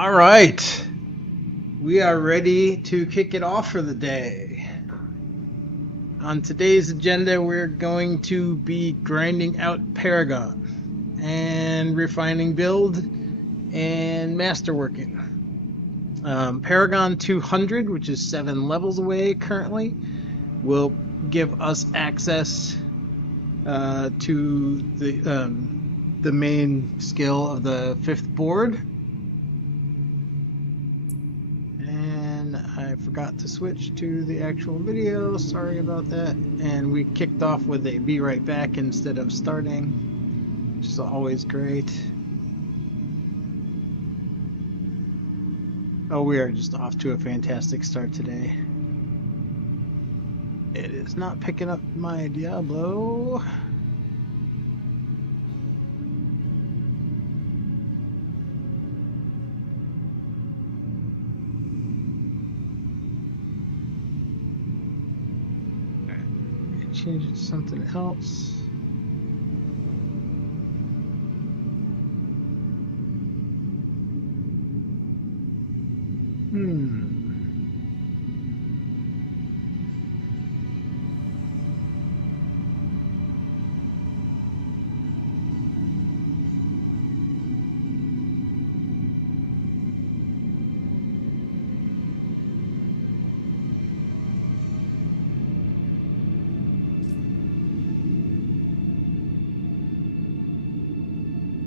All right, we are ready to kick it off for the day. On today's agenda, we're going to be grinding out Paragon and refining build and masterworking. Paragon 200, which is 7 levels away currently, will give us access to the main skill of the 5th board. And I forgot to switch to the actual video, sorry about that. And we kicked off with a be right back instead of starting, which is always great. Oh, we are just off to a fantastic start today. It is not picking up my Diablo. Change it to something else.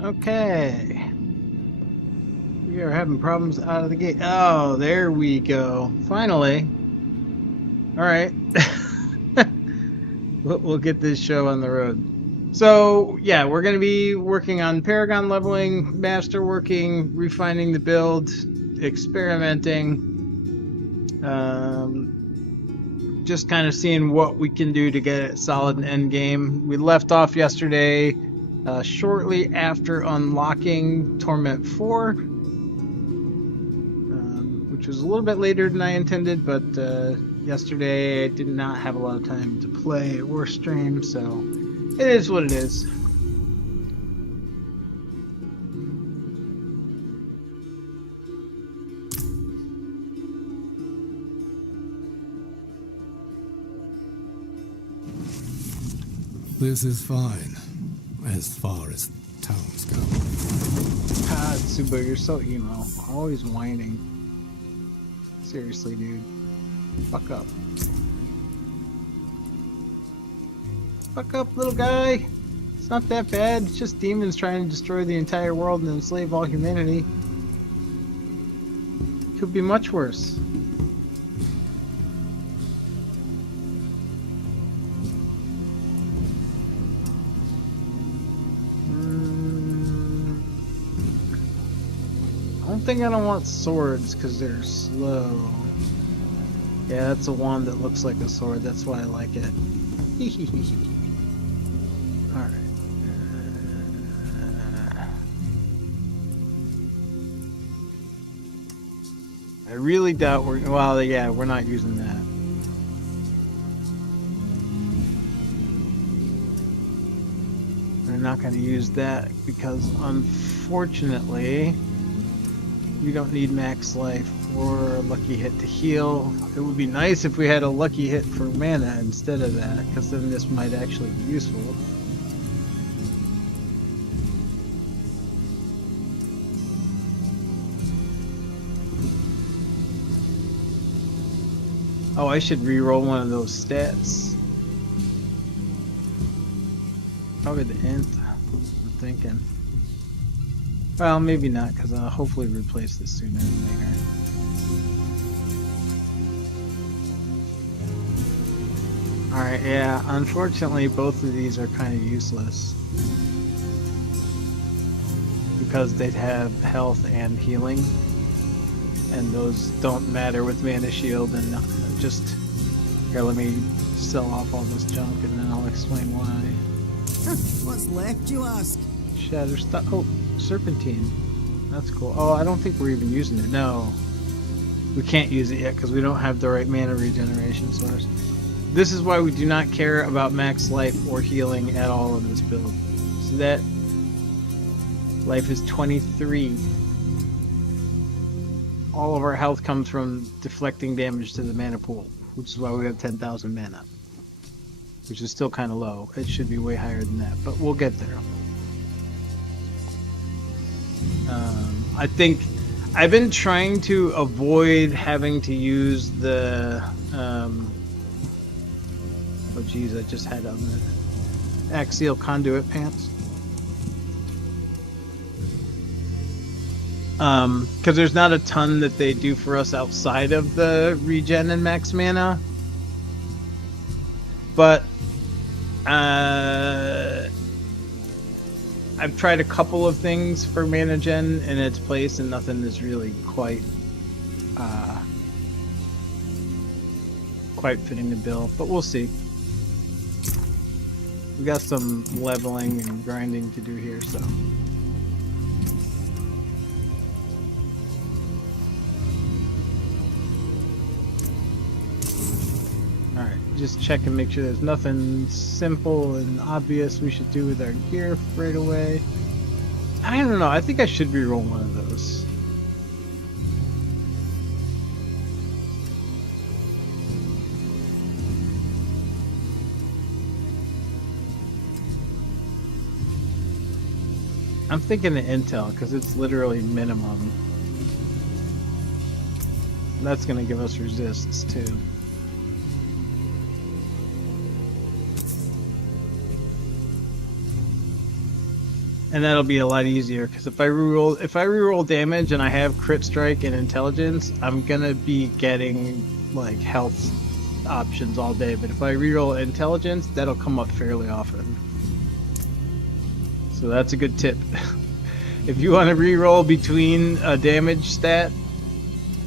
Okay. We are having problems out of the gate. Oh, there we go. Finally. Alright. We'll get this show on the road. So, yeah, we're going to be working on Paragon leveling, masterworking, refining the build, experimenting. Just kind of seeing what we can do to get it solid in endgame. We left off yesterday shortly after unlocking Torment 4, which was a little bit later than I intended, but yesterday I did not have a lot of time to play or stream, so it is what it is. This is fine, as far as towns go. God, Tsubo, you're so emo. Always whining. Seriously, dude. Fuck up. Fuck up, little guy. It's not that bad. It's just demons trying to destroy the entire world and enslave all humanity. Could be much worse. I don't want swords because they're slow. Yeah, that's a wand that looks like a sword. That's why I like it. Alright. I really doubt we're... Well, yeah, we're not using that. We're not going to use that because, unfortunately... we don't need max life or a lucky hit to heal. It would be nice if we had a lucky hit for mana instead of that, because then this might actually be useful. Oh, I should re-roll one of those stats. Probably the int, I'm thinking. Well, maybe not, because I'll hopefully replace this sooner than later. Alright, yeah, unfortunately both of these are kind of useless. Because they'd have health and healing. And those don't matter with Mana Shield, and just... Here, let me sell off all this junk and then I'll explain why. What's left, you ask? Shatter stuff. Oh, Serpentine. That's cool. Oh, I don't think we're even using it. No. We can't use it yet because we don't have the right mana regeneration source. This is why we do not care about max life or healing at all in this build. So that life is 23. all of our health comes from deflecting damage to the mana pool, which is why we have 10,000 mana, which is still kind of low. It should be way higher than that, but we'll get there. I think I've been trying to avoid having to use the oh geez, I just had on the axial conduit pants. Because there's not a ton that they do for us outside of the regen and max mana. But I've tried a couple of things for mana gen in its place, and nothing is really quite fitting the bill. But we'll see. We got some leveling and grinding to do here, so. Alright, just check and make sure there's nothing simple and obvious we should do with our gear right away. I don't know, I think I should reroll one of those. I'm thinking of intel, because it's literally minimum. That's going to give us resists, too. And that'll be a lot easier, because if I reroll damage and I have crit strike and intelligence, I'm going to be getting, like, health options all day. But if I reroll intelligence, that'll come up fairly often. So that's a good tip. If you want to reroll between a damage stat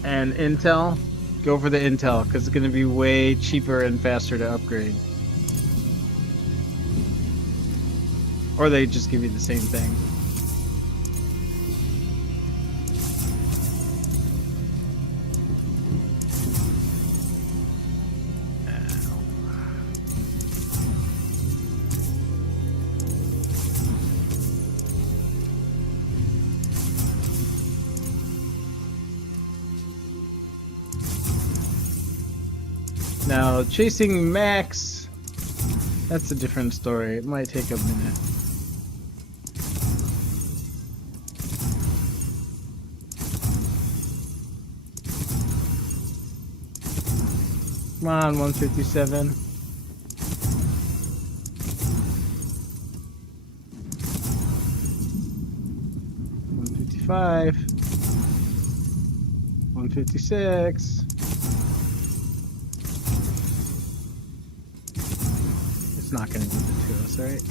and intel, go for the intel, because it's going to be way cheaper and faster to upgrade. Or they just give you the same thing. Now, chasing Max, that's a different story. It might take a minute. Come on, 157. $155. $156. It's not going to give it to us, right?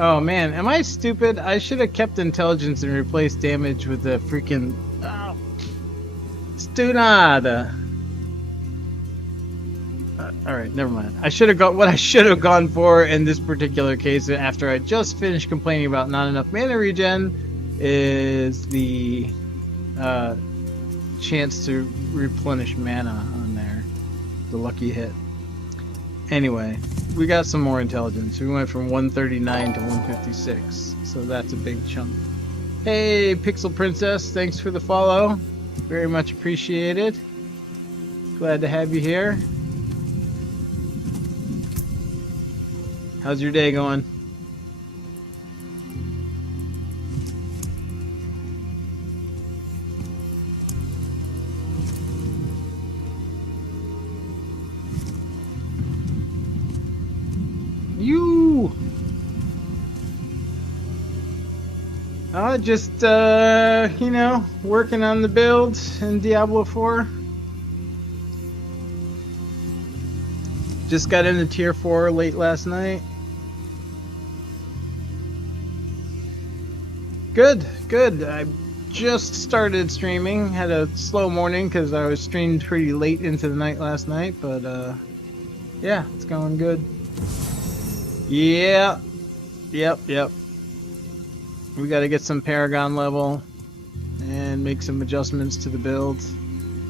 Oh man, am I stupid? I should have kept intelligence and replaced damage with the freaking... Oh. Stunada! Alright, never mind. I should have got what I should have gone for in this particular case after I just finished complaining about not enough mana regen is the chance to replenish mana on there. The lucky hit. Anyway, we got some more intelligence. We went from 139 to 156, so that's a big chunk. Hey, Pixel Princess, thanks for the follow. Very much appreciated. Glad to have you here. How's your day going? Just, you know, working on the build in Diablo 4. Just got into tier 4 late last night. Good, good. I just started streaming. Had a slow morning because I was streamed pretty late into the night last night, but yeah, it's going good. Yeah. Yep. We got to get some Paragon level and make some adjustments to the build.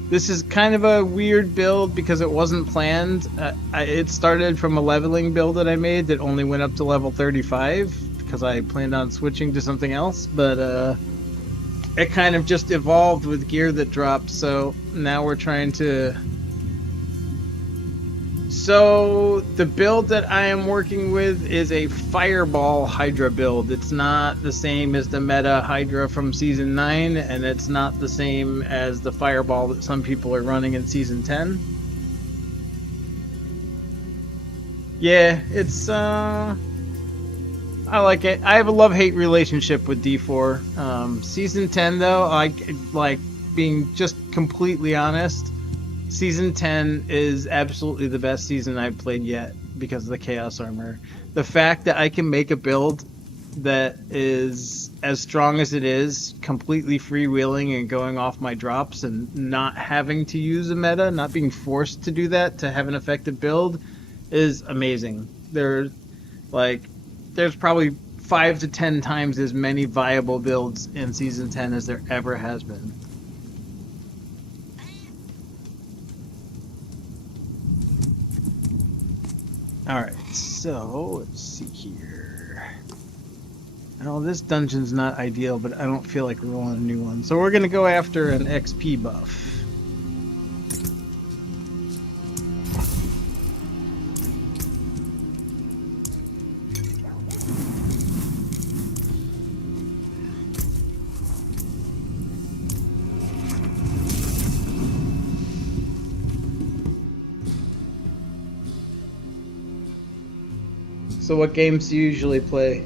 This is kind of a weird build because it wasn't planned. It started from a leveling build that I made that only went up to level 35 because I planned on switching to something else, but it kind of just evolved with gear that dropped, so now we're trying to... So the build that I am working with is a Fireball Hydra build. It's not the same as the meta Hydra from Season 9, and it's not the same as the Fireball that some people are running in Season 10. Yeah, it's, I like it. I have a love-hate relationship with D4. Season 10, though, like being just completely honest, Season 10 is absolutely the best season I've played yet because of the Chaos Armor. The fact that I can make a build that is as strong as it is, completely freewheeling and going off my drops and not having to use a meta, not being forced to do that to have an effective build, is amazing. There's probably 5 to 10 times as many viable builds in Season 10 as there ever has been. Alright, so let's see here. Oh, this dungeon's not ideal, but I don't feel like rolling a new one. So we're going to go after an XP buff. So what games do you usually play?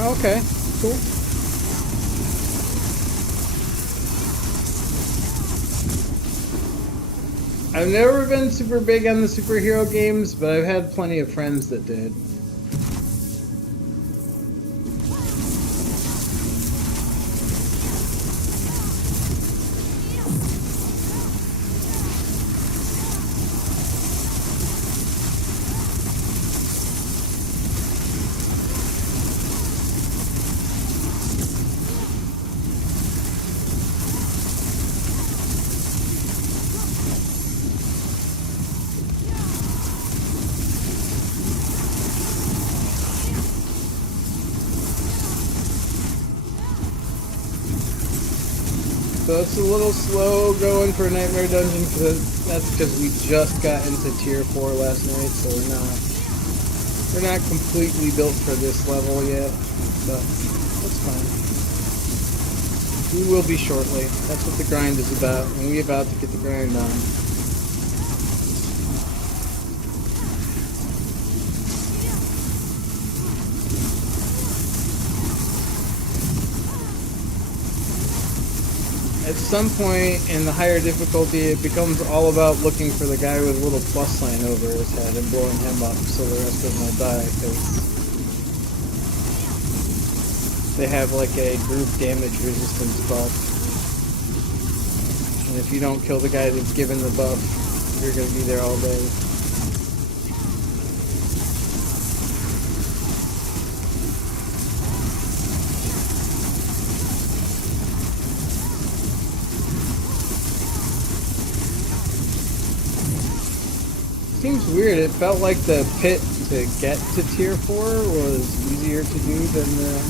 Oh, okay, cool. I've never been super big on the superhero games, but I've had plenty of friends that did. So it's a little slow going for a Nightmare Dungeon because that's because we just got into Tier 4 last night, so we're not completely built for this level yet, but that's fine. We will be shortly. That's what the grind is about, and we're about to get the grind on. At some point in the higher difficulty, it becomes all about looking for the guy with a little plus sign over his head and blowing him up so the rest of them will die, because they have like a group damage resistance buff. And if you don't kill the guy that's given the buff, you're going to be there all day. Seems weird. It felt like the pit to get to Tier 4 was easier to do than the...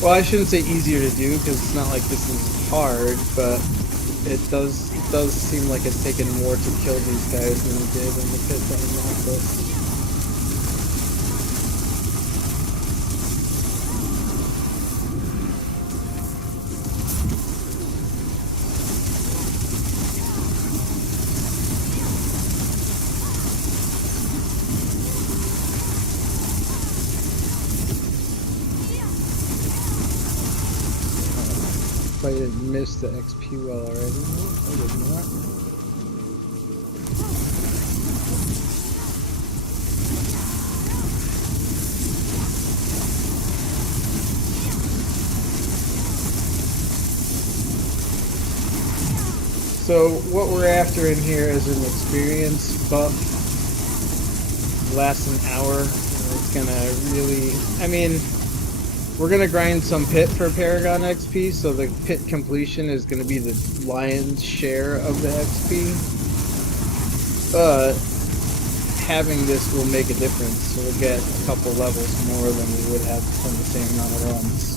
Well, I shouldn't say easier to do because it's not like this is hard, but it does seem like it's taken more to kill these guys than it did in the pit to unlock this. I didn't miss the XP well already. I did not. So what we're after in here is an experience buff. Lasts an hour. It's gonna really, I mean, we're gonna grind some pit for Paragon XP, so the pit completion is gonna be the lion's share of the XP. But having this will make a difference, so we'll get a couple levels more than we would have from the same amount of runs.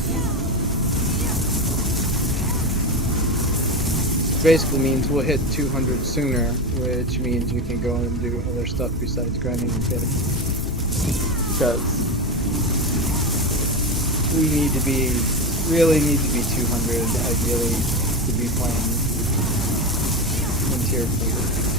Basically means we'll hit 200 sooner, which means we can go and do other stuff besides grinding and pitting. Because we really need to be 200 ideally to be playing in tier 4.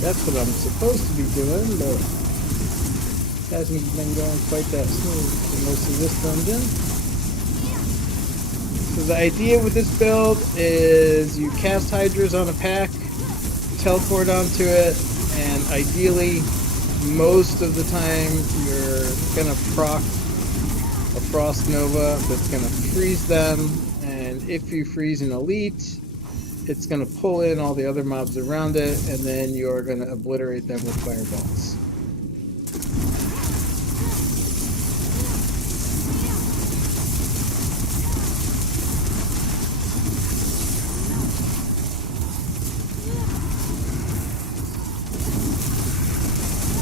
That's what I'm supposed to be doing, but it hasn't been going quite that smooth for most of this dungeon. So the idea with this build is you cast Hydras on a pack, teleport onto it, and ideally, most of the time, you're gonna proc a Frost Nova that's gonna freeze them, and if you freeze an elite, it's going to pull in all the other mobs around it, and then you're going to obliterate them with fireballs.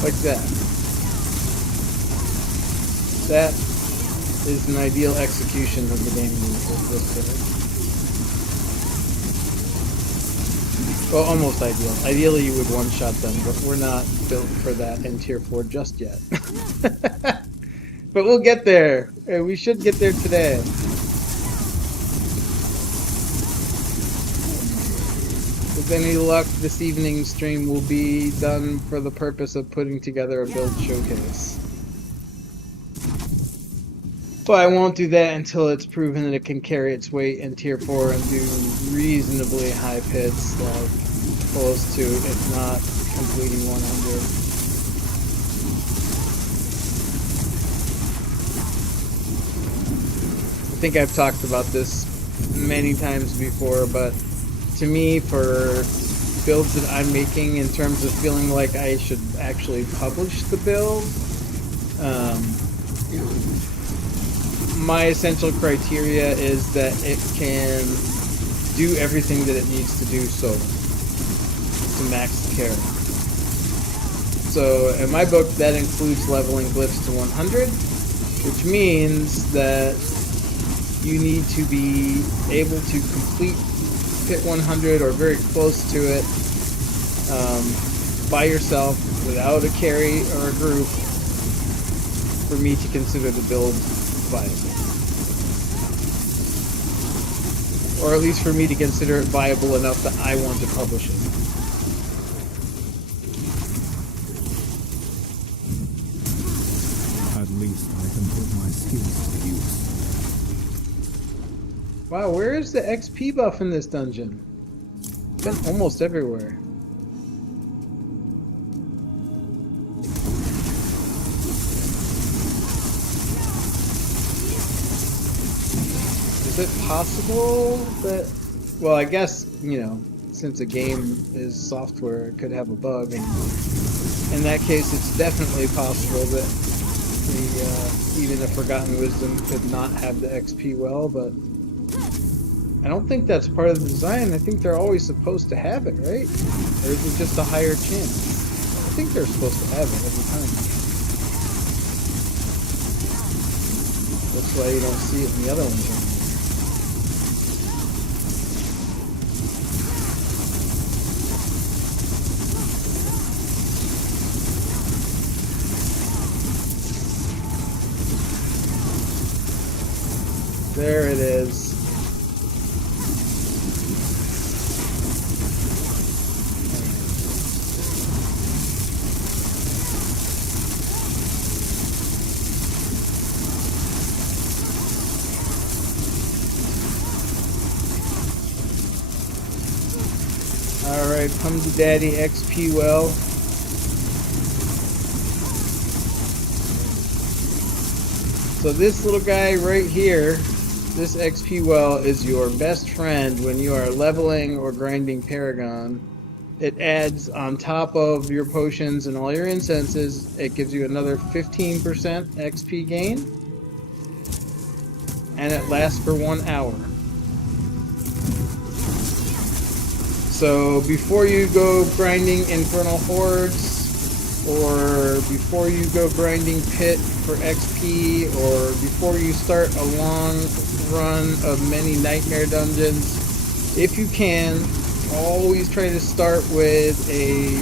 Like that. That is an ideal execution of the game of this build. Well, almost ideal. Ideally, you would one-shot them, but we're not built for that in Tier 4 just yet. But we'll get there. We should get there today. With any luck, this evening's stream will be done for the purpose of putting together a build showcase. But I won't do that until it's proven that it can carry its weight in Tier 4 and do reasonably high pits, like close to, if not completing 100. I think I've talked about this many times before, but to me, for builds that I'm making in terms of feeling like I should actually publish the build, my essential criteria is that it can do everything that it needs to do solo to max the character. So in my book, that includes leveling glyphs to 100, which means that you need to be able to complete pit 100 or very close to it by yourself without a carry or a group for me to consider the build viable. Or at least for me to consider it viable enough that I want to publish it. At least I can put my skills to use. Wow, where is the XP buff in this dungeon? It's been almost everywhere. Is it possible that, well, I guess, you know, since a game is software, it could have a bug, and in that case it's definitely possible that even a Forgotten Wisdom could not have the XP well, but I don't think that's part of the design. I think they're always supposed to have it, right? Or is it just a higher chance? I think they're supposed to have it every time. That's why you don't see it in the other ones anymore. There it is. Alright, come to Daddy XP well. So this little guy right here, this XP well, is your best friend when you are leveling or grinding Paragon. It adds on top of your potions and all your incenses, it gives you another 15% XP gain. And it lasts for 1 hour. So before you go grinding Infernal Hordes, or before you go grinding Pit for XP, or before you start a long run of many Nightmare dungeons, if you can, always try to start with a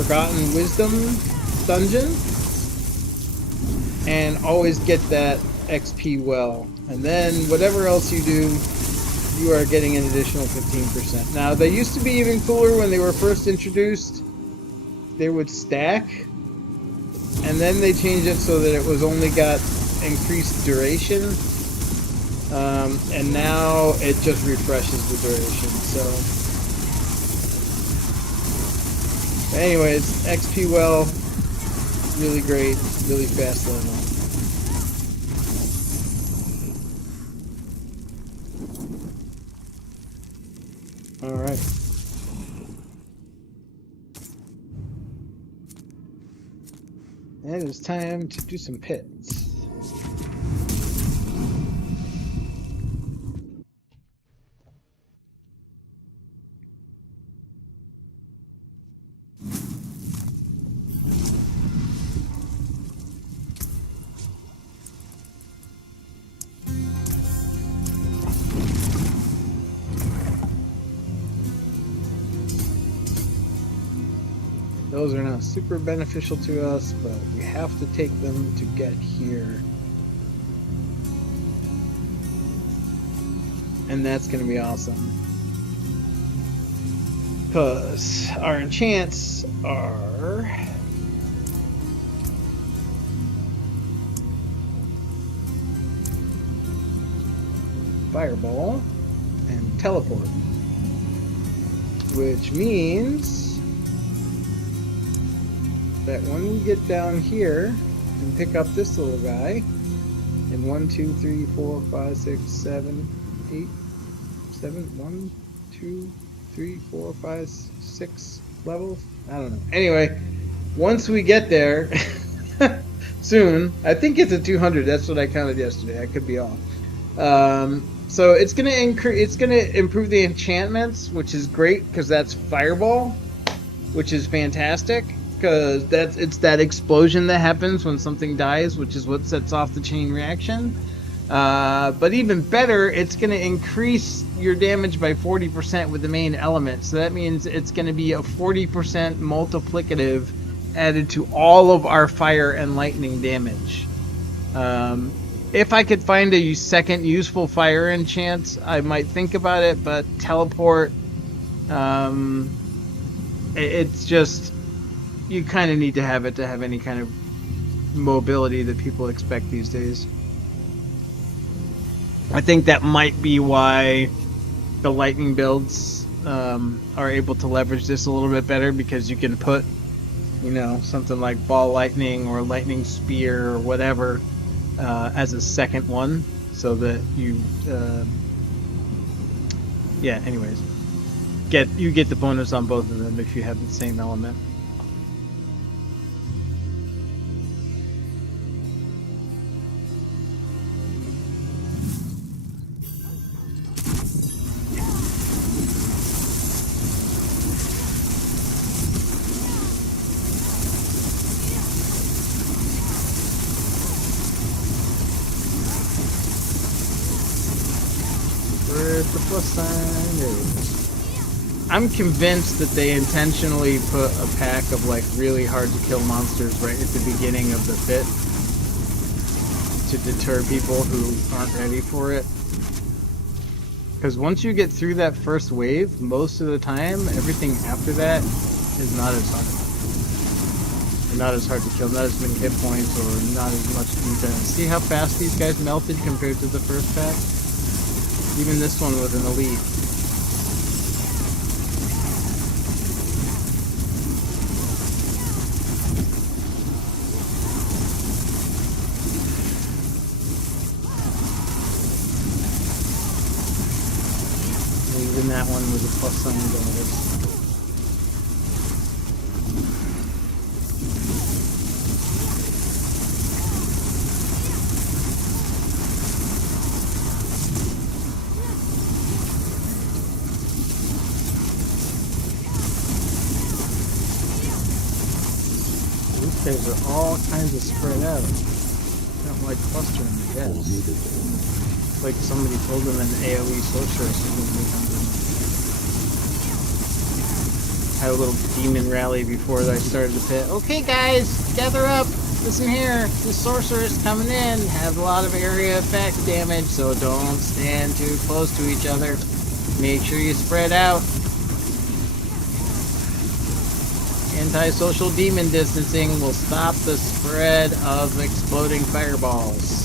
Forgotten Wisdom dungeon, and always get that XP well. And then whatever else you do, you are getting an additional 15%. Now, they used to be even cooler when they were first introduced. They would stack, and then they changed it so that it was only got increased duration, and now it just refreshes the duration. So, anyways, XP well, really great, really fast level. All right. And it's time to do some pits. Those are not super beneficial to us, but we have to take them to get here. And that's going to be awesome. Because our enchants are... Fireball and Teleport. Which means that when we get down here and pick up this little guy in 1, 2, 3, 4, 5, 6, 7, 8, 7, 1, 2, 3, 4, 5, 6 levels. I don't know. Anyway, once we get there, soon, I think it's a 200. That's what I counted yesterday. I could be off. So it's gonna increase. It's gonna improve the enchantments, which is great because that's Fireball, which is fantastic. Because it's that explosion that happens when something dies, which is what sets off the chain reaction. But even better, it's going to increase your damage by 40% with the main element. So that means it's going to be a 40% multiplicative added to all of our fire and lightning damage. If I could find a second useful fire enchant, I might think about it, but Teleport, it's just... You kind of need to have it to have any kind of mobility that people expect these days. I think that might be why the lightning builds are able to leverage this a little bit better, because you can put, you know, something like ball lightning or lightning spear or whatever as a second one, so that you, yeah. Anyways, you get the bonus on both of them if you have the same element. There's the plus sign. There it is. I'm convinced that they intentionally put a pack of like really hard to kill monsters right at the beginning of the pit to deter people who aren't ready for it. Because once you get through that first wave, most of the time, everything after that is not as hard. Or not as hard to kill, not as many hit points, or not as much defense. See how fast these guys melted compared to the first pack? Even this one was an elite. Even that one was a plus sign bonus. These guys are all kinds of spread out. I don't like clustering, I guess. Like somebody told them an AoE sorceress was going to be coming. Had a little demon rally before I started the pit. Okay guys, gather up! Listen here, this sorceress coming in has a lot of area effect damage, so don't stand too close to each other. Make sure you spread out. Anti-social demon distancing will stop the spread of exploding fireballs.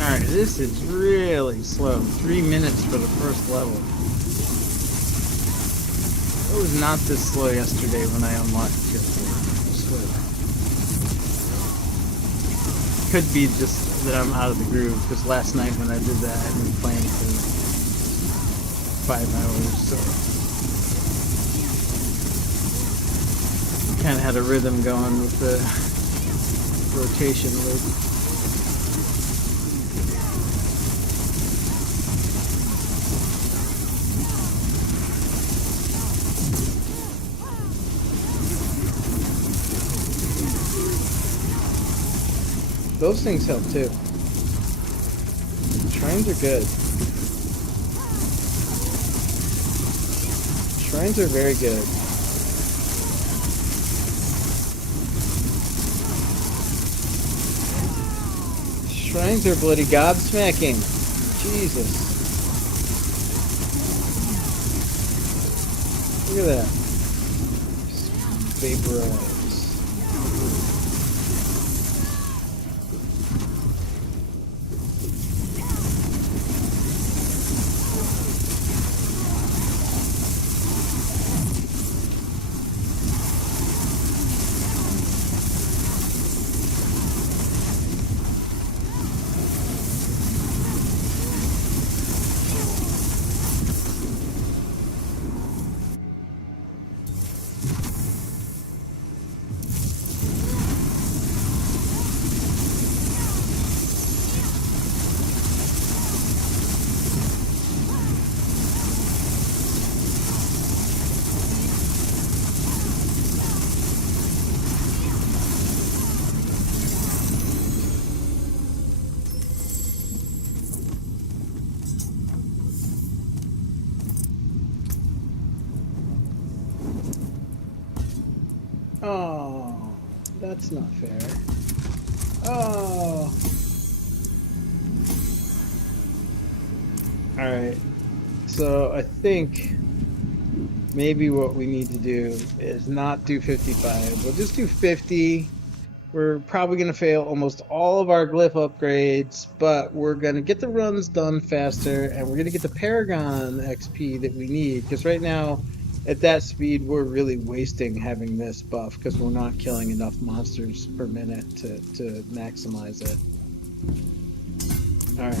Alright, this is really slow. 3 minutes for the first level. It was not this slow yesterday when I unlocked Tier 4. I swear. Could be just that I'm out of the groove, because last night when I did that, I'd been playing for 5 hours, so... Kinda had a rhythm going with the rotation loop. Those things help too. Shrines are good. Shrines are very good. Shrines are bloody gobsmacking. Jesus. Look at that. Just vaporize. Oh, that's not fair. Oh. Alright, so I think maybe what we need to do is not do 55. We'll just do 50 We're probably going to fail almost all of our glyph upgrades, but we're going to get the runs done faster, and we're going to get the Paragon XP that we need, because right now, at that speed, we're really wasting having this buff, because we're not killing enough monsters per minute to maximize it. Alright,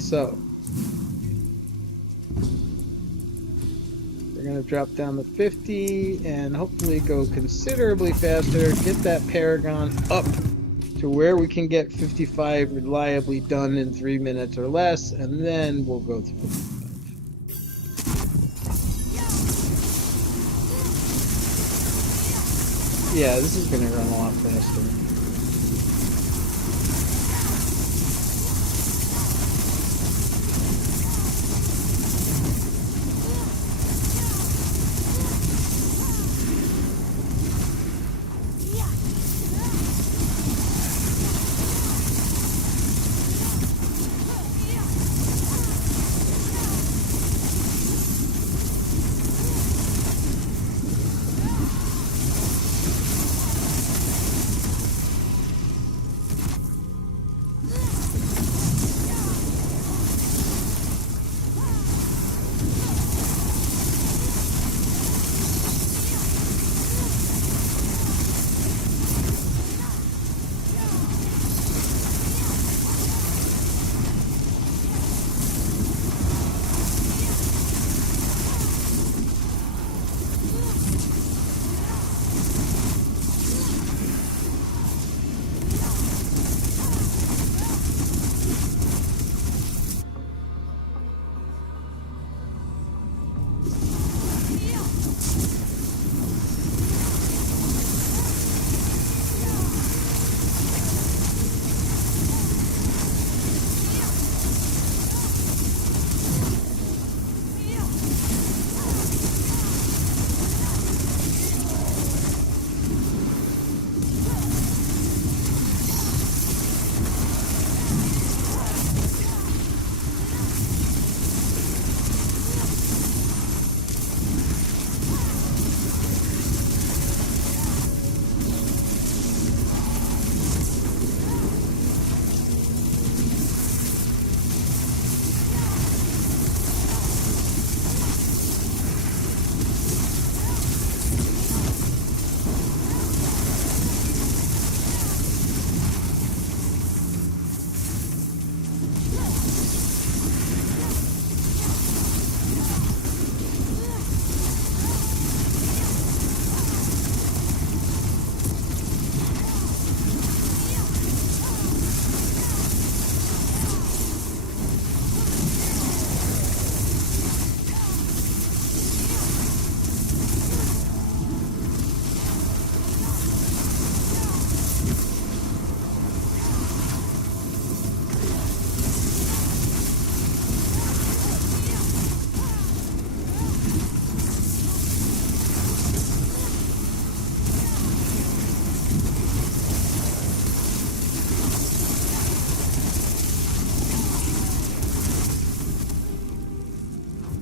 so we're going to drop down to 50, and hopefully go considerably faster, get that Paragon up to where we can get 55 reliably done in 3 minutes or less, and then we'll go to 55. Yeah, this is going to run a lot faster.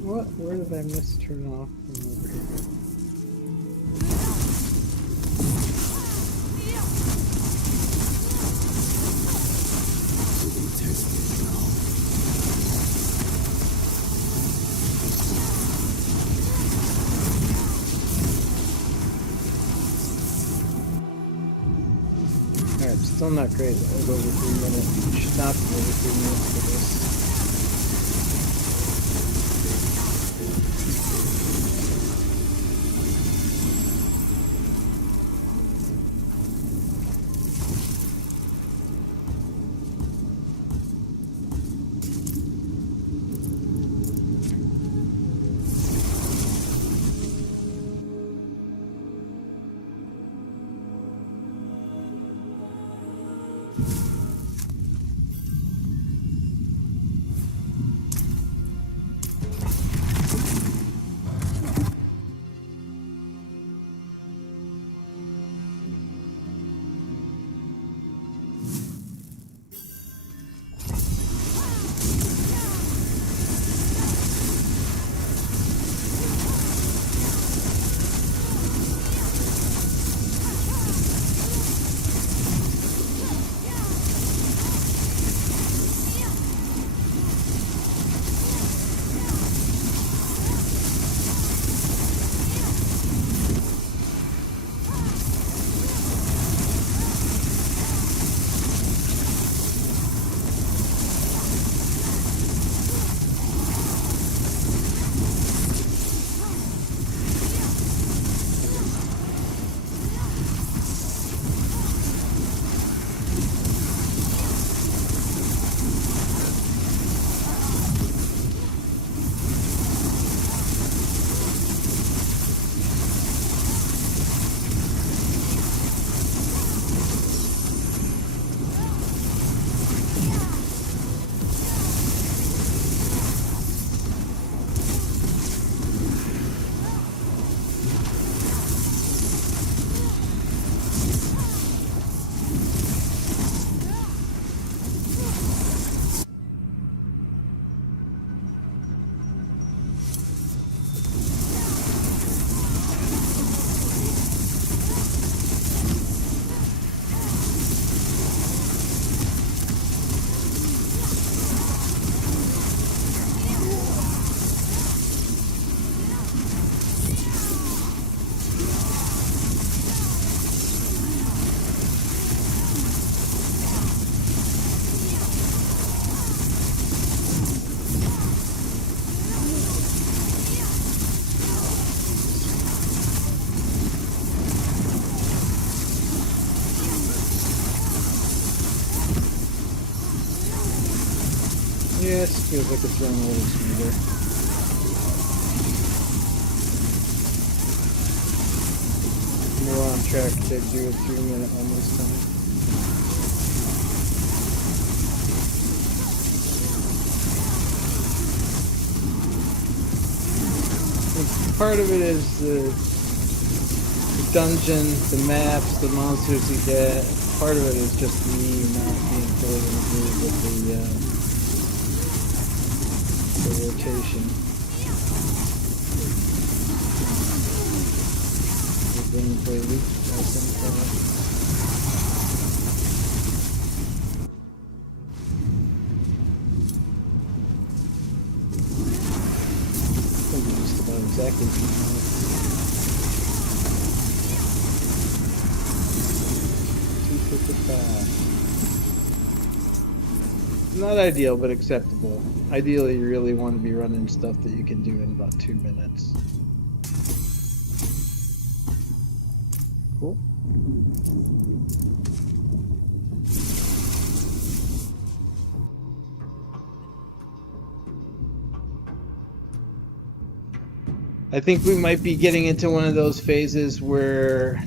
What? Where did I miss turn off from over here? Alright, still not great. That was over 3 minutes. Should not be over 3 minutes for this. Yeah, it feels like it's running a little smoother. And we're on track to do a 3-minute one this time. Part of it is the dungeon, the maps, the monsters you get. Part of it is just me not being fully in the groove with the rotation. The gameplay loop, I think. Just about exactly 2 minutes. 2:55. Not ideal, but acceptable. Ideally, you really want to be running stuff that you can do in about 2 minutes. Cool. I think we might be getting into one of those phases where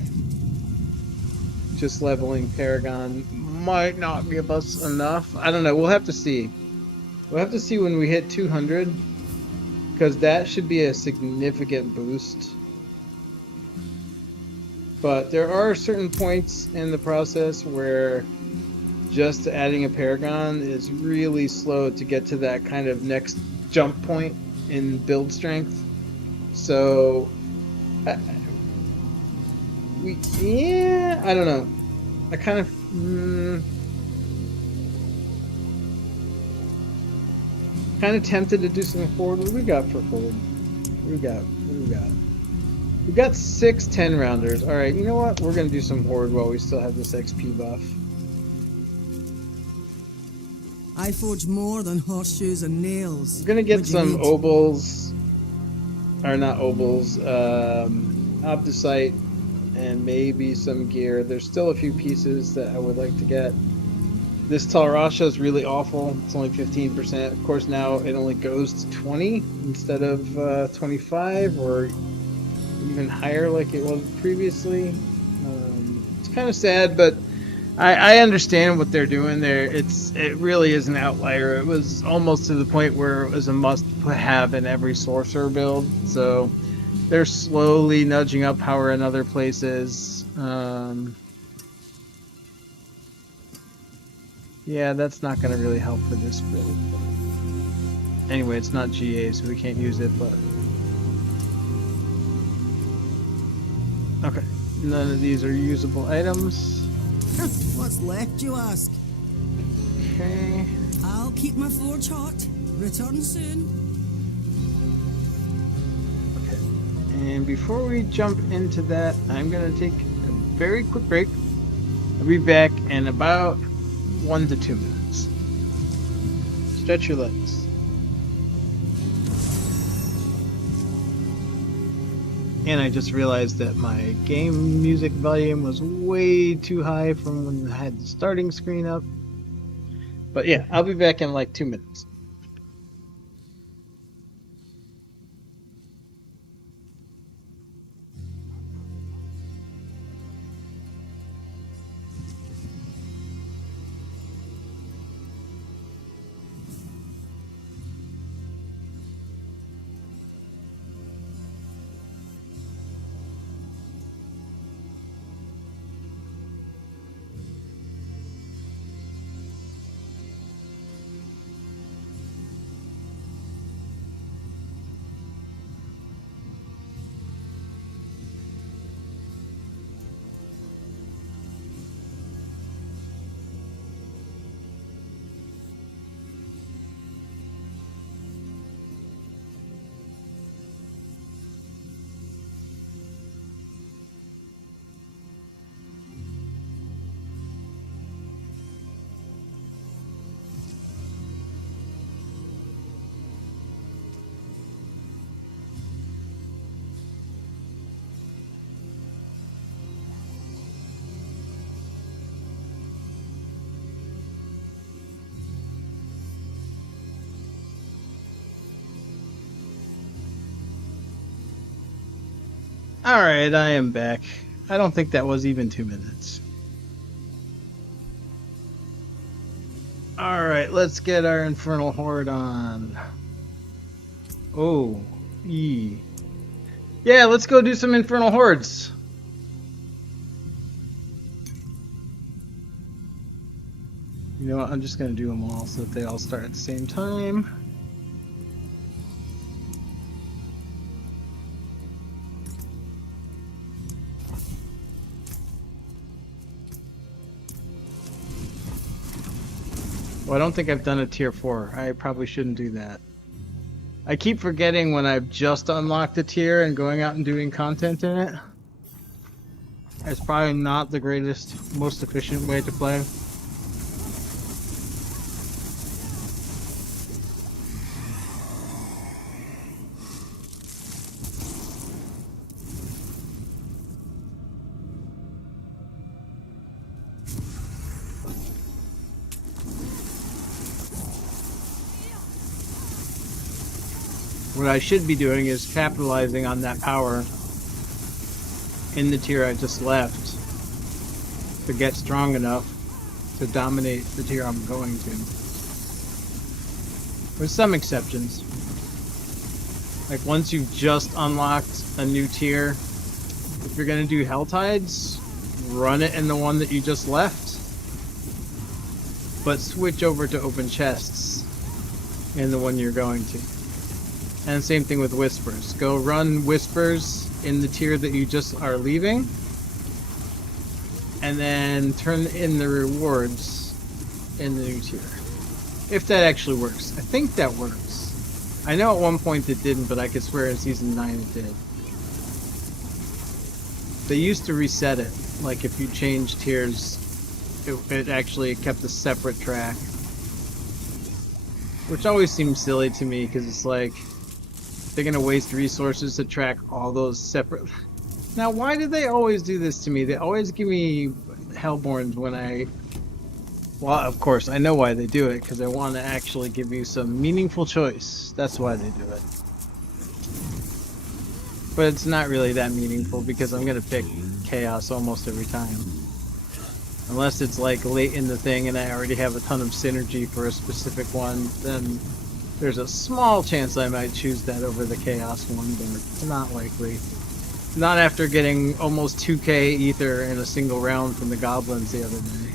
just leveling Paragon might not give us enough. I don't know. We'll have to see. We'll have to see when we hit 200, because that should be a significant boost. But there are certain points in the process where just adding a Paragon is really slow to get to that kind of next jump point in build strength. So, I don't know. I kind of tempted to do some forward. What do we got for forward? What do we got? We got 6 10-rounders. All right, you know what? We're gonna do some horde while we still have this XP buff. I forge more than horseshoes and nails. We're gonna get some obols, or not obols, obdusite, and maybe some gear. There's still a few pieces that I would like to get. This Talrasha is really awful. It's only 15%. Of course, now it only goes to 20 instead of 25 or even higher like it was previously. It's kind of sad, but I understand what they're doing there. It really is an outlier. It was almost to the point where it was a must-have in every sorcerer build. So they're slowly nudging up power in other places. Yeah, that's not going to really help for this build. Anyway, it's not GA, so we can't use it, but... Okay, none of these are usable items. What's left, you ask? Okay. I'll keep my forge hot. Return soon. Okay. And before we jump into that, I'm going to take a very quick break. I'll be back in about 1 to 2 minutes. Stretch your legs. And I just realized that my game music volume was way too high from when I had the starting screen up. But yeah, I'll be back in like 2 minutes. Alright, I am back. I don't think that was even 2 minutes. Alright, let's get our Infernal Horde on. Oh, E. Yeah, let's go do some Infernal Hordes. You know what, I'm just gonna do them all so that they all start at the same time. Well, I don't think I've done a tier 4. I probably shouldn't do that. I keep forgetting when I've just unlocked a tier and going out and doing content in it. It's probably not the greatest, most efficient way to play. What I should be doing is capitalizing on that power in the tier I just left to get strong enough to dominate the tier I'm going to. With some exceptions. Like once you've just unlocked a new tier, if you're going to do Hell Tides, run it in the one that you just left, but switch over to open chests in the one you're going to. And same thing with Whispers. Go run Whispers in the tier that you just are leaving, and then turn in the rewards in the new tier. If that actually works. I think that works. I know at one point it didn't, but I could swear in Season 9 it did. They used to reset it. Like if you change tiers, it actually kept a separate track. Which always seems silly to me, because it's like, they're gonna waste resources to track all those separate. Now, why do they always do this to me? They always give me Hellborns when I. Well, of course, I know why they do it, because they want to actually give you some meaningful choice. That's why they do it. But it's not really that meaningful, because I'm gonna pick Chaos almost every time. Unless it's like late in the thing and I already have a ton of synergy for a specific one, then there's a small chance I might choose that over the Chaos one, but not likely. Not after getting almost 2k ether in a single round from the Goblins the other day.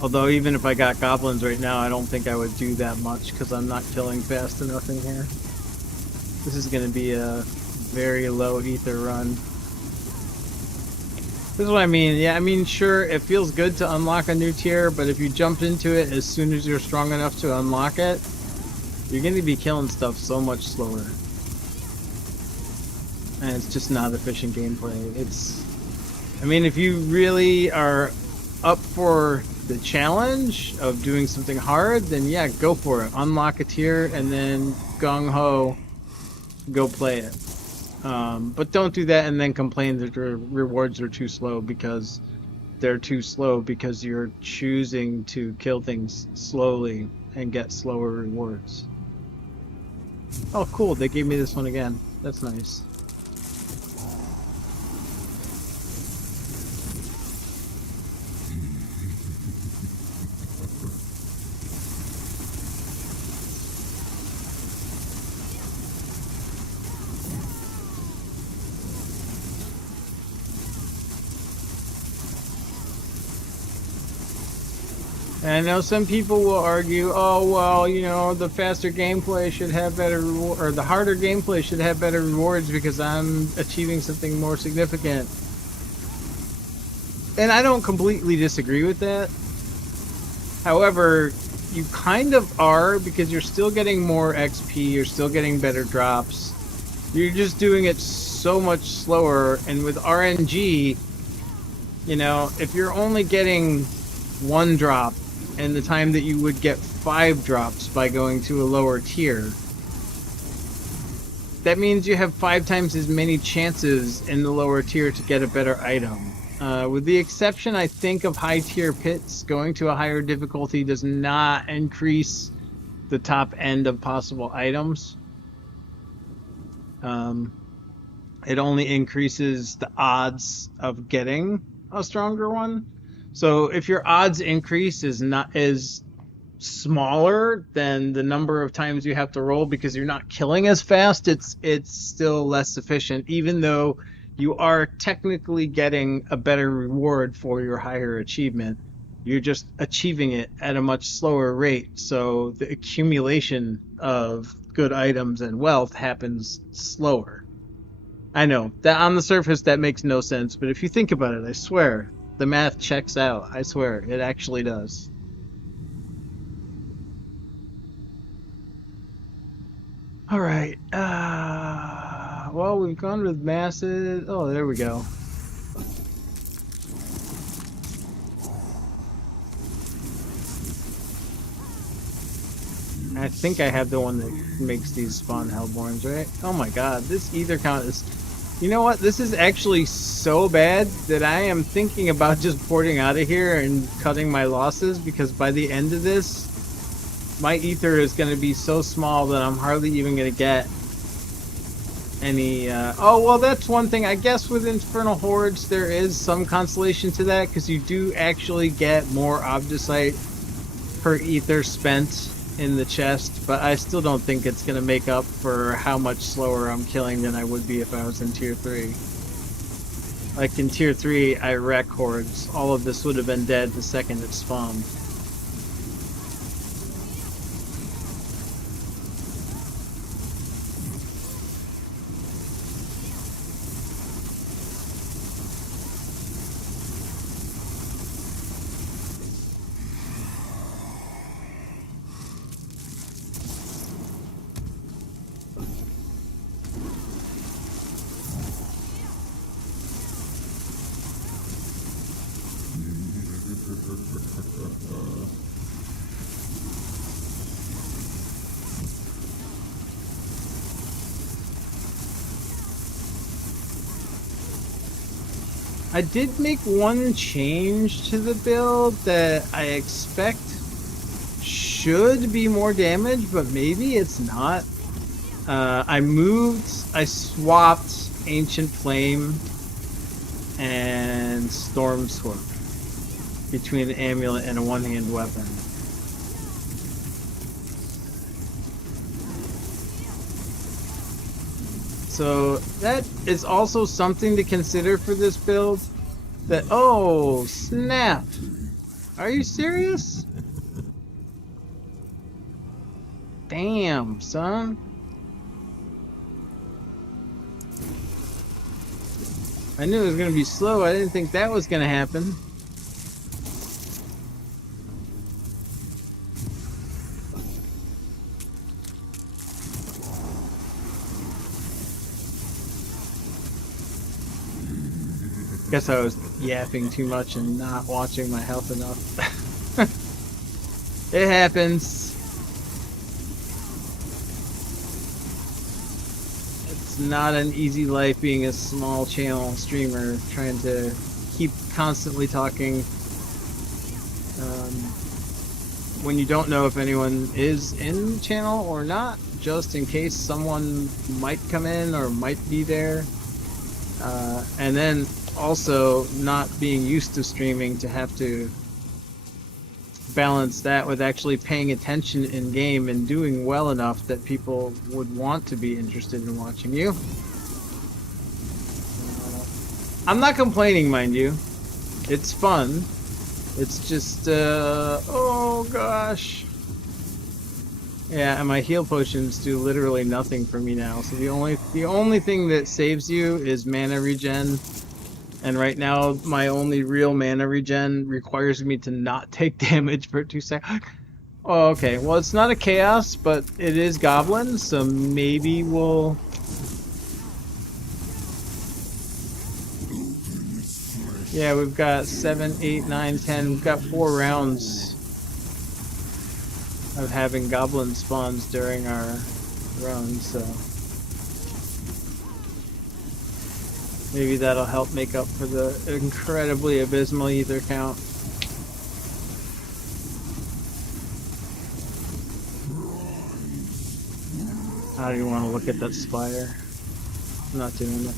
Although even if I got Goblins right now, I don't think I would do that much because I'm not killing fast enough in here. This is going to be a very low ether run. This is what I mean. Yeah, I mean, sure, it feels good to unlock a new tier, but if you jump into it as soon as you're strong enough to unlock it, you're going to be killing stuff so much slower. And it's just not efficient gameplay. It's... I mean, if you really are up for the challenge of doing something hard, then yeah, go for it. Unlock a tier and then gung-ho, go play it. But don't do that and then complain that your rewards are too slow, because they're too slow because you're choosing to kill things slowly and get slower rewards. Oh cool, they gave me this one again. That's nice. And I know some people will argue, oh well, you know, the faster gameplay should have better reward, or the harder gameplay should have better rewards because I'm achieving something more significant. And I don't completely disagree with that. However, you kind of are, because you're still getting more XP, you're still getting better drops. You're just doing it so much slower, and with RNG, you know, if you're only getting 1 drop and the time that you would get 5 drops by going to a lower tier, that means you have 5 times as many chances in the lower tier to get a better item. With the exception, I think, of high tier pits, going to a higher difficulty does not increase the top end of possible items. It only increases the odds of getting a stronger one. So if your odds increase is smaller than the number of times you have to roll because you're not killing as fast, it's still less efficient, even though you are technically getting a better reward for your higher achievement. You're just achieving it at a much slower rate, so the accumulation of good items and wealth happens slower. I know that on the surface that makes no sense, but if you think about it, I swear the math checks out. I swear it actually does. All right. Well, we've gone with masses. Oh, there we go. I think I have the one that makes these spawn hellborns, right? Oh my god, this ether count is... You know what? This is actually so bad that I am thinking about just porting out of here and cutting my losses, because by the end of this, my ether is going to be so small that I'm hardly even going to get any... Oh, well, that's one thing. I guess with Infernal Hordes, there is some consolation to that, because you do actually get more Obdusite per ether spent in the chest, but I still don't think it's going to make up for how much slower I'm killing than I would be if I was in Tier 3. Like in Tier 3, I wreck hordes. All of this would have been dead the second it spawned. I did make one change to the build that I expect should be more damage, but maybe it's not. I swapped Ancient Flame and Storm Sword between an amulet and a one-hand weapon. So that is also something to consider for this build. That, oh, snap. Are you serious? Damn, son. I knew it was going to be slow. I didn't think that was going to happen. Guess I was yapping too much and not watching my health enough. It happens. It's not an easy life being a small channel streamer, trying to keep constantly talking. When you don't know if anyone is in the channel or not, just in case someone might come in or might be there. And then also not being used to streaming, to have to balance that with actually paying attention in game and doing well enough that people would want to be interested in watching you. I'm not complaining, mind you. It's fun. It's just, oh gosh. Yeah, and my heal potions do literally nothing for me now. So the only thing that saves you is mana regen. And right now, my only real mana regen requires me to not take damage for 2 seconds. Oh, okay. Well, it's not a chaos, but it is goblins, so maybe we'll... Yeah, we've got 7, 8, 9, 10. We've got 4 rounds of having goblin spawns during our run, so... Maybe that'll help make up for the incredibly abysmal ether count. How do you want to look at that spire? I'm not doing it.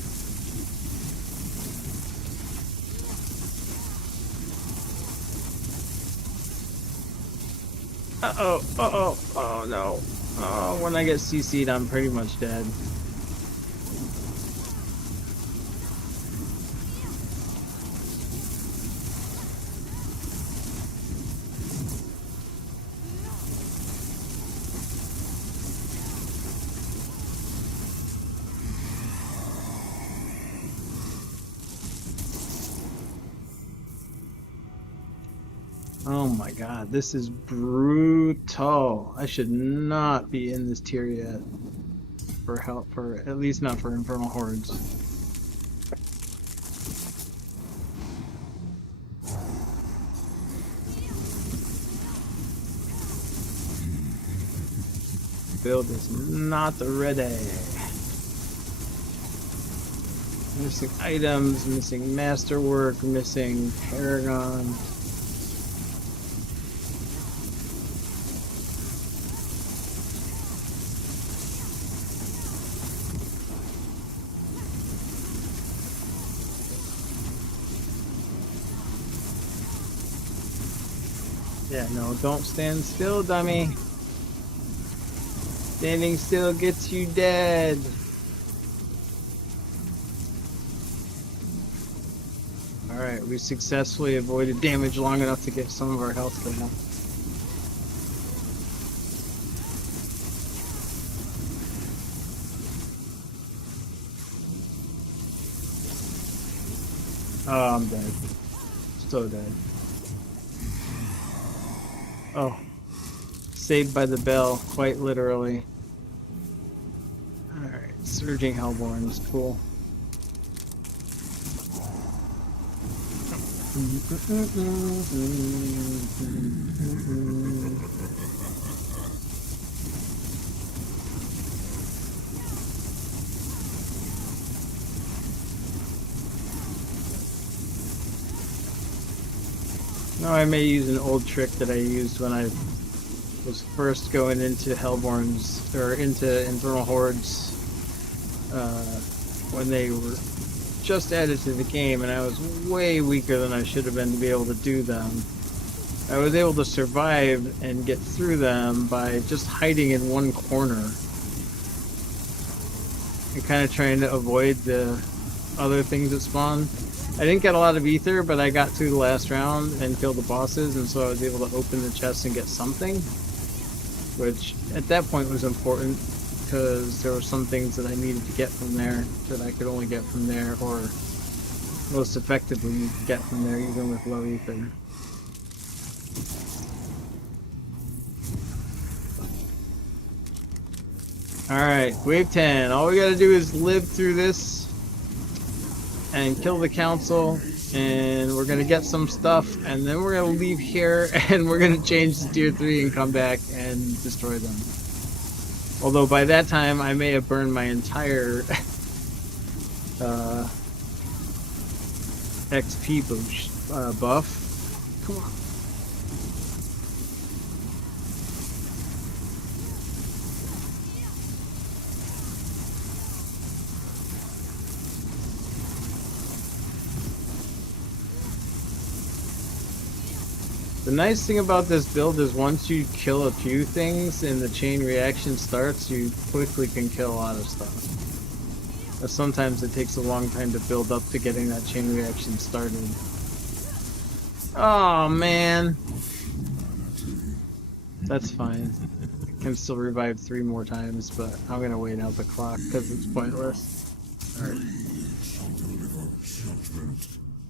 Uh-oh, uh-oh, oh no. Oh, when I get CC'd, I'm pretty much dead. Oh my god, this is brutal. I should not be in this tier yet. For help, for at least not for Infernal Hordes. Build is not ready. Missing items, missing masterwork, missing Paragon. Yeah, no, don't stand still, dummy. Standing still gets you dead. Alright, we successfully avoided damage long enough to get some of our health back. Oh, I'm dead. So dead. Oh. Saved by the bell, quite literally. Alright, Surging Hellborn is cool. Now I may use an old trick that I used when I was first going into Hellborns, or into Infernal Hordes, when they were just added to the game, and I was way weaker than I should have been to be able to do them. I was able to survive and get through them by just hiding in one corner and kind of trying to avoid the other things that spawn. I didn't get a lot of ether, but I got through the last round and killed the bosses, and so I was able to open the chest and get something, which at that point was important because there were some things that I needed to get from there that I could only get from there, or most effectively get from there even with low ether. Alright, wave 10. All we gotta do is live through this and kill the council, and we're gonna get some stuff, and then we're gonna leave here and we're gonna change to tier 3 and come back and destroy them. Although by that time I may have burned my entire XP buff. Come on. The nice thing about this build is once you kill a few things and the chain reaction starts, you quickly can kill a lot of stuff. But sometimes it takes a long time to build up to getting that chain reaction started. Oh man! That's fine. I can still revive 3 more times, but I'm gonna wait out the clock because it's pointless. Alright.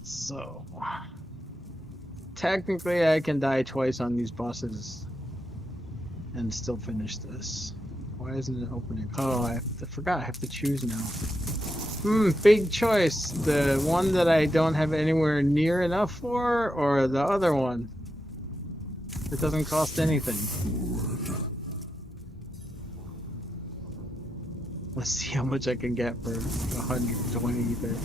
So... technically, I can die twice on these bosses and still finish this. Why isn't it opening? Oh, I forgot. I have to choose now. Big choice. The one that I don't have anywhere near enough for, or the other one? It doesn't cost anything. Let's see how much I can get for 120 ether.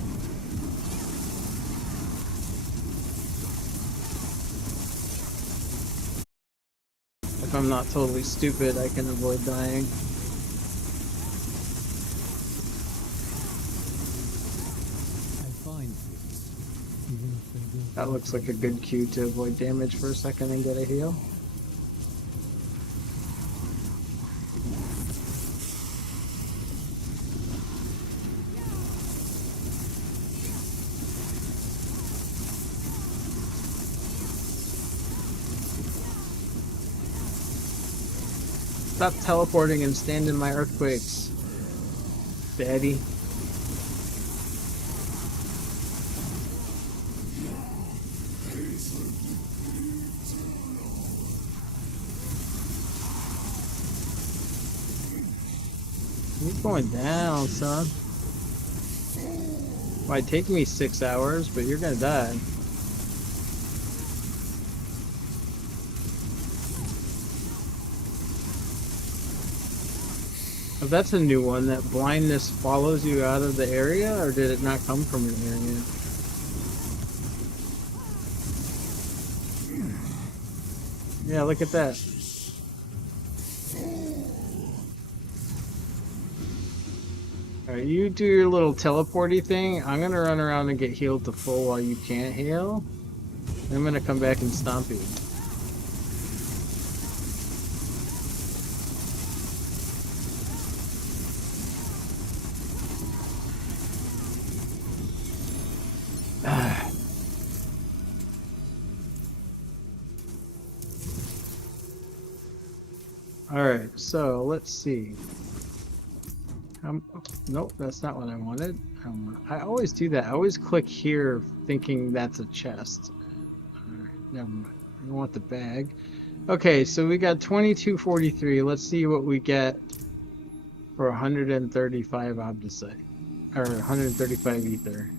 If I'm not totally stupid, I can avoid dying. That looks like a good cue to avoid damage for a second and get a heal. Stop teleporting and stand in my earthquakes, Daddy. You're going down, son. Might take me 6 hours, but you're gonna die. Oh, that's a new one, that blindness follows you out of the area, or did it not come from an area? Yeah, look at that. Alright, you do your little teleporty thing. I'm gonna run around and get healed to full while you can't heal. I'm gonna come back and stomp you. Alright, so let's see. Nope, that's not what I wanted. I always do that. I always click here thinking that's a chest. Alright, never mind. I want the bag. Okay, so we got 2243. Let's see what we get for 135 Obdicite. Or 135 Ether.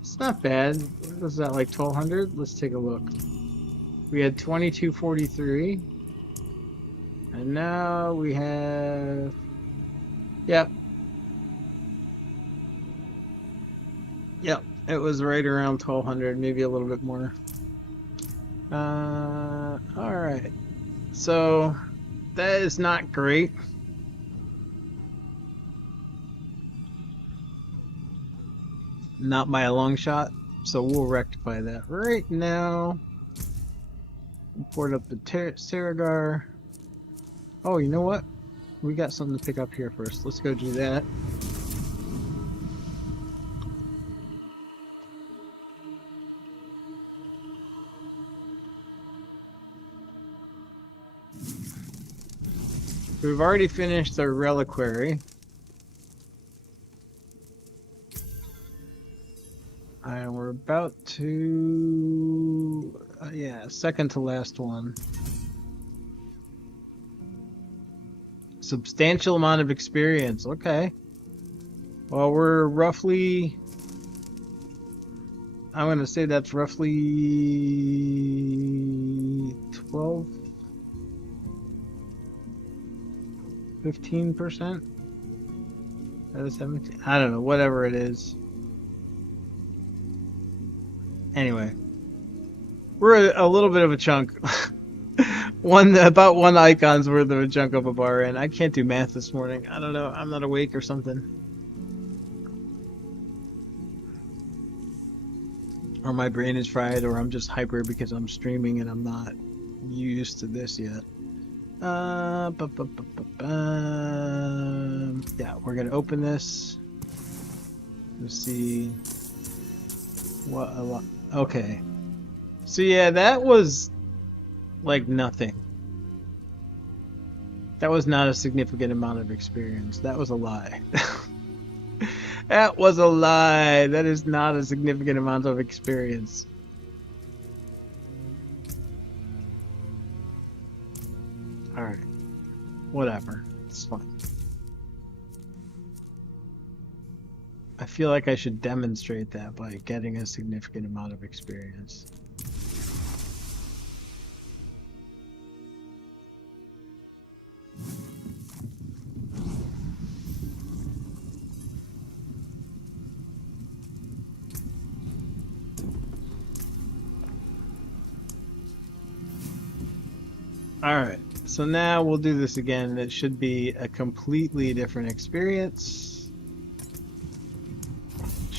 It's not bad. What was that, like 1200? Let's take a look. We had 2243. And now we have... Yep. Yep, it was right around 1200, maybe a little bit more. Alright. So, that is not great. Not by a long shot. So we'll rectify that right now. Import up the Saragar. Oh, you know what? We got something to pick up here first. Let's go do that. We've already finished the reliquary. And we're about to... yeah, second to last one. Substantial amount of experience. Okay. Well, we're roughly... I'm going to say that's roughly 12... 15%? Out of 17? I don't know, whatever it is. Anyway. We're a little bit of a chunk. About one icon's worth of a chunk of a bar in. I can't do math this morning. I don't know. I'm not awake or something. Or my brain is fried, or I'm just hyper because I'm streaming and I'm not used to this yet. Yeah, we're gonna open this. Let's see what I want. Okay. So yeah, that was like nothing. That was not a significant amount of experience. That was a lie. That was a lie. That is not a significant amount of experience. Alright. Whatever. It's fine. I feel like I should demonstrate that by getting a significant amount of experience. Alright, so now we'll do this again. It should be a completely different experience.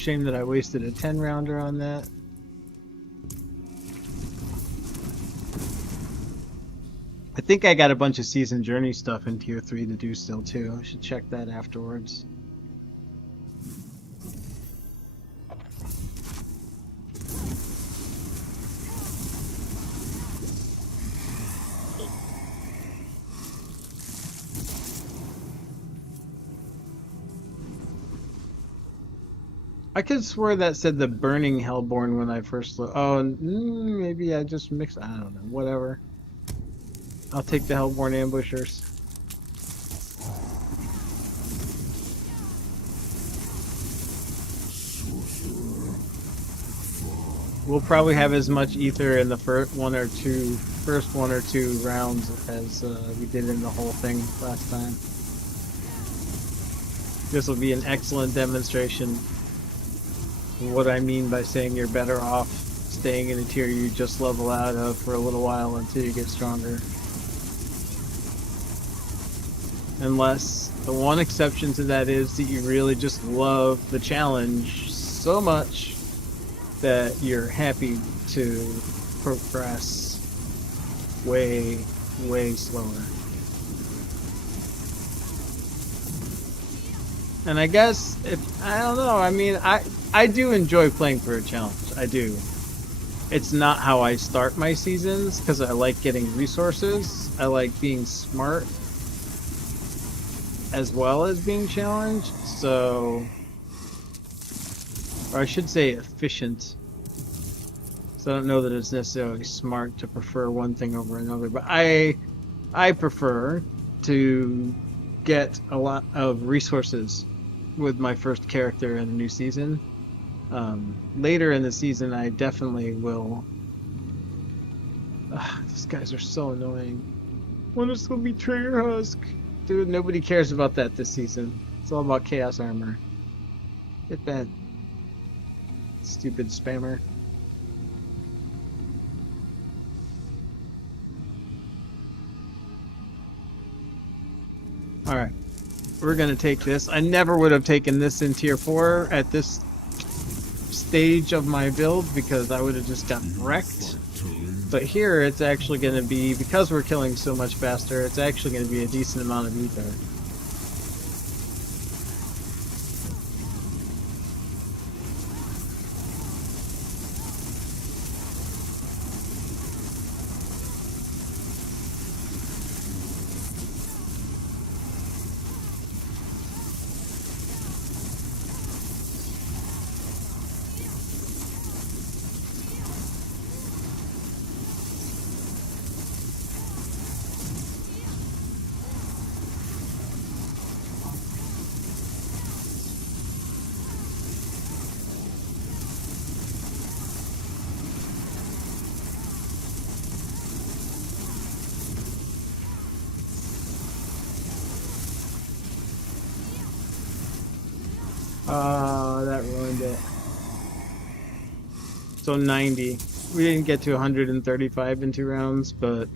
shame that I wasted a 10 rounder on that. I think I got a bunch of season journey stuff in tier 3 to do still too. I should check that afterwards. I could swear that said the Burning Hellborn when I first looked. Oh, maybe I just mixed. I don't know. Whatever. I'll take the Hellborn Ambushers. We'll probably have as much ether in the first one or two rounds as we did in the whole thing last time. This will be an excellent demonstration what I mean by saying you're better off staying in a tier you just level out of for a little while until you get stronger. Unless the one exception to that is that you really just love the challenge so much that you're happy to progress way, way slower. And I guess, I don't know, I mean, I do enjoy playing for a challenge, I do. It's not how I start my seasons, because I like getting resources, I like being smart, as well as being challenged, so... Or I should say efficient. So I don't know that it's necessarily smart to prefer one thing over another, but I prefer to get a lot of resources with my first character in a new season. Later in the season, I definitely will. These guys are so annoying. When is the Betrayer Husk? Dude, nobody cares about that this season. It's all about Chaos Armor. Get that. Stupid spammer. Alright. We're gonna take this. I never would have taken this in tier 4 at this stage of my build because I would have just gotten wrecked. But here it's actually gonna be, because we're killing so much faster, it's actually gonna be a decent amount of ether. That ruined it. So 90. We didn't get to 135 in 2 rounds, but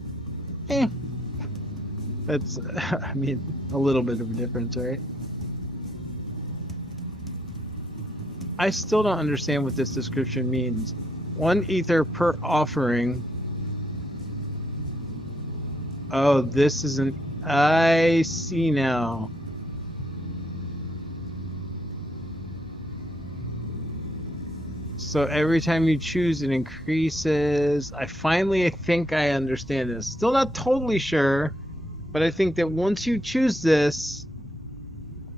that's, I mean, a little bit of a difference, right? I still don't understand what this description means. 1 ether per offering. Oh, this isn't... I see now. So every time you choose, it increases. I think I understand this. Still not totally sure, but I think that once you choose this,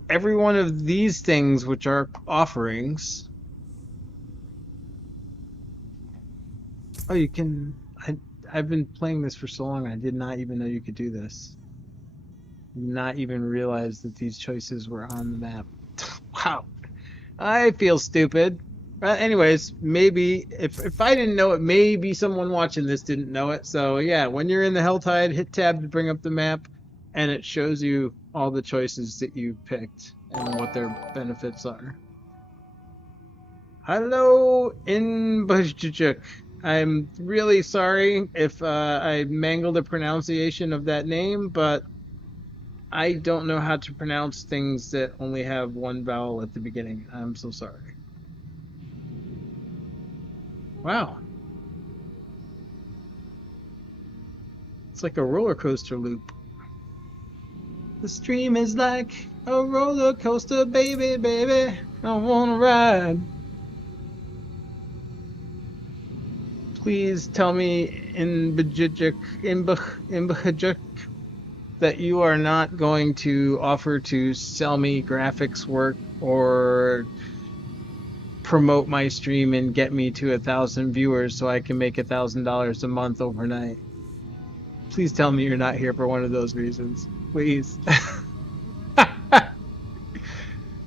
every one of these things, which are offerings... Oh, you can... I've been playing this for so long, I did not even know you could do this. Not even realize that these choices were on the map. Wow. I feel stupid. Anyways, maybe if I didn't know it, maybe someone watching this didn't know it. So yeah, when you're in the Helltide, hit tab to bring up the map, and it shows you all the choices that you picked and what their benefits are. Hello, Inbajjuk. I'm really sorry if I mangled the pronunciation of that name, but I don't know how to pronounce things that only have one vowel at the beginning. I'm so sorry. Wow. It's like a roller coaster loop. The stream is like a roller coaster, baby, baby. I wanna ride. Please tell me in Bajik that you are not going to offer to sell me graphics work or promote my stream and get me to 1,000 viewers so I can make $1,000 a month overnight. Please tell me you're not here for one of those reasons. Please.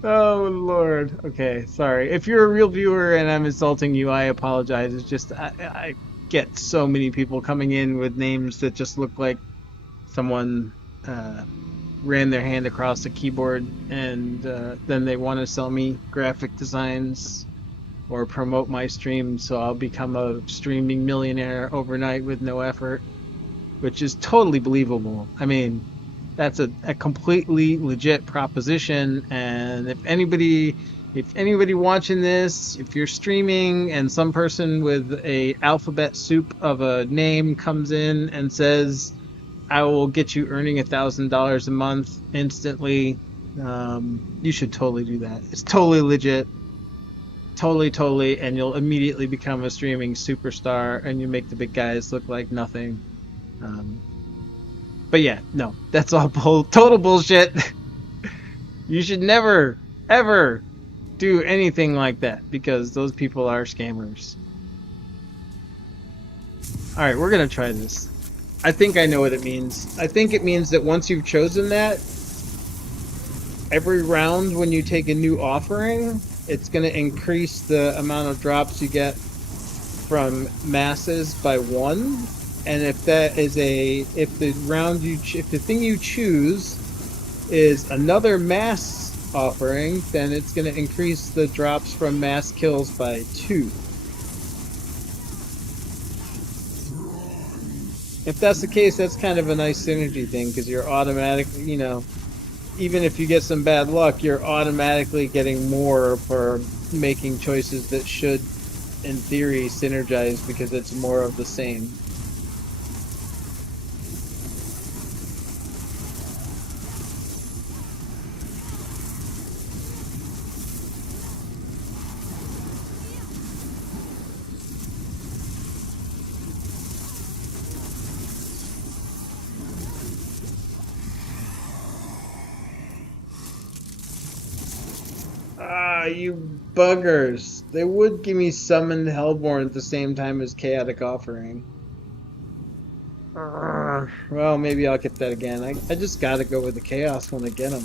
Oh Lord. Okay, sorry. If you're a real viewer and I'm insulting you, I apologize. It's just I get so many people coming in with names that just look like someone ran their hand across the keyboard, and then they want to sell me graphic designs or promote my stream so I'll become a streaming millionaire overnight with no effort, which is totally believable. I mean, that's a completely legit proposition, and if anybody watching this, if you're streaming and some person with a alphabet soup of a name comes in and says, I will get you earning $1,000 a month instantly, you should totally do that. It's totally legit. Totally, and you'll immediately become a streaming superstar, and you make the big guys look like nothing. Um, but yeah, no, that's all total bullshit. You should never, ever do anything like that because those people are scammers. All right, we're gonna try this. I think I know what it means. I think it means that once you've chosen that, every round when you take a new offering, it's going to increase the amount of drops you get from masses by 1. And if that is if the thing you choose is another mass offering, then it's going to increase the drops from mass kills by 2. If that's the case, that's kind of a nice synergy thing because you're automatically, even if you get some bad luck, you're automatically getting more for making choices that should, in theory, synergize because it's more of the same. Ah, you buggers. They would give me Summoned Hellborn at the same time as Chaotic Offering. Well, maybe I'll get that again. I just gotta go with the Chaos when I get them.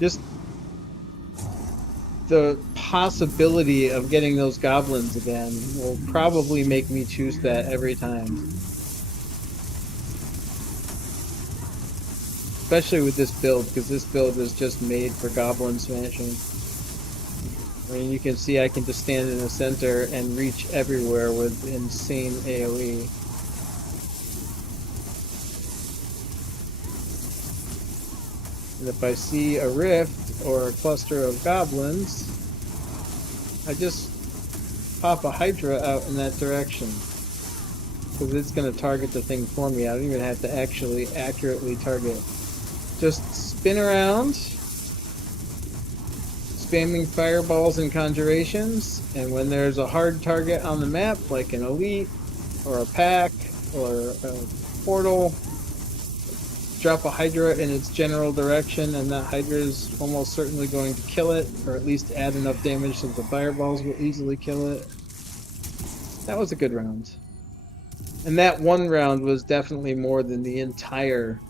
Just the possibility of getting those goblins again will probably make me choose that every time. Especially with this build, because this build is just made for goblin smashing. I mean, you can see I can just stand in the center and reach everywhere with insane AoE. And if I see a rift or a cluster of goblins, I just pop a Hydra out in that direction. Because it's going to target the thing for me. I don't even have to actually accurately target. Just spin around, spamming fireballs and conjurations, and when there's a hard target on the map, like an elite, or a pack, or a portal, drop a Hydra in its general direction, and that Hydra is almost certainly going to kill it, or at least add enough damage so the fireballs will easily kill it. That was a good round. And that one round was definitely more than the entire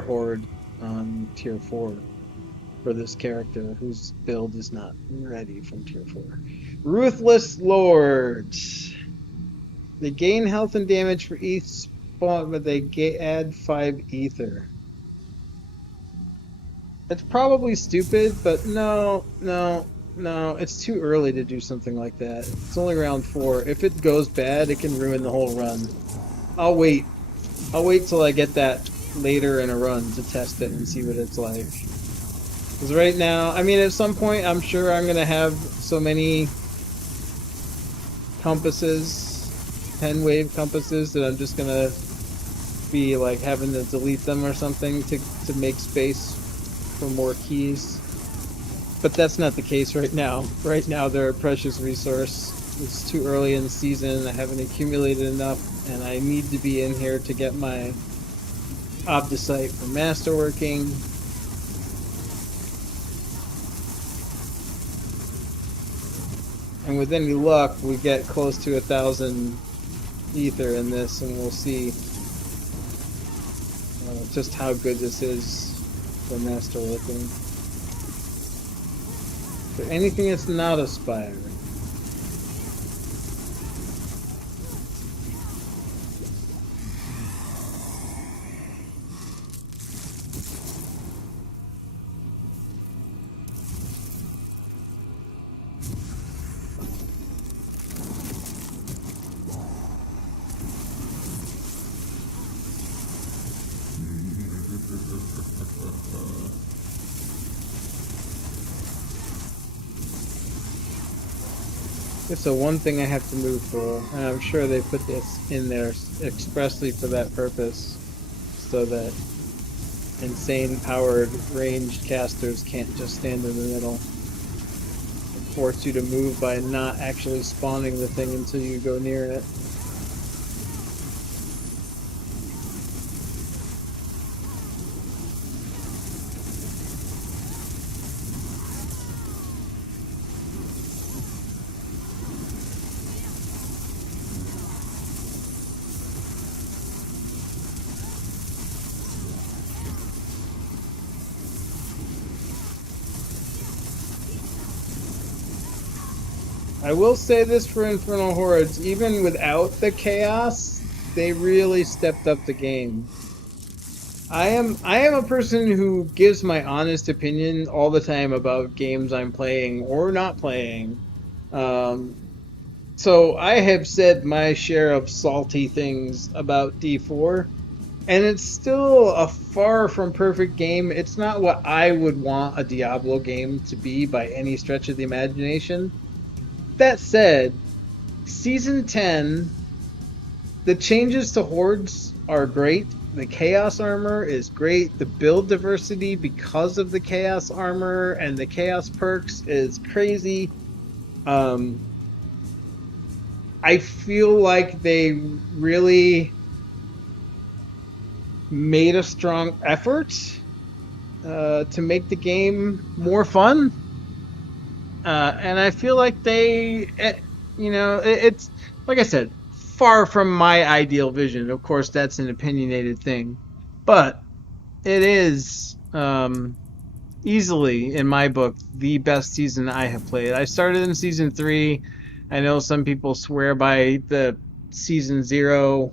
horde on tier 4 for this character whose build is not ready from tier 4. Ruthless Lord. They gain health and damage for each spawn, but they add 5 ether. It's probably stupid, but no, it's too early to do something like that. It's only round 4. If it goes bad, it can ruin the whole run. I'll wait till I get that later in a run to test it and see what it's like. Because right now, I mean, at some point, I'm sure I'm gonna have so many compasses, 10 wave compasses, that I'm just gonna be like having to delete them or something to make space for more keys. But that's not the case right now. Right now, they're a precious resource. It's too early in the season. I haven't accumulated enough, and I need to be in here to get my Obdicite for masterworking. And with any luck, we get close to 1,000 ether in this, and we'll see just how good this is for masterworking. For anything that's not a spire. It's the one thing I have to move for, and I'm sure they put this in there expressly for that purpose, so that insane powered ranged casters can't just stand in the middle. It force you to move by not actually spawning the thing until you go near it. I will say this for Infernal Hordes, even without the chaos, they really stepped up the game. I am a person who gives my honest opinion all the time about games I'm playing or not playing. So I have said my share of salty things about D4, and it's still a far from perfect game. It's not what I would want a Diablo game to be by any stretch of the imagination. That said, Season 10, the changes to Hordes are great. The Chaos Armor is great. The build diversity because of the Chaos Armor and the Chaos perks is crazy. I feel like they really made a strong effort to make the game more fun. And I feel like it's like I said, far from my ideal vision. Of course, that's an opinionated thing, but it is easily, in my book, the best season I have played. I started in season 3. I know some people swear by the season 0.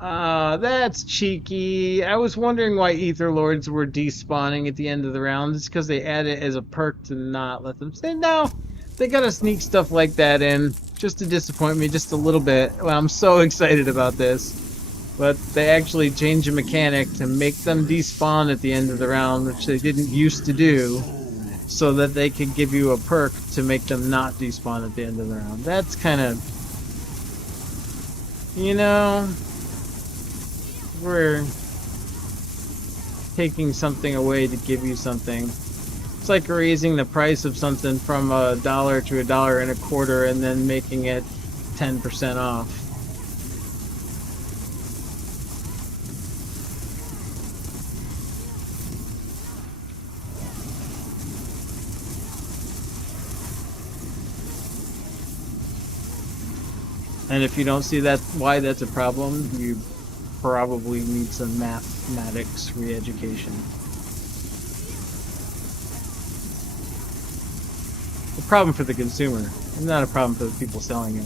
That's cheeky. I was wondering why Ether Lords were despawning at the end of the round. It's because they add it as a perk to not let them stay. No, they gotta sneak stuff like that in just to disappoint me just a little bit. Well, I'm so excited about this. But they actually changed a mechanic to make them despawn at the end of the round, which they didn't used to do, so that they could give you a perk to make them not despawn at the end of the round. That's kind of, we're taking something away to give you something. It's like raising the price of something from $1 to $1.25 and then making it 10% off. And if you don't see why that's a problem, you probably need some mathematics re-education. A problem for the consumer, not a problem for the people selling it.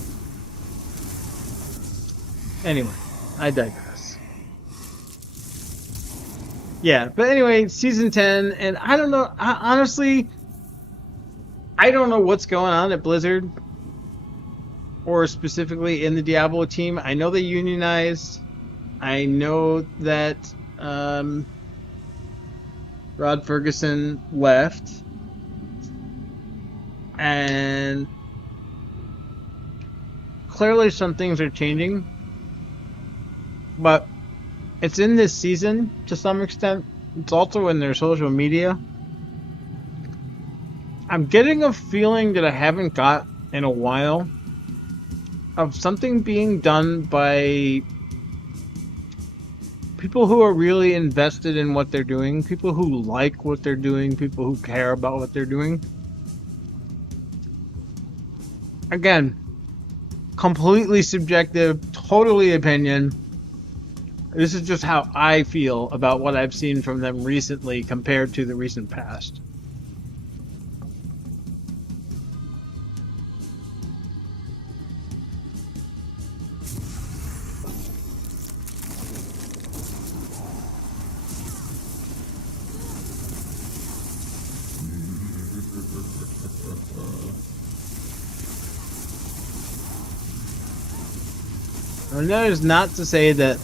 Anyway, I digress. Yeah, but anyway, season 10, and I don't know, honestly, I don't know what's going on at Blizzard, or specifically in the Diablo team. I know they unionized. I know that Rod Ferguson left, and clearly some things are changing, but it's in this season to some extent. It's also in their social media. I'm getting a feeling that I haven't got in a while of something being done by people who are really invested in what they're doing, people who like what they're doing, people who care about what they're doing. Again, completely subjective, totally opinion. This is just how I feel about what I've seen from them recently compared to the recent past. And that is not to say that,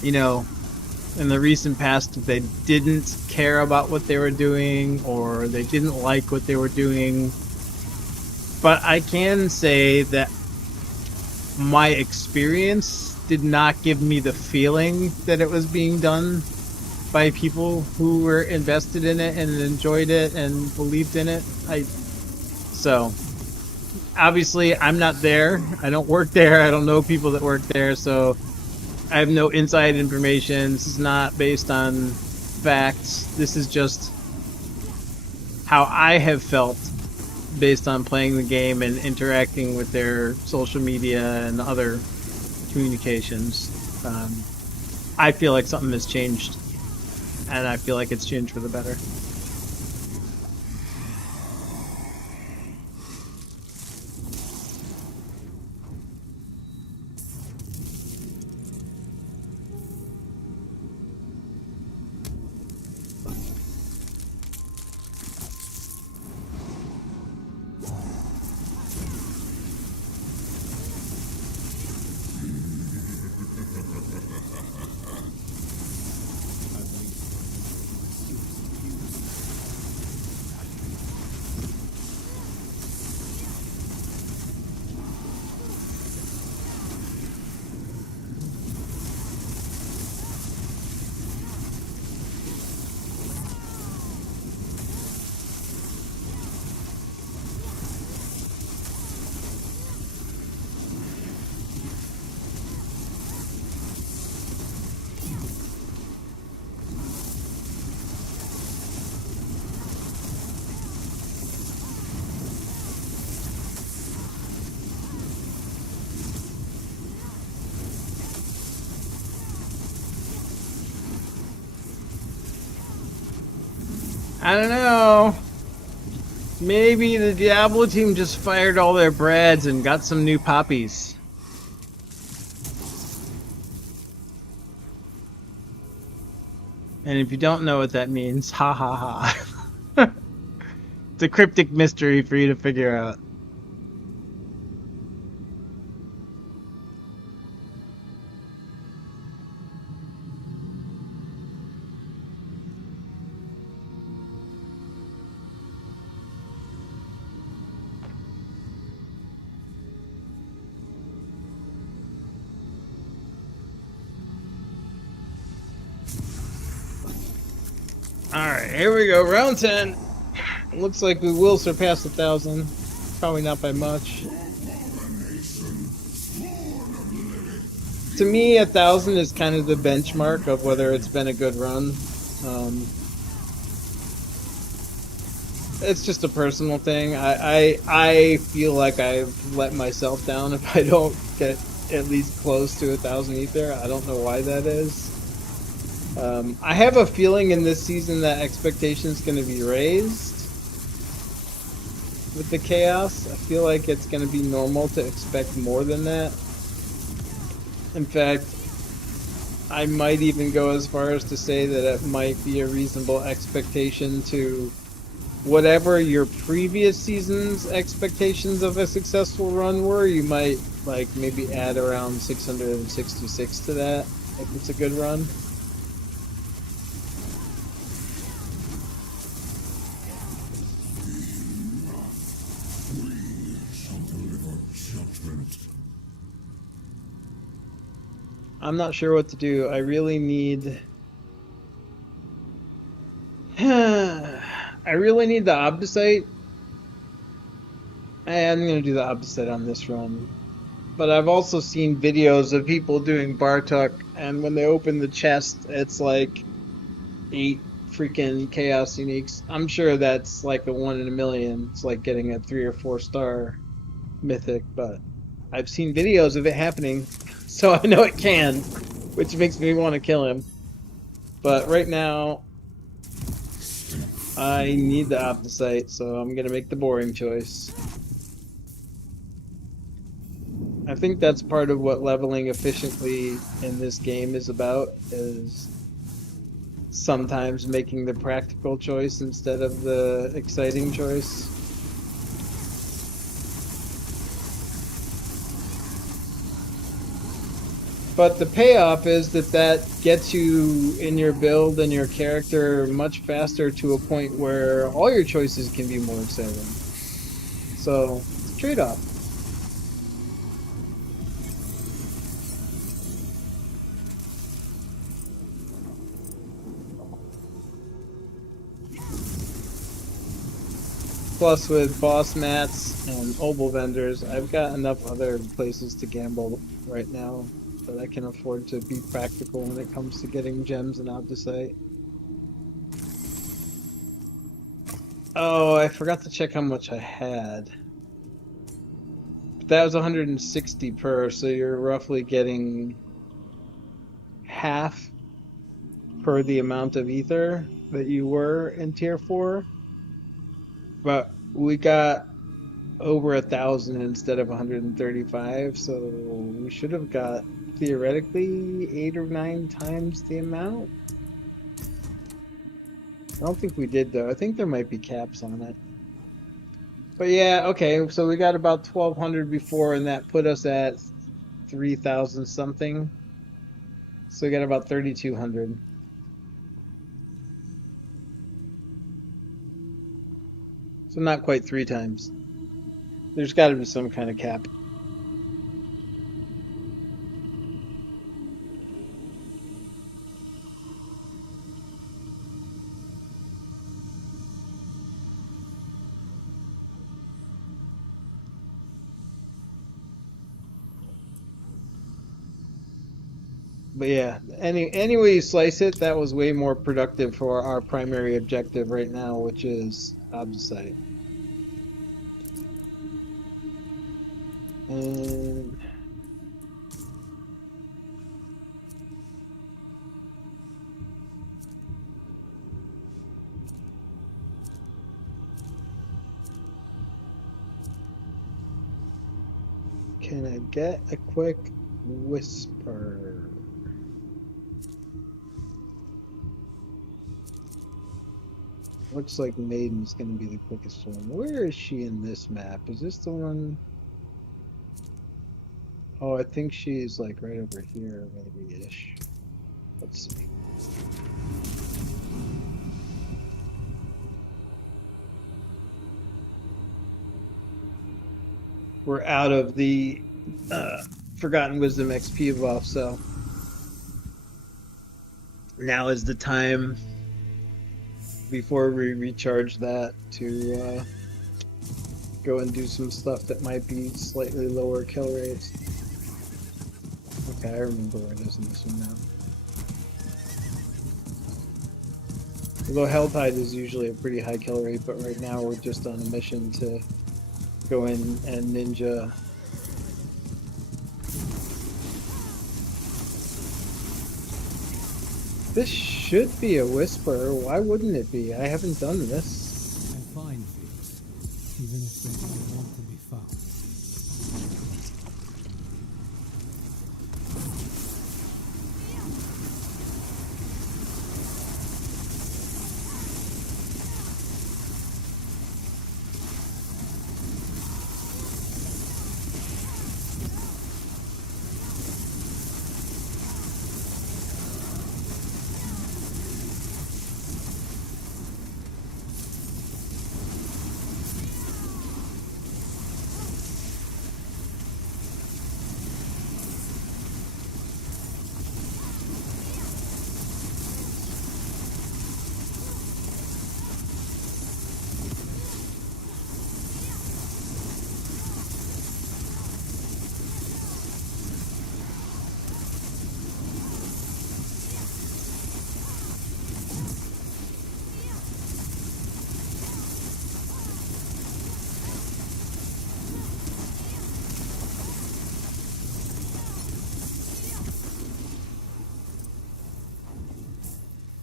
you know, in the recent past they didn't care about what they were doing or they didn't like what they were doing. But I can say that my experience did not give me the feeling that it was being done by people who were invested in it and enjoyed it and believed in it. So obviously I'm not there. I don't work there. I don't know people that work there, so I have no inside information. This is not based on facts. This is just how I have felt based on playing the game and interacting with their social media and other communications. I feel like something has changed, and I feel like it's changed for the better. I don't know. Maybe the Diablo team just fired all their brads and got some new poppies. And if you don't know what that means, ha ha ha. It's a cryptic mystery for you to figure out. Alright, here we go, round 10. Looks like we will surpass 1,000. Probably not by much. To me, 1,000 is kind of the benchmark of whether it's been a good run. It's just a personal thing. I feel like I've let myself down if I don't get at least close to 1,000 ether. I don't know why that is. I have a feeling in this season that expectation is going to be raised with the chaos. I feel like it's going to be normal to expect more than that. In fact, I might even go as far as to say that it might be a reasonable expectation to whatever your previous season's expectations of a successful run were. You might like maybe add around 666 to that if it's a good run. I'm not sure what to do. I really need... I really need the Obdusite. I'm going to do the Obdusite on this run. But I've also seen videos of people doing Bartok, and when they open the chest, it's like 8 freaking Chaos Uniques. I'm sure that's like a 1 in a million. It's like getting a 3 or 4 star mythic, but I've seen videos of it happening, so I know it can, which makes me want to kill him. But right now, I need the Opticite, so I'm gonna make the boring choice. I think that's part of what leveling efficiently in this game is about, is sometimes making the practical choice instead of the exciting choice. But the payoff is that gets you in your build and your character much faster to a point where all your choices can be more exciting. So it's a trade-off. Plus, with boss mats and obol vendors, I've got enough other places to gamble right now that I can afford to be practical when it comes to getting gems and Opticite. Oh, I forgot to check how much I had. But that was 160 per, so you're roughly getting half per the amount of ether that you were in tier 4. But we got over 1,000 instead of 135, so we should have got theoretically 8 or 9 times the amount. I don't think we did though. I think there might be caps on it. But yeah, okay, so we got about 1,200 before, and that put us at 3,000 something. So we got about 3,200. So not quite 3 times. There's got to be some kind of cap. But yeah, any way you slice it, that was way more productive for our primary objective right now, which is Obsite. And can I get a quick whisper? Looks like Maiden's gonna be the quickest one. Where is she in this map? Is this the one? Oh, I think she's like right over here, maybe-ish. Let's see. We're out of the Forgotten Wisdom XP buff, so now is the time before we recharge that to go and do some stuff that might be slightly lower kill rates. Okay, I remember where it is in this one now. Although Helltide is usually a pretty high kill rate, but right now we're just on a mission to go in and ninja. This should be a whisper. Why wouldn't it be? I haven't done this. I find things, even if they don't want to be found.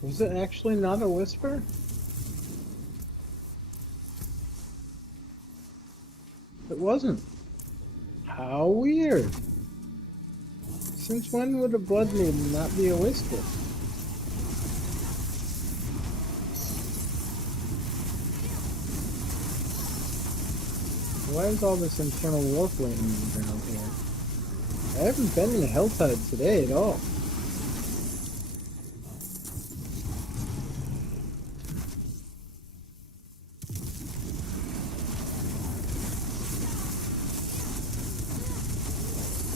Was it actually not a whisper? It wasn't. How weird. Since when would a blood maiden not be a whisper? Why is all this infernal warp waiting around here? I haven't been in Helltide today at all.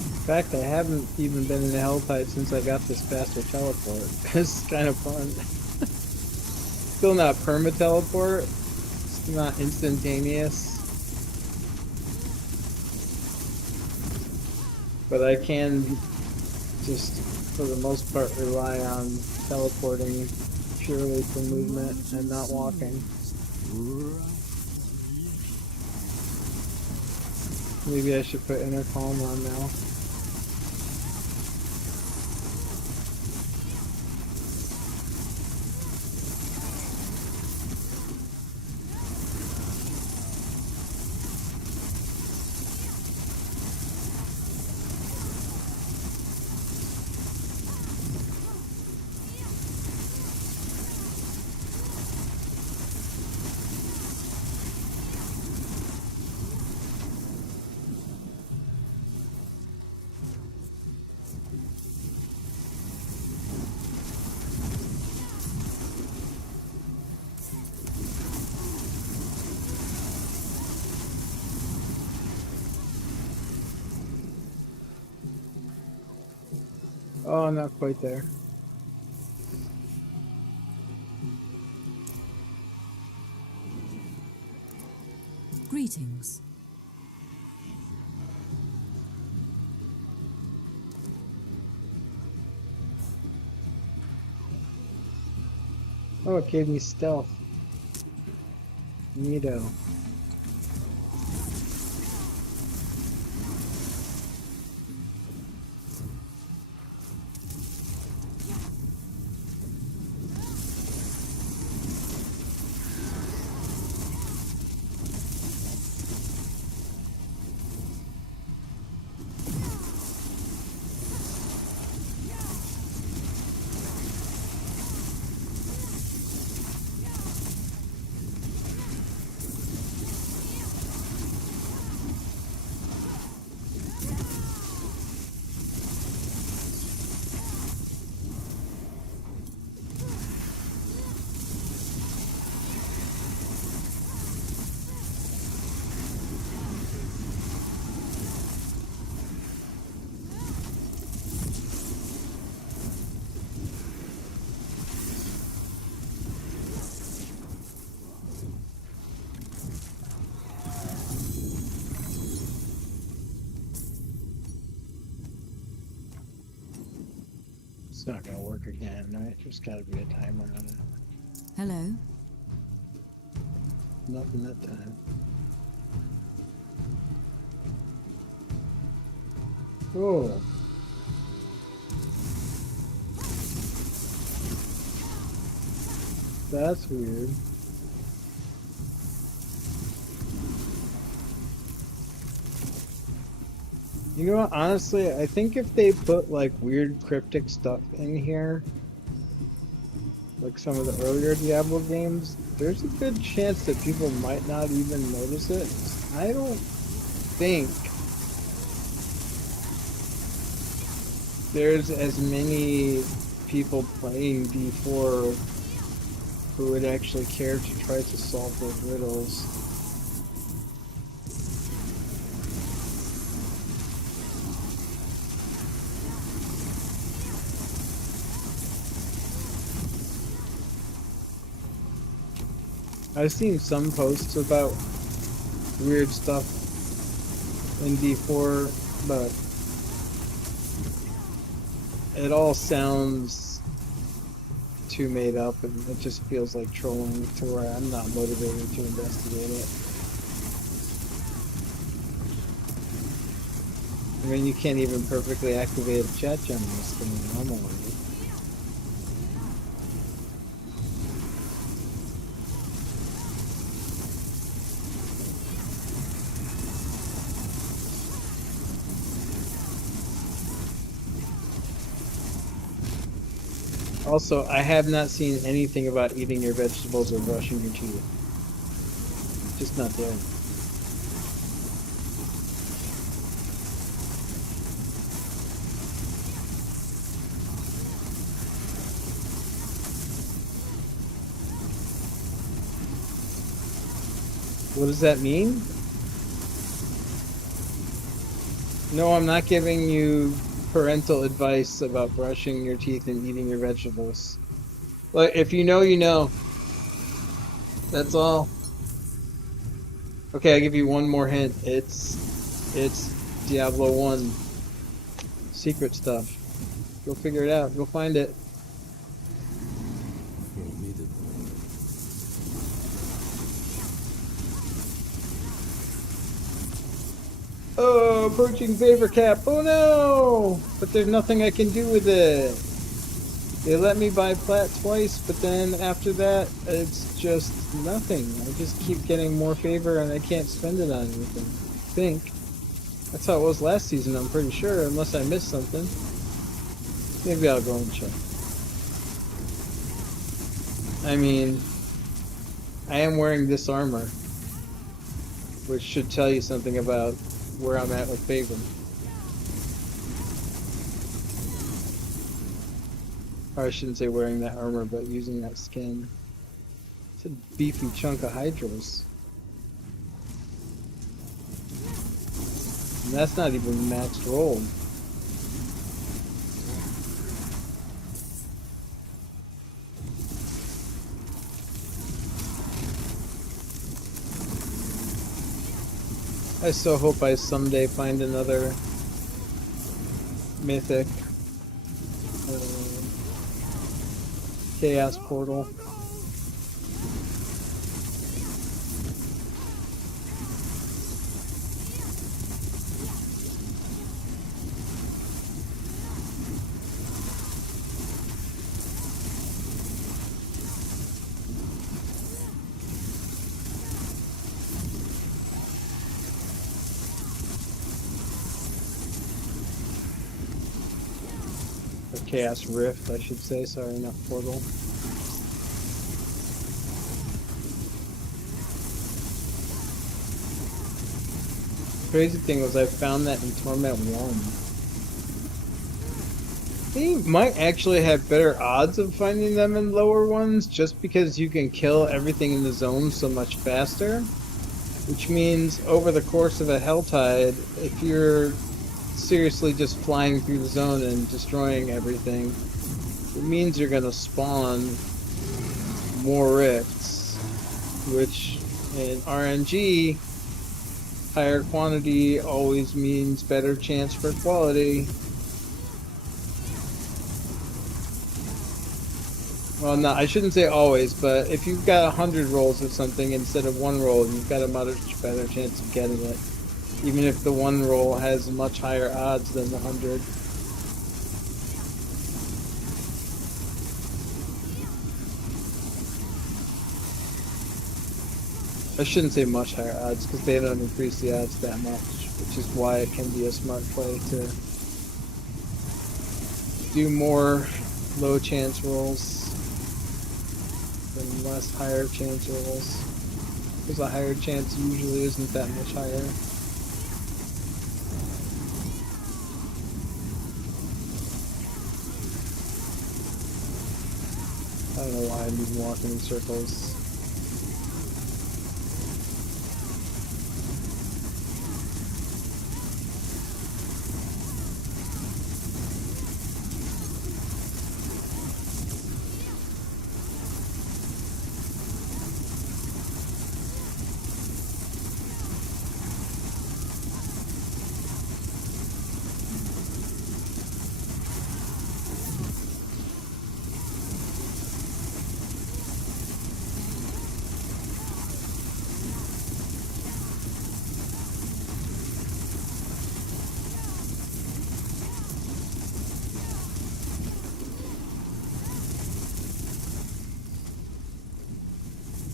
In fact, I haven't even been in Helltide since I got this faster teleport. It's kind of fun. Still not perma-teleport. Still not instantaneous. But I can just, for the most part, rely on teleporting purely for movement and not walking. Maybe I should put intercom on now. Oh, not quite there. Greetings. Oh, it gave me stealth. Neato. It's not gonna work again, right? There's gotta be a timer on it. Hello. Nothing that time. Oh. That's weird. You know what, honestly, I think if they put like weird cryptic stuff in here, like some of the earlier Diablo games, there's a good chance that people might not even notice it. I don't think there's as many people playing D4 who would actually care to try to solve those riddles. I've seen some posts about weird stuff in D4, but it all sounds too made up, and it just feels like trolling to where I'm not motivated to investigate it. I mean, you can't even perfectly activate a chat gem in this thing normally. Also, I have not seen anything about eating your vegetables or brushing your teeth. Just not there. What does that mean? No, I'm not giving you parental advice about brushing your teeth and eating your vegetables. But if you know, you know. That's all. Okay, I'll give you one more hint. It's Diablo 1 secret stuff. Go figure it out. Go find it. Won't need it. Oh, approaching favor cap. Oh no! But there's nothing I can do with it. They let me buy plat twice, but then after that, it's just nothing. I just keep getting more favor and I can't spend it on anything. I think. That's how it was last season, I'm pretty sure, unless I missed something. Maybe I'll go and check. I mean, I am wearing this armor, which should tell you something about where I'm at with favor. Or I shouldn't say wearing that armor, but using that skin. It's a beefy chunk of hydros. And that's not even maxed rolled. I so hope I someday find another mythic chaos portal. Chaos Rift, I should say. Sorry, not portal. Crazy thing was I found that in Torment 1. They might actually have better odds of finding them in lower ones just because you can kill everything in the zone so much faster. Which means over the course of a Helltide, if you're seriously just flying through the zone and destroying everything, it means you're gonna spawn more rifts, which in RNG, higher quantity always means better chance for quality. Well, no, I shouldn't say always, but if you've got 100 rolls of something instead of one roll, you've got a much better chance of getting it. Even if the one roll has much higher odds than the 100. I shouldn't say much higher odds, because they don't increase the odds that much, which is why it can be a smart play to do more low chance rolls than less higher chance rolls. Because a higher chance usually isn't that much higher. I don't know why I'm even walking in circles.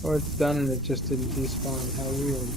Or it's done and it just didn't despawn. How weird.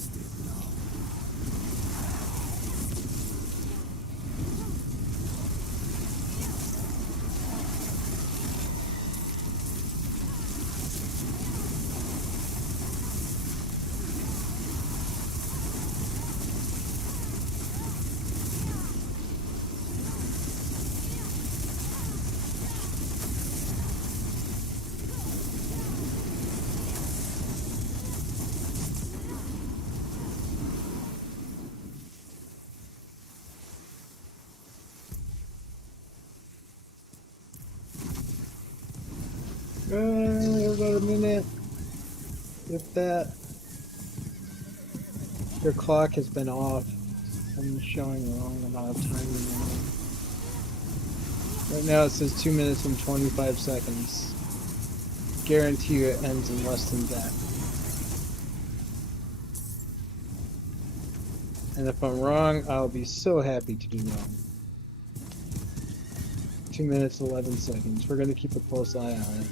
wasted now. About a minute. If that. Your clock has been off. I'm showing the wrong amount of time remaining. Right now it says 2 minutes and 25 seconds. Guarantee you it ends in less than that. And if I'm wrong, I'll be so happy to be wrong. 2 minutes 11 seconds. We're going to keep a close eye on it.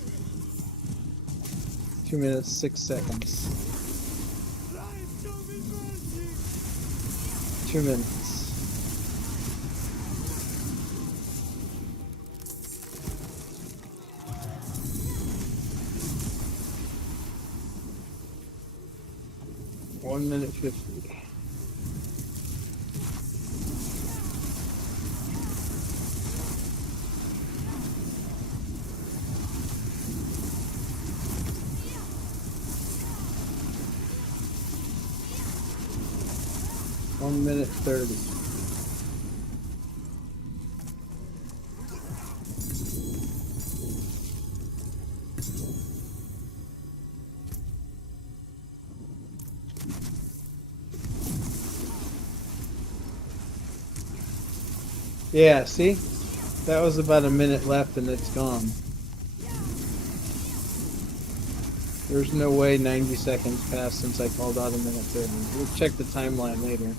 2 minutes 6 seconds. 2 minutes. One minute 50. One minute 30. Yeah, see? That was about a minute left and it's gone. There's no way 90 seconds passed since I called out a minute 30. We'll check the timeline later.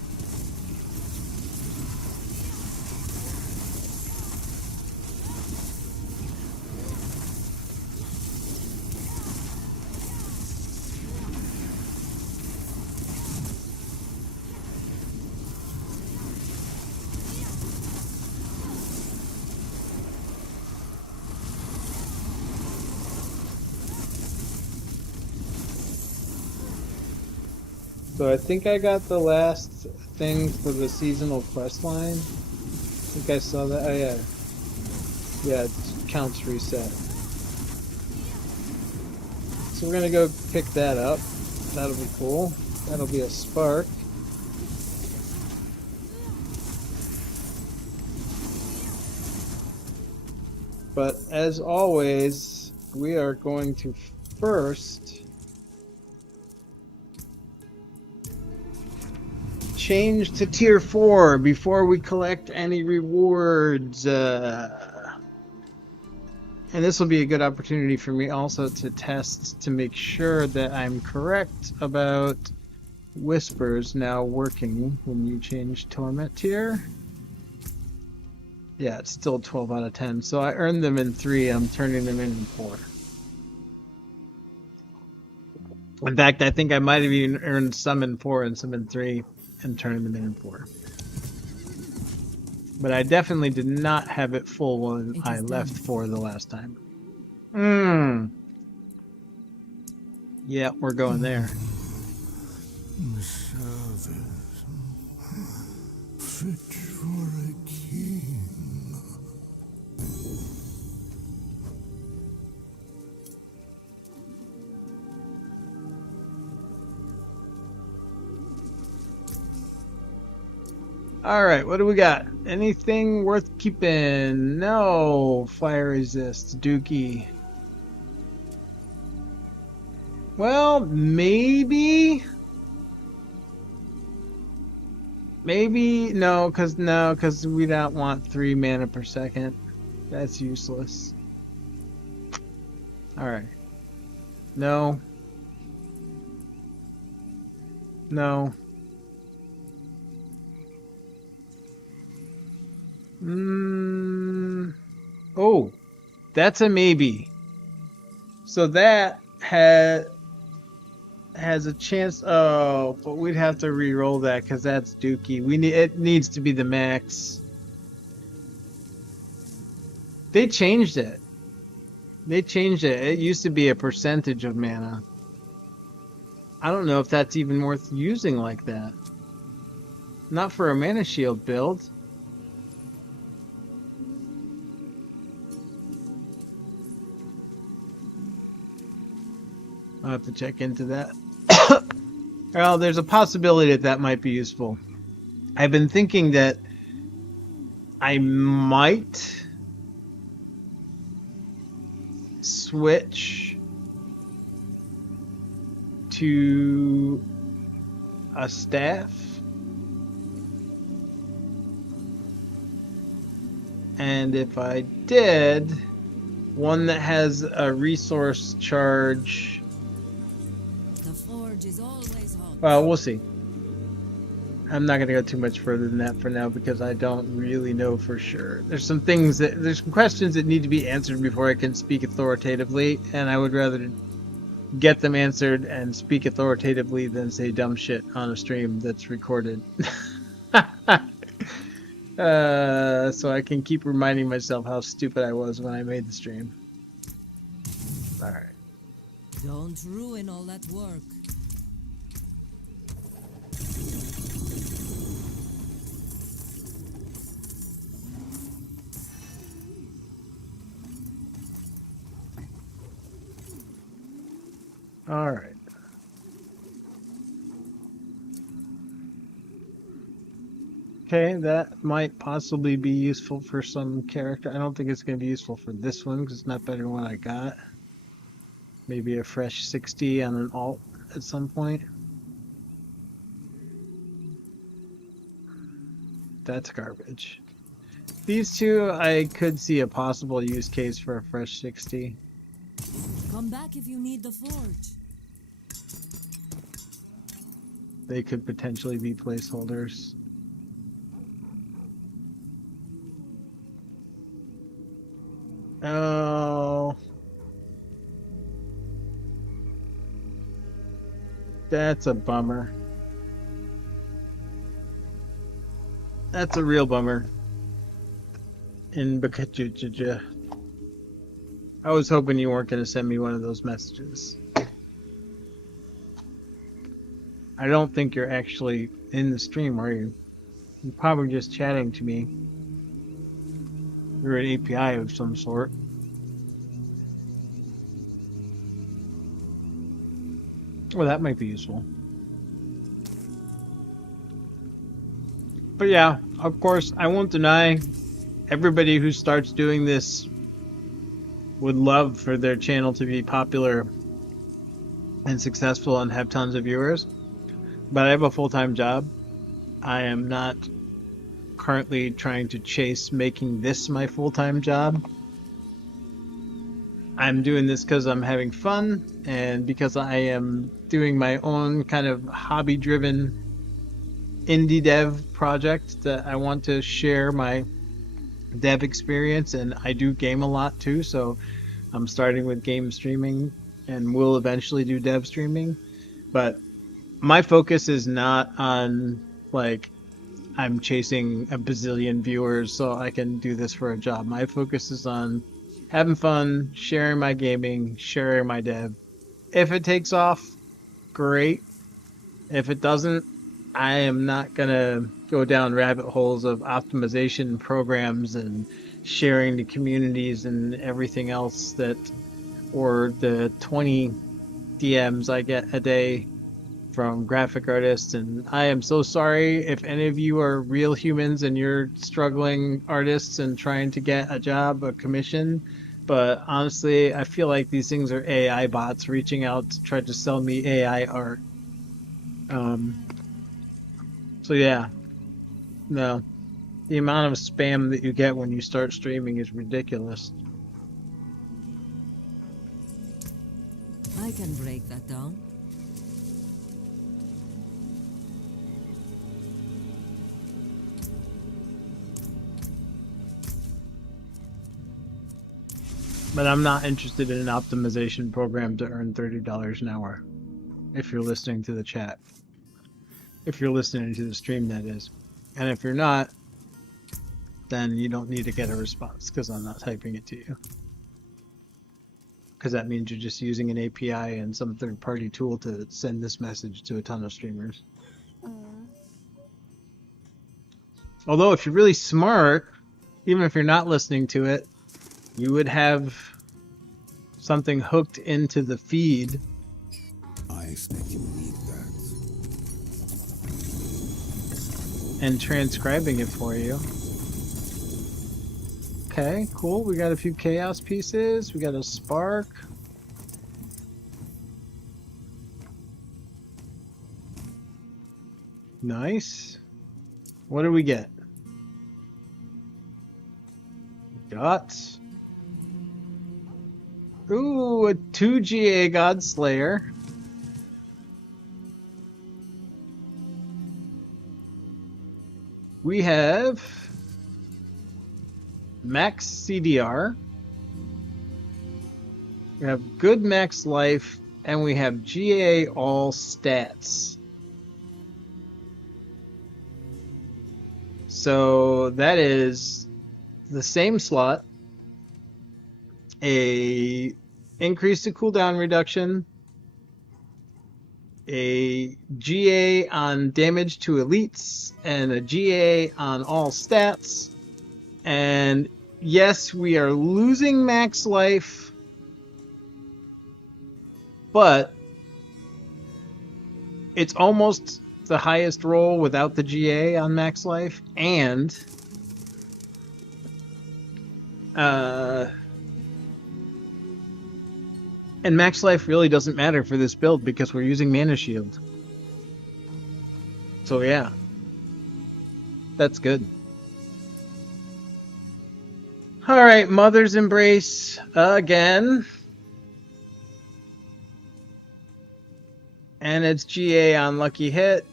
So I think I got the last thing for the seasonal quest line. I think I saw that. Oh yeah. Yeah, it counts reset. So we're gonna go pick that up. That'll be cool. That'll be a spark. But as always, we are going to first change to tier 4 before we collect any rewards. And this will be a good opportunity for me also to test to make sure that I'm correct about whispers now working when you change torment tier. Yeah, it's still 12 out of 10. So I earned them in 3. I'm turning them in 4. In fact, I think I might have even earned some in 4 and some in 3 and turning them in 4. But I definitely did not have it full when I left 4 the last time. Yeah, we're going there. Service fit for a king. Alright, what do we got? Anything worth keeping? No. Fire resist. Dookie. Well, maybe. Maybe. No, because we don't want 3 mana per second. That's useless. Alright. No. No. Oh, that's a maybe. So that had has a chance. Oh, but we'd have to re-roll that because that's dookie. It needs to be the max. They changed it. They changed it. It used to be a percentage of mana. I don't know if that's even worth using like that. Not for a mana shield build. I'll have to check into that. Well, there's a possibility that that might be useful. I've been thinking that I might switch to a staff. And if I did, one that has a resource charge. The forge is always hot. Well, we'll see. I'm not going to go too much further than that for now because I don't really know for sure. There's some questions that need to be answered before I can speak authoritatively, and I would rather get them answered and speak authoritatively than say dumb shit on a stream that's recorded. So I can keep reminding myself how stupid I was when I made the stream. Alright. Don't ruin all that work. Alright. Okay, that might possibly be useful for some character. I don't think it's going to be useful for this one because it's not better than what I got. Maybe a fresh 60 on an alt at some point. That's garbage. These two, I could see a possible use case for a fresh 60. Come back if you need the forge. They could potentially be placeholders. Oh. That's a bummer. That's a real bummer. In Bakajujaja. I was hoping you weren't going to send me one of those messages. I don't think you're actually in the stream, are you? You're probably just chatting to me. You're an API of some sort. Well, that might be useful. But yeah, of course, I won't deny everybody who starts doing this would love for their channel to be popular and successful and have tons of viewers. But I have a full-time job. I am not currently trying to chase making this my full-time job. I'm doing this because I'm having fun and because I am doing my own kind of hobby-driven indie dev project that I want to share my dev experience, and I do game a lot too, so I'm starting with game streaming and will eventually do dev streaming. But my focus is not on like I'm chasing a bazillion viewers so I can do this for a job. My focus is on having fun, sharing my gaming, sharing my dev. If it takes off, great. If it doesn't, I am not gonna go down rabbit holes of optimization programs and sharing the communities and everything else that, or the 20 DMs I get a day from graphic artists. And I am so sorry if any of you are real humans and you're struggling artists and trying to get a job, a commission. But honestly, I feel like these things are AI bots reaching out to try to sell me AI art. So yeah, no. The amount of spam that you get when you start streaming is ridiculous. I can break that down. But I'm not interested in an optimization program to earn $30 an hour. if you're listening to the chat. If you're listening to the stream, that is. And if you're not, then you don't need to get a response because I'm not typing it to you. Because that means you're just using an API and some third-party tool to send this message to a ton of streamers. Although, if you're really smart, even if you're not listening to it, you would have something hooked into the feed. I expect you will need that. And transcribing it for you. Okay, cool. We got a few chaos pieces. We got a spark. Nice. What do we get? Got. Ooh, a 2 GA Godslayer. We have max CDR. We have good max life, and we have GA all stats. So that is the same slot. A increase to cooldown reduction, a GA on damage to elites, and a GA on all stats. And yes, we are losing max life, but it's almost the highest roll without the GA on max life, and max life really doesn't matter for this build because we're using Mana Shield. So yeah, that's good. Alright, Mother's Embrace again. And it's GA on Lucky Hit.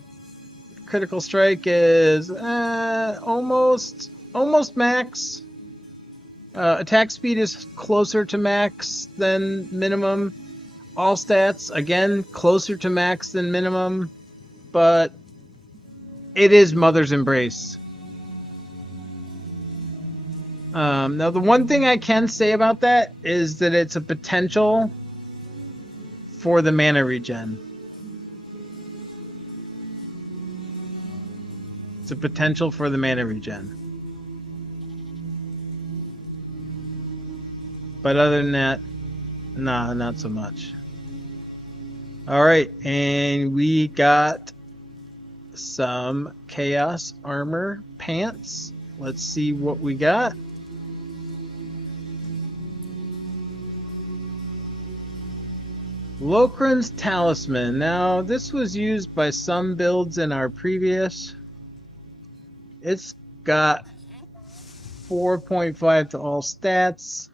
Critical Strike is almost max. Attack speed is closer to max than minimum. All stats, again, closer to max than minimum. But it is Mother's Embrace. Now, the one thing I can say about that is that it's a potential for the mana regen. It's a potential for the mana regen. But other than that, nah, not so much. Alright, and we got some Chaos Armor pants. Let's see what we got. Lokran's Talisman. Now, this was used by some builds in our previous. It's got 4.5 to all stats.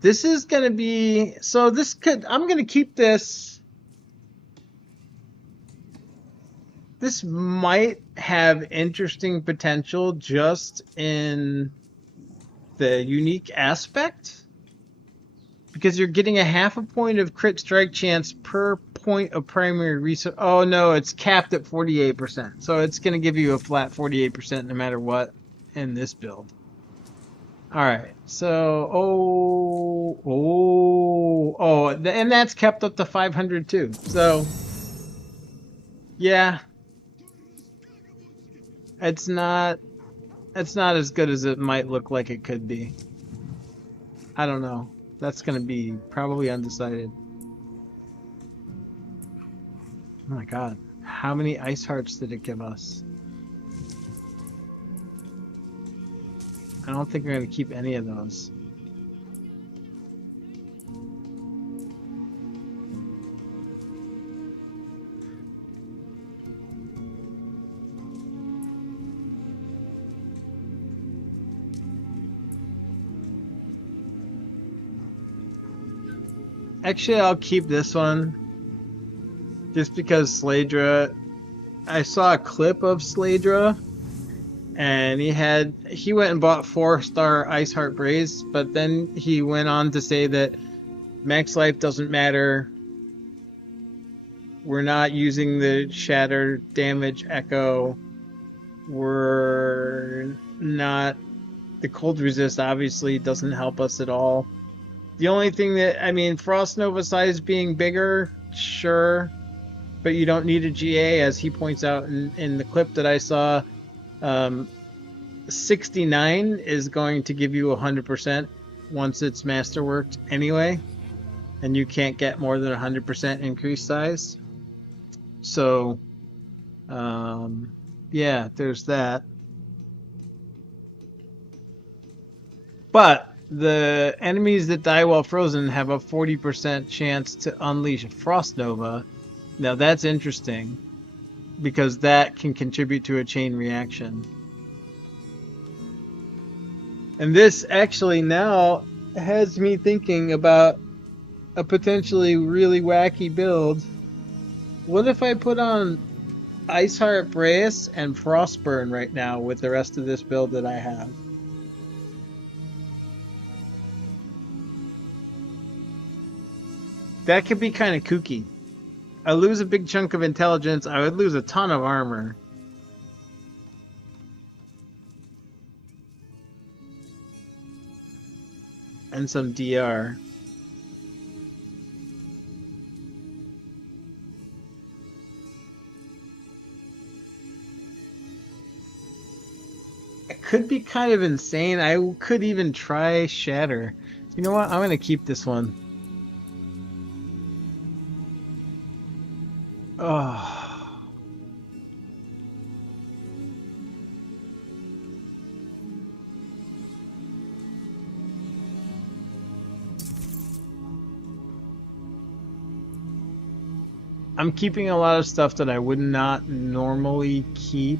This is going to be, so this could, I'm going to keep this. This might have interesting potential just in the unique aspect, because you're getting a half a point of crit strike chance per point of primary resource. Oh no, it's capped at 48%. So it's going to give you a flat 48% no matter what in this build. Alright, so, and that's kept up to 500 too. So, yeah, it's not as good as it might look like it could be. I don't know. That's going to be probably undecided. Oh my god. How many ice hearts did it give us? I don't think we're going to keep any of those. Actually, I'll keep this one. Just because Slaydra... I saw a clip of Slaydra. And he went and bought 4-star Ice Heart Brace, but then he went on to say that Max life doesn't matter. We're not using the shatter damage echo. We're not... The cold resist obviously doesn't help us at all. The only thing that... I mean, Frost Nova size being bigger, sure. But you don't need a GA, as he points out in the clip that I saw. 69 is going to give you 100% once it's masterworked anyway. And you can't get more than 100% increased size. So, yeah, there's that. But the enemies that die while frozen have a 40% chance to unleash a Frost Nova. Now that's interesting, because that can contribute to a chain reaction. And this actually now has me thinking about a potentially really wacky build. What if I put on Iceheart Brace and Frostburn right now with the rest of this build that I have? That could be kind of kooky. I lose a big chunk of intelligence. I would lose a ton of armor. And some DR. It could be kind of insane. I could even try Shatter. You know what? I'm going to keep this one. Oh. I'm keeping a lot of stuff that I would not normally keep.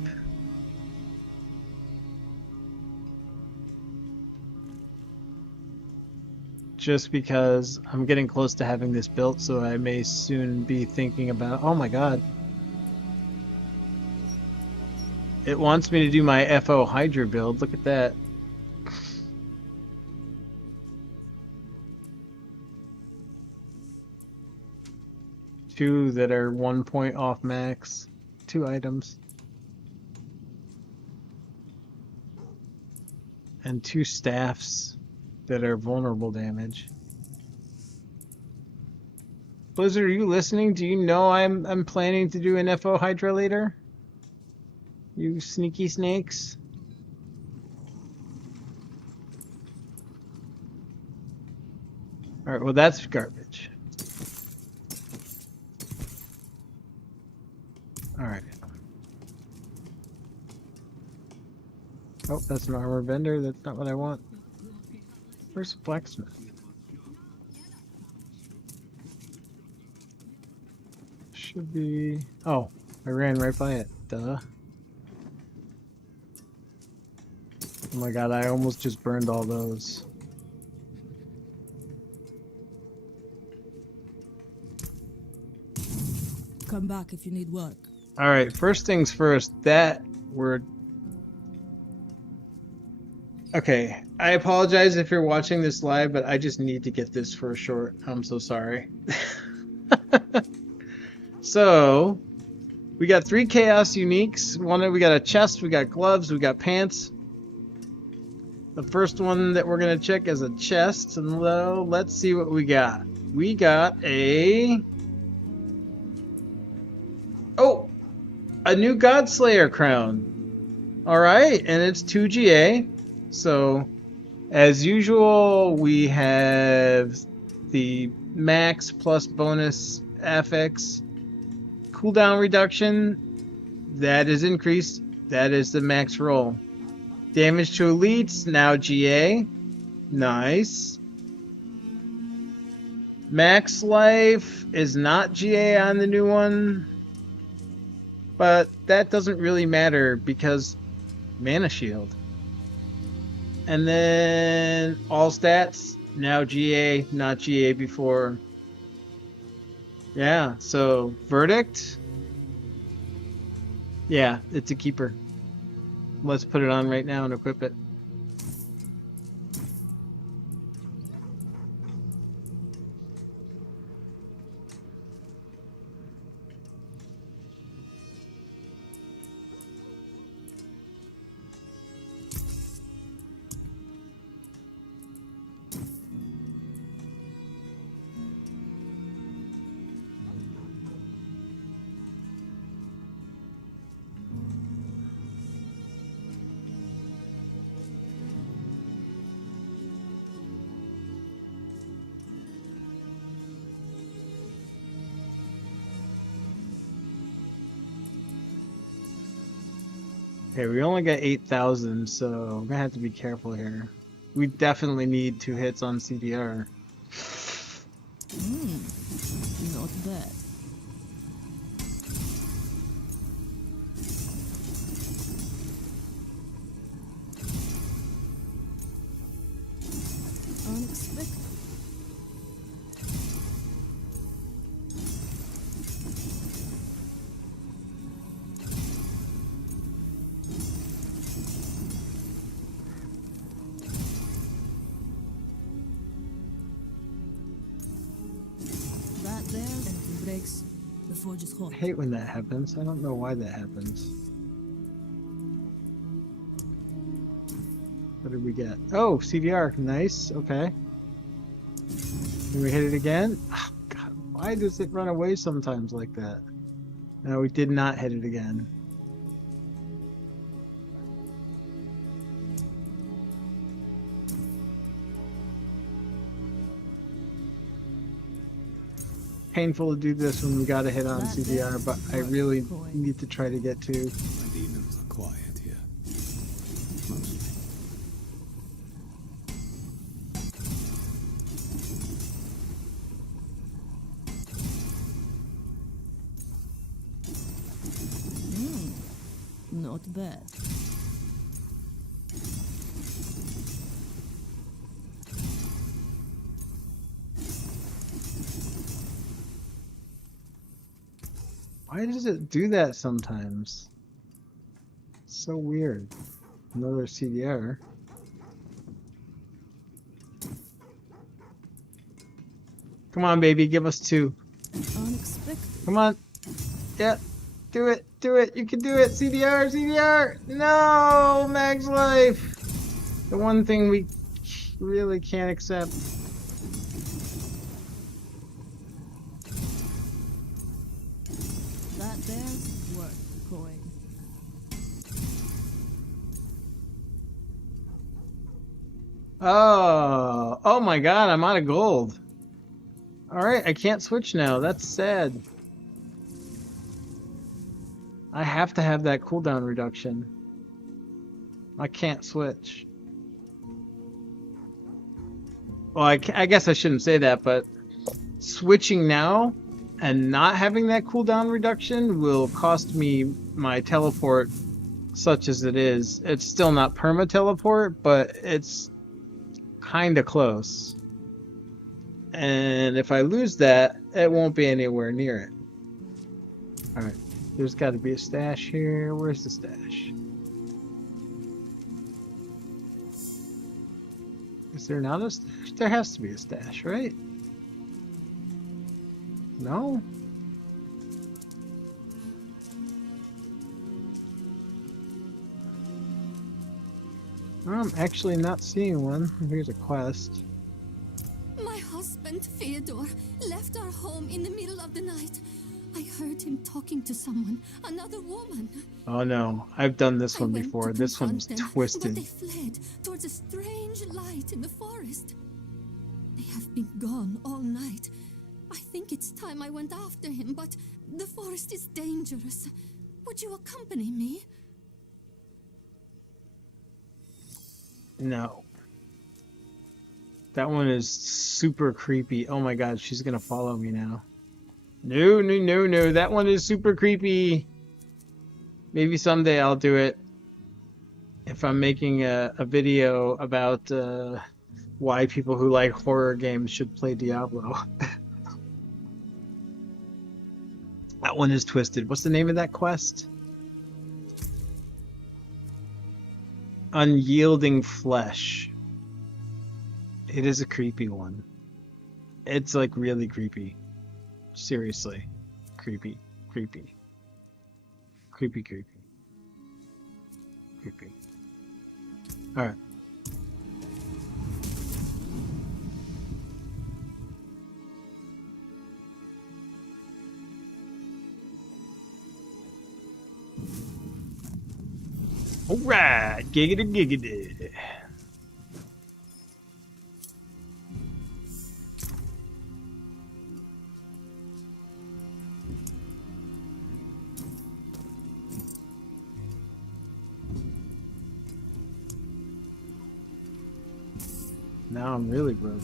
Just because I'm getting close to having this built, so I may soon be thinking about... Oh my god. It wants me to do my FO Hydra build. Look at that. Two that are 1 point off max. 2 items. And 2 staffs that are vulnerable damage. Blizzard, are you listening? Do you know I'm planning to do an FO Hydra later? You sneaky snakes. Alright, well that's garbage. Alright. Oh, that's an armor vendor. That's not what I want. Where's the blacksmith? Should be... Oh, I ran right by it. Duh. Oh my god, I almost just burned all those. Come back if you need work. Alright, first things first, that were... Okay, I apologize if you're watching this live, but I just need to get this for a short. I'm so sorry. So, we got 3 Chaos Uniques. We got a chest, we got gloves, we got pants. The first one that we're going to check is a chest, and let's see what we got. We got a... Oh! A new Godslayer crown. Alright, and it's 2 GA. So, as usual, we have the max plus bonus affix. Cooldown reduction, that is increased. That is the max roll. Damage to elites, now GA. Nice. Max life is not GA on the new one. But that doesn't really matter because mana shield. And then all stats, now GA, not GA before. Yeah, so verdict. Yeah, it's a keeper. Let's put it on right now and equip it. Okay, we only got 8,000, so I'm gonna have to be careful here. We definitely need 2 hits on CDR. Not bad. Unexpected. That there, anything breaks. The forge is hot. I hate when that happens. I don't know why that happens. What did we get? Oh, CDR. Nice. Okay. Can we hit it again? Oh, God, why does it run away sometimes like that? No, we did not hit it again. Painful to do this when we got a hit on CDR, but I really need to try to get to. My demons are quiet here. Mostly. Not bad. Why does it do that sometimes? It's so weird. Another CDR. Come on, baby, give us 2. Unexpected. Come on. Yeah. Do it. Do it. You can do it. CDR. CDR. No, Mag's life. The one thing we really can't accept. That there's worth the coin. Oh my God, I'm out of gold. All right, I can't switch now. That's sad. I have to have that cooldown reduction. I can't switch. Well, I guess I shouldn't say that, but switching now and not having that cooldown reduction will cost me my teleport, such as it is. It's still not perma teleport, but it's kind of close. And if I lose that, it won't be anywhere near it. Alright, there's got to be a stash here. Where's the stash? Is there not a stash? There has to be a stash, right? No? I'm actually not seeing one. Here's a quest. My husband, Theodore, left our home in the middle of the night. I heard him talking to someone, another woman. Oh no, I've done this I one went before. to This one's confront them, twisted. But they fled towards a strange light in the forest. They have been gone all night. I think it's time I went after him, but the forest is dangerous. Would you accompany me? No. That one is super creepy. Oh my God, she's gonna follow me now. No, no, no, no. That one is super creepy. Maybe someday I'll do it. If I'm making a video about why people who like horror games should play Diablo. That one is twisted. What's the name of that quest? Unyielding Flesh. It is a creepy one. It's like really creepy. Seriously. Creepy. Creepy. Creepy, creepy. Creepy. Alright. Alright, giggity giggity. Now I'm really broke.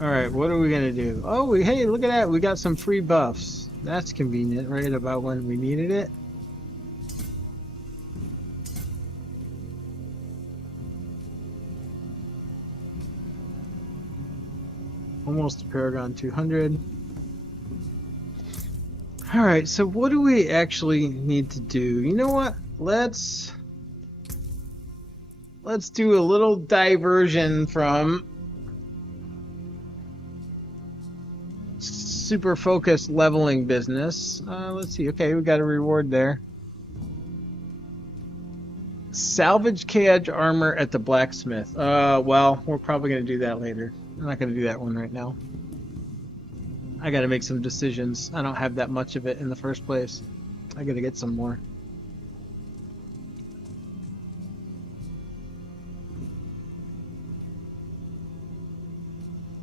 Alright, what are we gonna do? Oh, hey, look at that. We got some free buffs. That's convenient, right about when we needed it. Almost a Paragon 200. Alright, so what do we actually need to do? You know what? Let's do a little diversion from super focused leveling business. Let's see. Okay, we got a reward there. Salvage K-Edge armor at the blacksmith. Well, we're probably going to do that later. I'm not going to do that one right now. I got to make some decisions. I don't have that much of it in the first place. I got to get some more.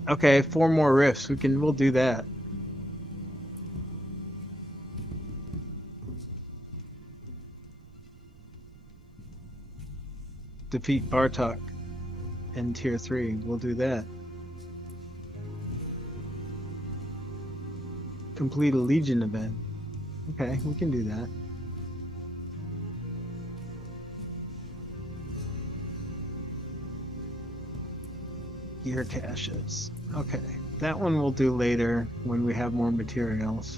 Okay, 4 more rifts. We'll do that. Defeat Bartok in tier 3. We'll do that. Complete a Legion event. Okay, we can do that. Gear caches. Okay, that one we'll do later when we have more materials.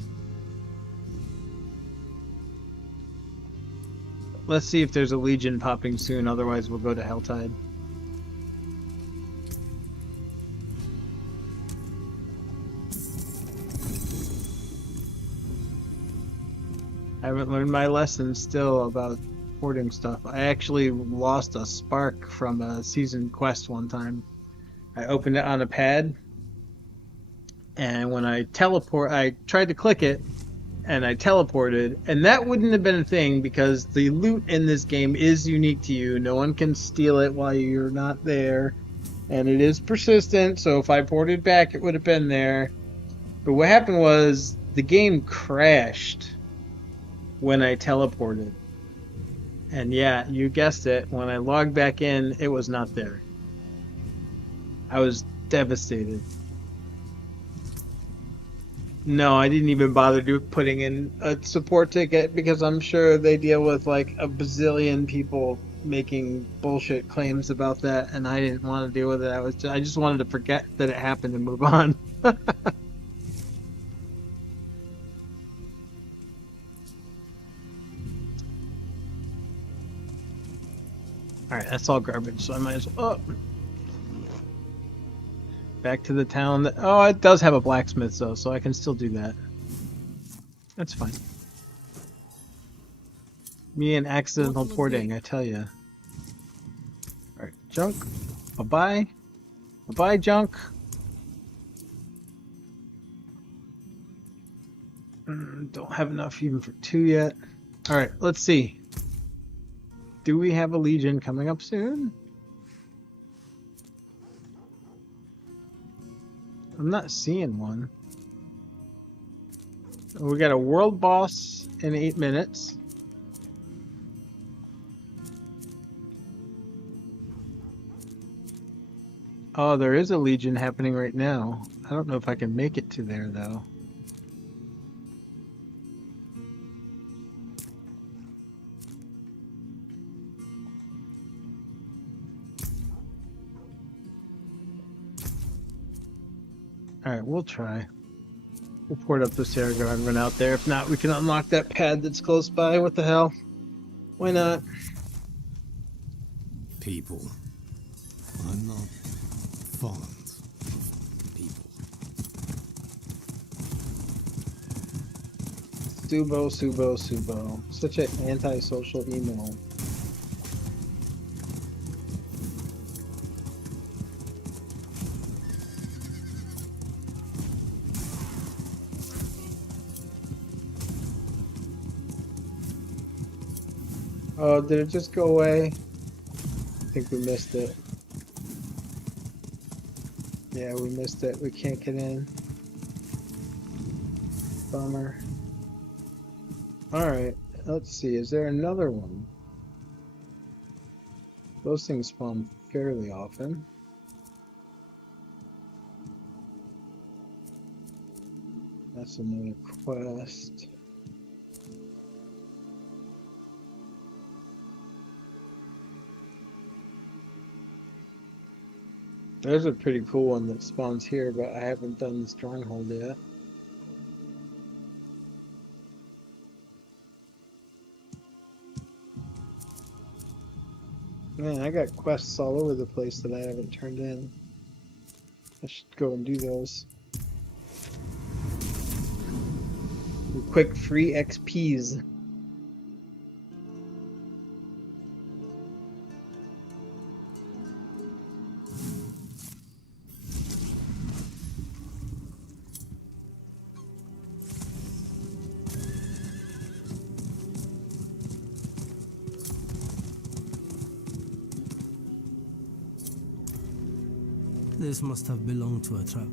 Let's see if there's a Legion popping soon, otherwise we'll go to Helltide. I haven't learned my lesson still about hoarding stuff. I actually lost a spark from a season quest one time. I opened it on a pad, and when I tried to click it, and I teleported, and that wouldn't have been a thing because the loot in this game is unique to you. No one can steal it while you're not there, and it is persistent, so if I ported back, it would have been there. But what happened was the game crashed when I teleported. And yeah, you guessed it, when I logged back in, it was not there. I was devastated. No, I didn't even bother putting in a support ticket because I'm sure they deal with like a bazillion people making bullshit claims about that, and I didn't want to deal with it. I just wanted to forget that it happened and move on. Alright, that's all garbage, so I might as well... Oh. Back to the town. Oh, it does have a blacksmith, though, so I can still do that. That's fine. Me and accidental porting, I tell ya. Alright, junk. Bye-bye. Bye-bye, junk. Don't have enough even for 2 yet. Alright, let's see. Do we have a Legion coming up soon? I'm not seeing one. We got a world boss in 8 minutes. Oh, there is a Legion happening right now. I don't know if I can make it to there, though. Alright, we'll try. We'll port up this Aragorn and run out there. If not, we can unlock that pad that's close by. What the hell? Why not? People. I'm not fond of people. Subo. Such an antisocial email. Oh, did it just go away? I think we missed it. Yeah, we missed it. We can't get in. Bummer. Alright, let's see. Is there another one? Those things spawn fairly often. That's another quest. There's a pretty cool one that spawns here, but I haven't done the stronghold yet. Man, I got quests all over the place that I haven't turned in. I should go and do those. Quick free XPs. This must have belonged to a trap.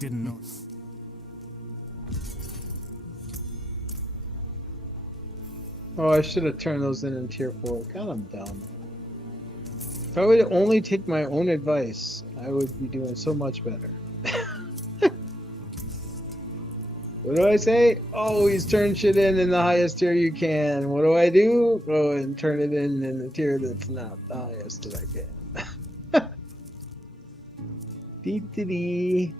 Didn't know. Oh, I should have turned those in tier 4. God, I'm dumb. If I would only take my own advice, I would be doing so much better. What do I say? Always turn shit in the highest tier you can. What do I do? Go and turn it in the tier that's not the highest that I can. Dee-dee-dee.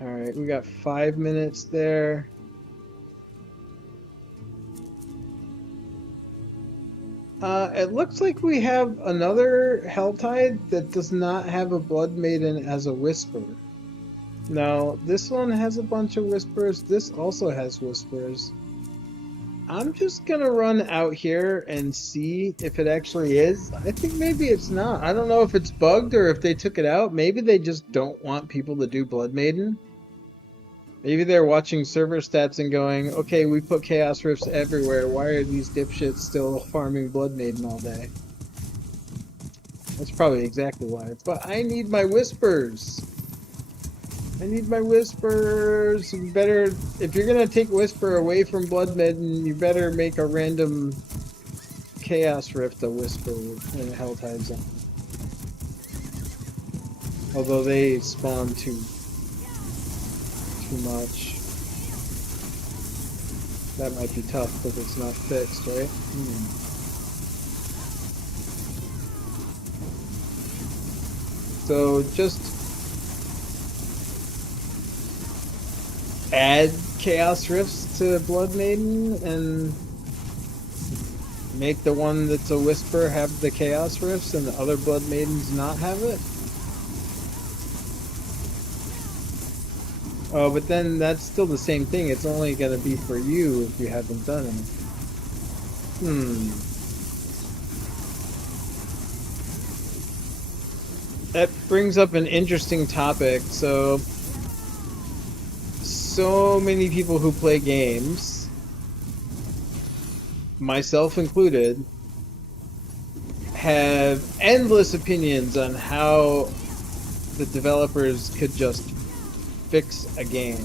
Alright, we got 5 minutes there. It looks like we have another Helltide that does not have a Blood Maiden as a Whisper. No, this one has a bunch of Whispers. This also has Whispers. I'm just gonna run out here and see if it actually is. I think maybe it's not. I don't know if it's bugged or if they took it out. Maybe they just don't want people to do Blood Maiden. Maybe they're watching server stats and going, okay, we put Chaos Rifts everywhere. Why are these dipshits still farming Blood Maiden all day? That's probably exactly why. But I need my Whispers. I need my Whispers. You better, if you're gonna take Whisper away from Blood Maiden, you better make a random Chaos Rift a Whisper in a Helltide zone. Although they spawn too much. That might be tough because it's not fixed, right? So just add Chaos Rifts to Blood Maiden and make the one that's a Whisper have the Chaos Rifts and the other Blood Maidens not have it? Oh, but then that's still the same thing. It's only going to be for you if you haven't done it. That brings up an interesting topic. So many people who play games, myself included, have endless opinions on how the developers could just fix a game.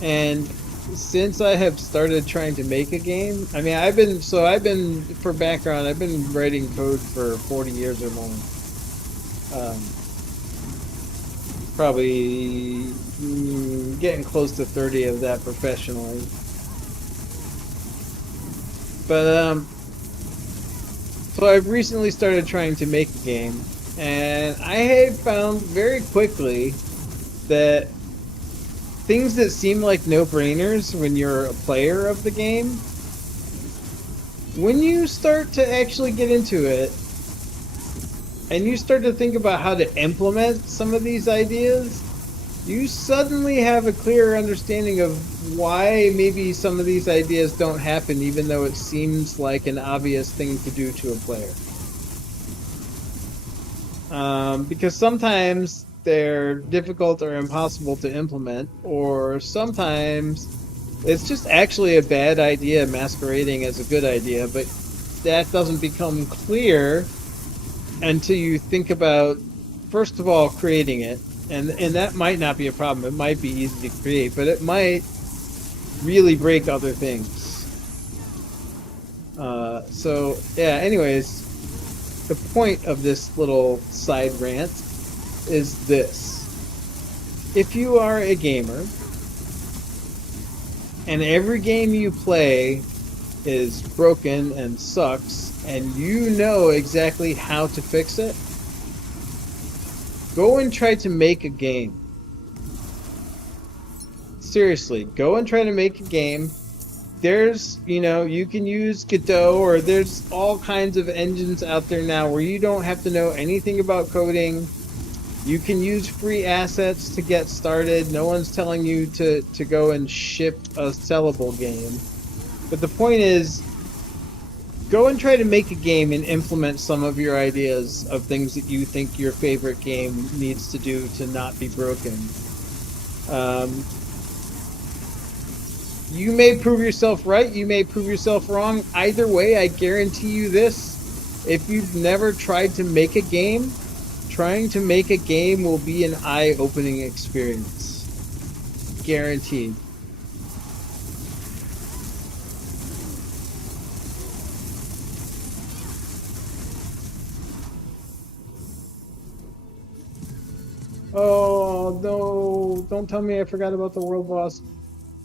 And since I have started trying to make a game, I mean, for background, I've been writing code for 40 years or more. Probably getting close to 30 of that professionally. But, so I've recently started trying to make a game. And I have found very quickly that things that seem like no-brainers when you're a player of the game, when you start to actually get into it and you start to think about how to implement some of these ideas, you suddenly have a clearer understanding of why maybe some of these ideas don't happen, even though it seems like an obvious thing to do to a player. Because sometimes they're difficult or impossible to implement, or sometimes it's just actually a bad idea masquerading as a good idea, but that doesn't become clear until you think about, first of all, creating it. And that might not be a problem. It might be easy to create, but it might really break other things. So, yeah, anyways, the point of this little side rant is this. If you are a gamer, and every game you play is broken and sucks, and you know exactly how to fix it, go and try to make a game. Seriously, go and try to make a game. There's, you can use Godot, or there's all kinds of engines out there now where you don't have to know anything about coding. You can use free assets to get started. No one's telling you to go and ship a sellable game. But the point is, go and try to make a game and implement some of your ideas of things that you think your favorite game needs to do to not be broken. You may prove yourself right, you may prove yourself wrong. Either way, I guarantee you this. If you've never tried to make a game, trying to make a game will be an eye-opening experience. Guaranteed. Oh, no. Don't tell me I forgot about the world boss.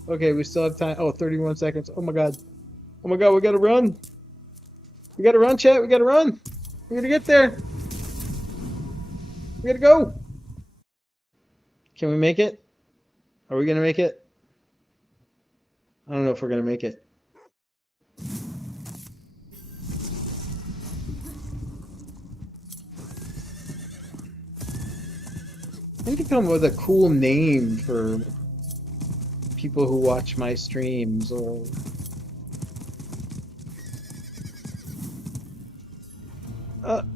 Okay, we still have time. Oh, 31 seconds. Oh my god. Oh my god, we gotta run. We gotta run, chat. We gotta run. We gotta get there. We gotta go. Can we make it? Are we gonna make it? I don't know if we're gonna make it. I need to come up with a cool name for people who watch my streams, or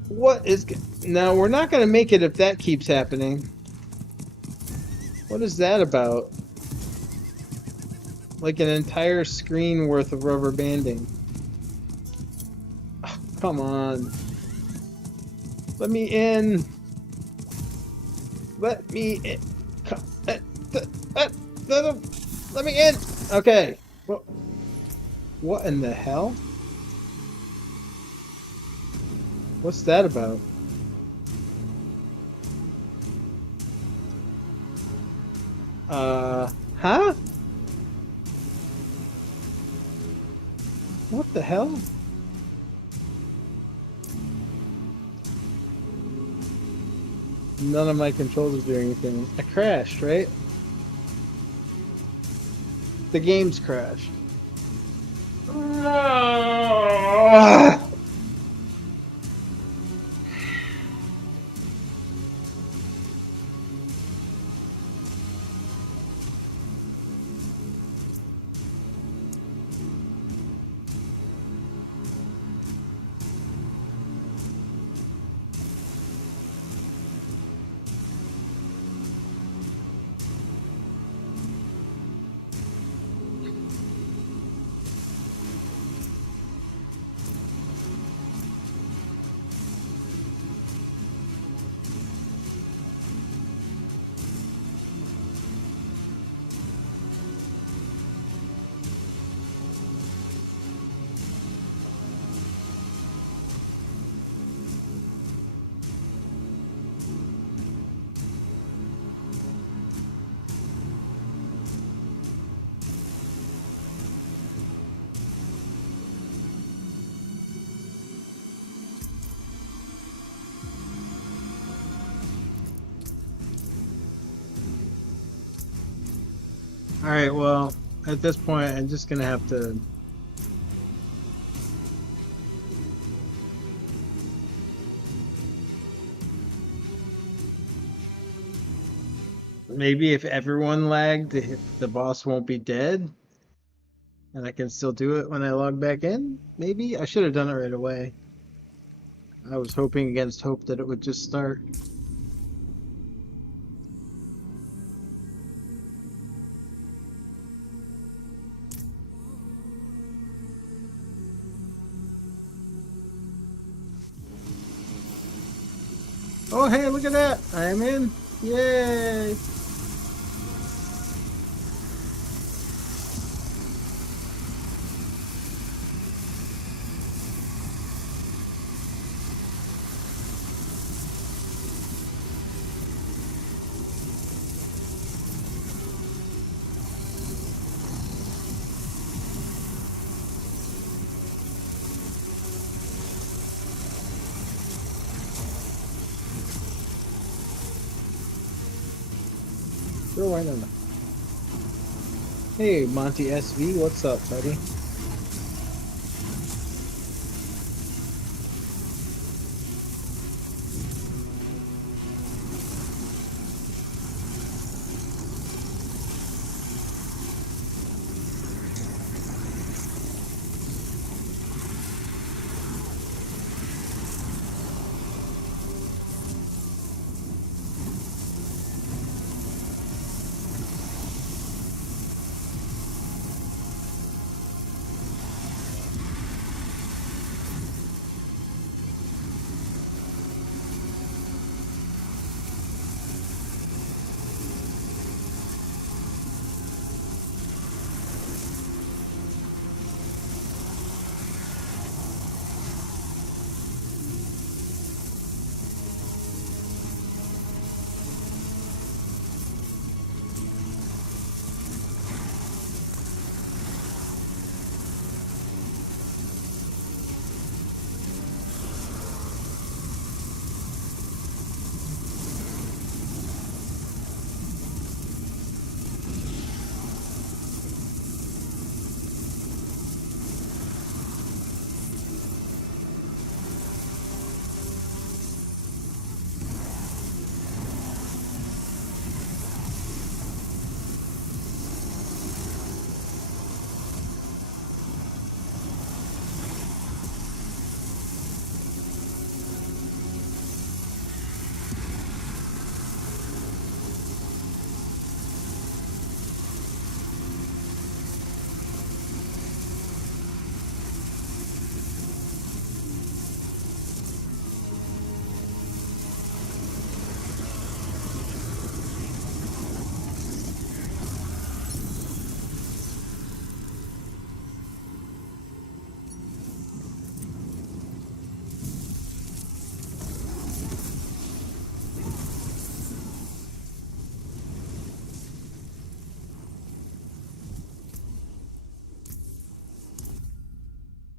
what is... Now, we're not gonna make it if that keeps happening. What is that about? Like an entire screen worth of rubber banding. Oh, come on. Let me in. Let me in. Let me in. Okay. What in the hell? What's that about? Huh? What the hell? None of my controls are doing anything. I crashed, right? The game's crashed. No! Alright, well, at this point, I'm just gonna have to... Maybe if everyone lagged, if the boss won't be dead, and I can still do it when I log back in? Maybe? I should have done it right away. I was hoping against hope that it would just start. Oh, hey, look at that! I am in! Yay! Sure, why not? Hey, Monty SV, what's up, buddy?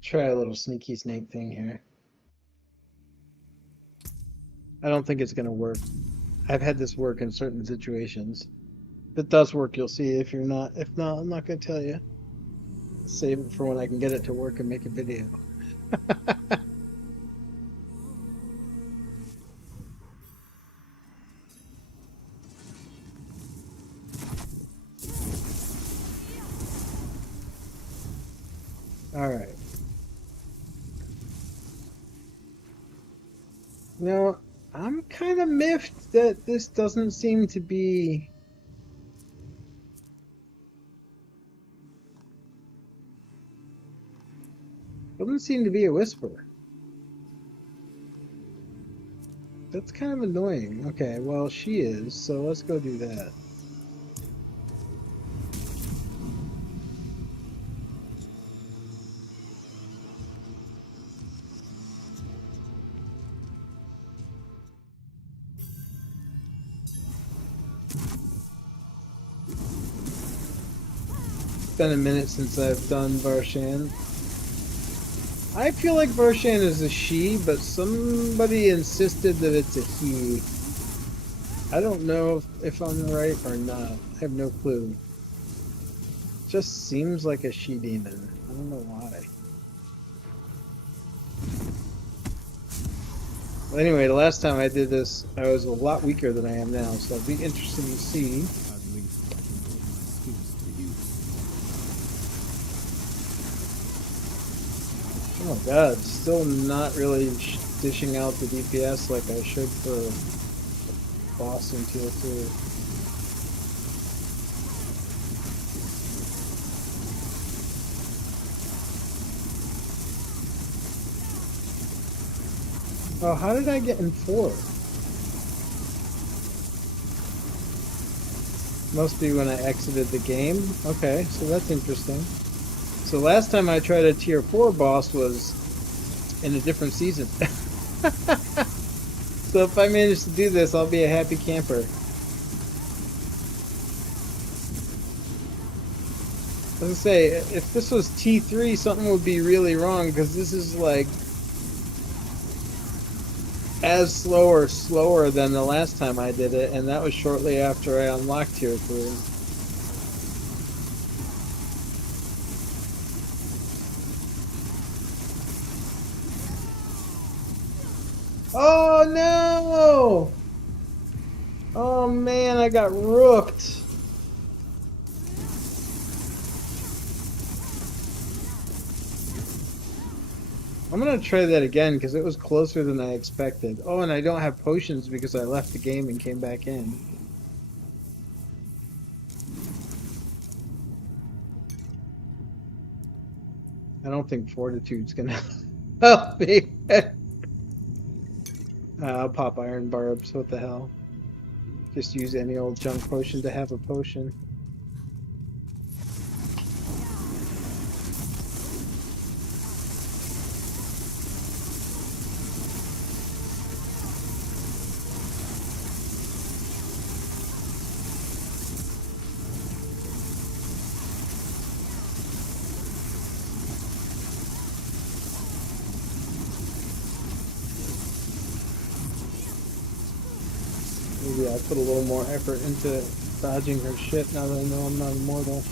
Try a little sneaky snake thing here. I don't think it's gonna work. I've had this work in certain situations. If it does work, you'll see. If not, I'm not gonna tell you. Save it for when I can get it to work and make a video. All right. Now, I'm kind of miffed that this doesn't seem to be. Doesn't seem to be a whisper. That's kind of annoying. Okay, well, she is, so let's go do that. It's been a minute since I've done Varshan. I feel like Varshan is a she, but somebody insisted that it's a he. I don't know if I'm right or not. I have no clue. Just seems like a she demon. I don't know why. Anyway, the last time I did this, I was a lot weaker than I am now, so it'll be interesting to see. At least I can put my skills to use. Oh my god, still not really dishing out the DPS like I should for boss in tier 2. Oh, how did I get in 4? Must be when I exited the game. Okay, so that's interesting. So last time I tried a tier 4 boss was in a different season. So if I manage to do this, I'll be a happy camper. As I say, if this was T3, something would be really wrong, because this is like as slower than the last time I did it, and that was shortly after I unlocked tier 3. Oh no! Oh man, I got rooked. I'm gonna try that again because it was closer than I expected. Oh, and I don't have potions because I left the game and came back in. I don't think Fortitude's gonna help me. I'll pop Iron Barbs. What the hell? Just use any old junk potion to have a potion. Maybe I'll put a little more effort into dodging her shit now that I know I'm not immortal.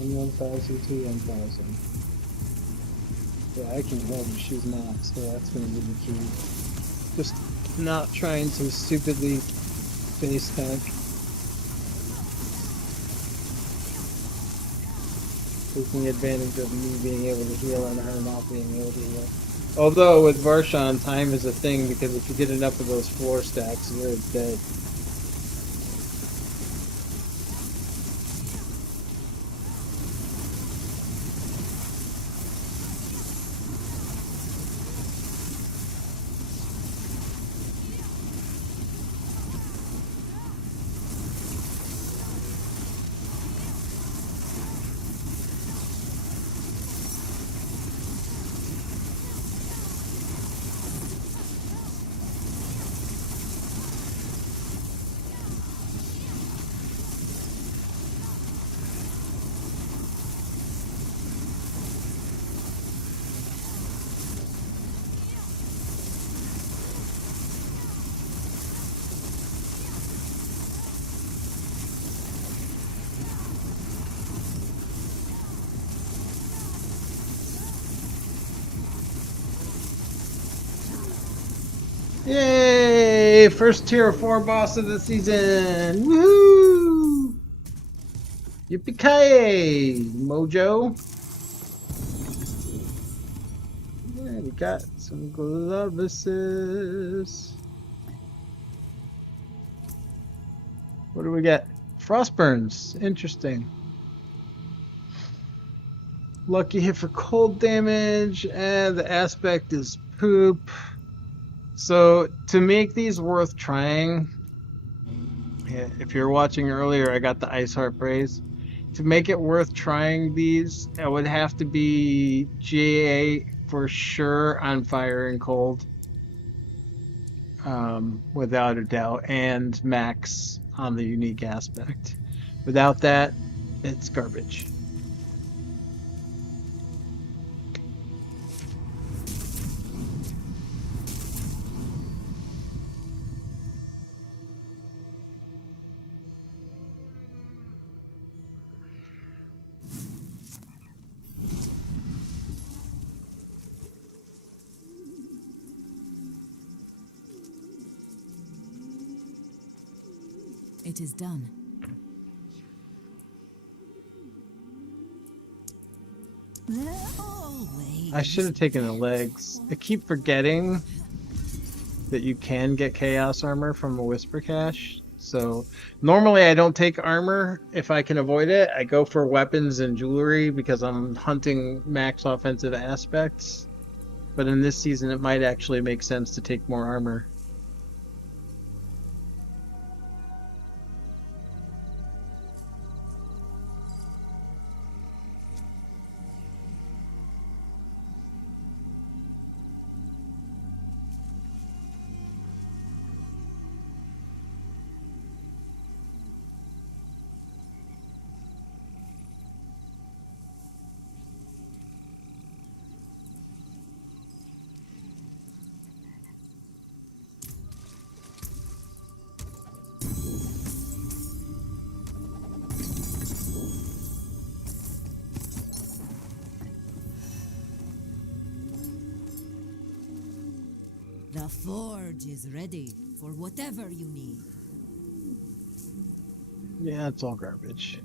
And 1,000 to 1,000. Yeah, I can heal, but she's not, so that's gonna be the key. Just not trying to stupidly face tank. Taking advantage of me being able to heal and her not being able to heal. Although with Varshan, time is a thing because if you get enough of those floor stacks, you're dead. Yay! First tier 4 boss of the season! Woohoo! Yippee-ki-yay, Mojo! Yeah, we got some glovuses. What do we get? Frostburns. Interesting. Lucky hit for cold damage, and the aspect is poop. So to make these worth trying, if you're watching earlier, I got the Ice Heart Praise. To make it worth trying these, I would have to be GA for sure on fire and cold, without a doubt, and max on the unique aspect. Without that, it's garbage. It is done. I should have taken the legs. I keep forgetting that you can get chaos armor from a whisper cache. So normally I don't take armor if I can avoid it. I go for weapons and jewelry because I'm hunting max offensive aspects. But in this season it might actually make sense to take more armor. The forge is ready for whatever you need. Yeah, it's all garbage.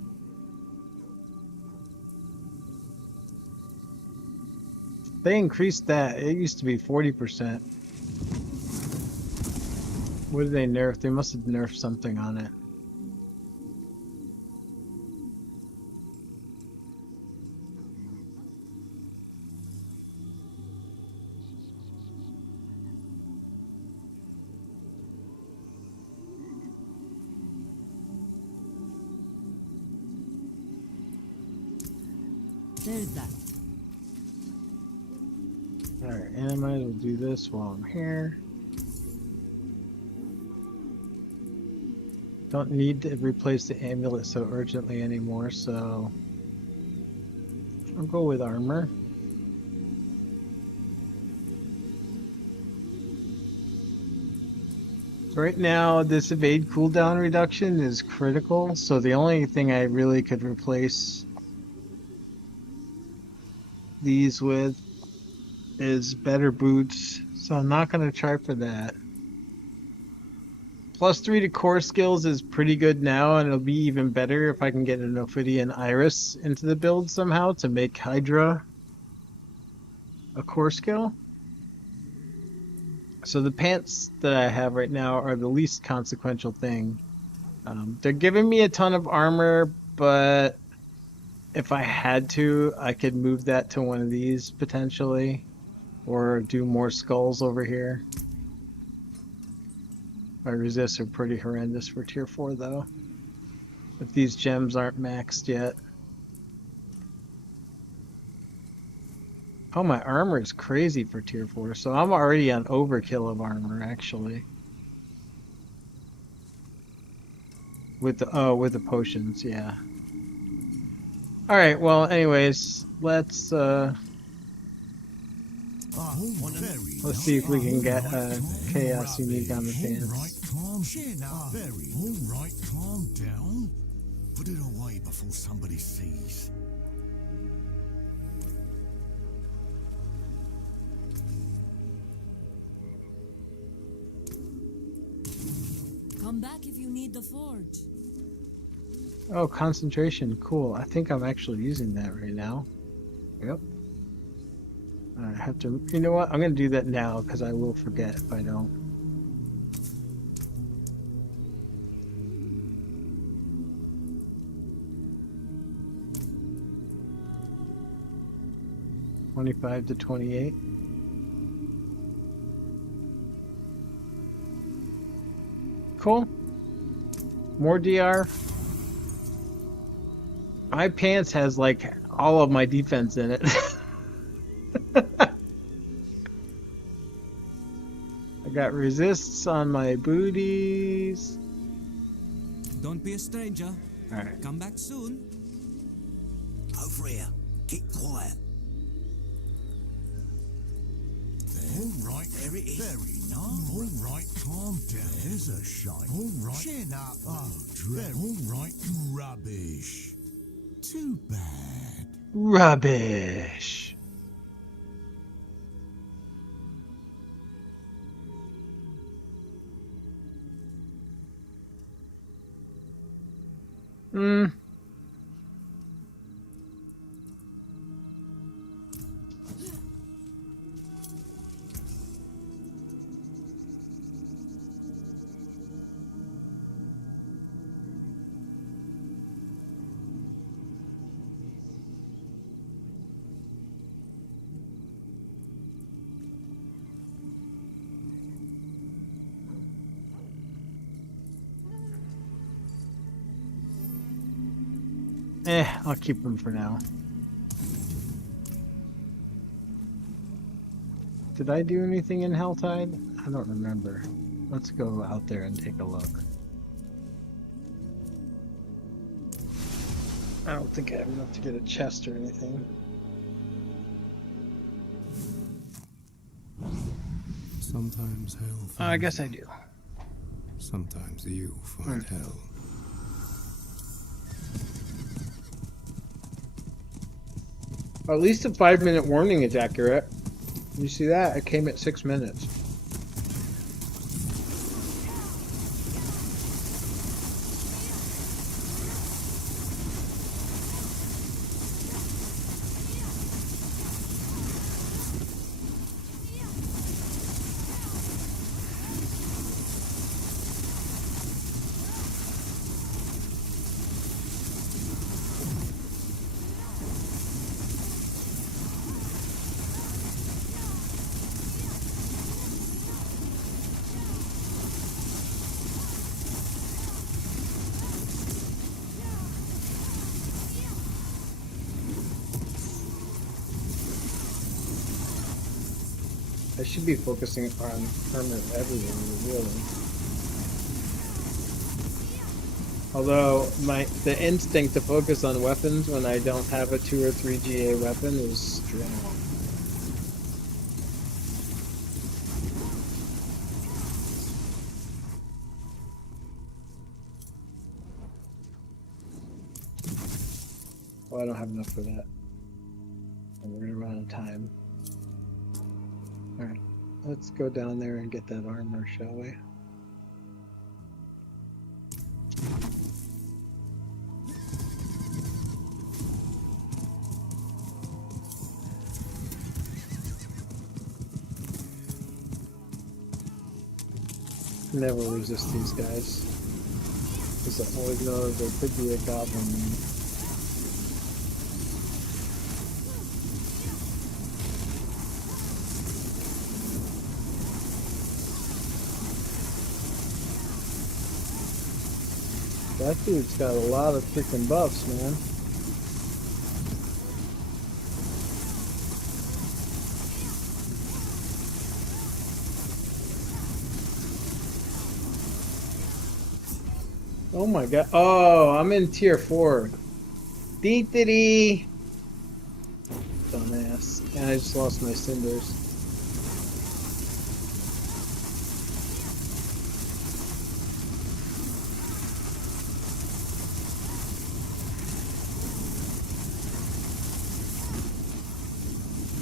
They increased that. It used to be 40%. What did they nerf? They must have nerfed something on it. There's that. Alright, and I might as well do this while I'm here. Don't need to replace the amulet so urgently anymore, so I'll go with armor. Right now, this evade cooldown reduction is critical, so the only thing I really could replace these with is better boots, so I'm not going to try for that. +3 to core skills is pretty good now, and it'll be even better if I can get an Ophidian Iris into the build somehow to make Hydra a core skill. So the pants that I have right now are the least consequential thing. They're giving me a ton of armor, but if I had to, I could move that to one of these potentially, or do more skulls over here. My resists are pretty horrendous for tier 4 though, if these gems aren't maxed yet. Oh, my armor is crazy for tier 4, so I'm already on overkill of armor actually. With the potions, yeah. Alright, well anyways, let's see if we can get chaos unique on the pants. Alright, calm down. Put it away before somebody sees. Come back if you need the forge. Oh, concentration, cool. I think I'm actually using that right now. Yep. I have to, you know what? I'm gonna do that now because I will forget if I don't. 25 to 28. Cool. More DR. My pants has like all of my defense in it. I got resists on my booties. Don't be a stranger. Alright. Come back soon. Over here. Keep quiet. All right, There it is. very nice. All right, calm down. There's a shame. All right, chin up. Oh, all right, rubbish. Too bad. Rubbish. Hmm. I'll keep them for now. Did I do anything in Helltide? I don't remember. Let's go out there and take a look. I don't think I have enough to get a chest or anything. Sometimes hell finds I guess you. I do. Sometimes you find hell. At least a 5-minute warning is accurate. You see that? It came at 6 minutes. I should be focusing on permanent everything, really. Although the instinct to focus on weapons when I don't have a 2 or 3 GA weapon is strong. Oh, I don't have enough for that. And we're gonna run out of time. Alright, let's go down there and get that armor, shall we? Never resist these guys, because I always know there could be a goblin. That dude's got a lot of freaking buffs, man. Oh my god. Oh, I'm in tier 4. Dee-dee-dee. Dumbass. And I just lost my cinders.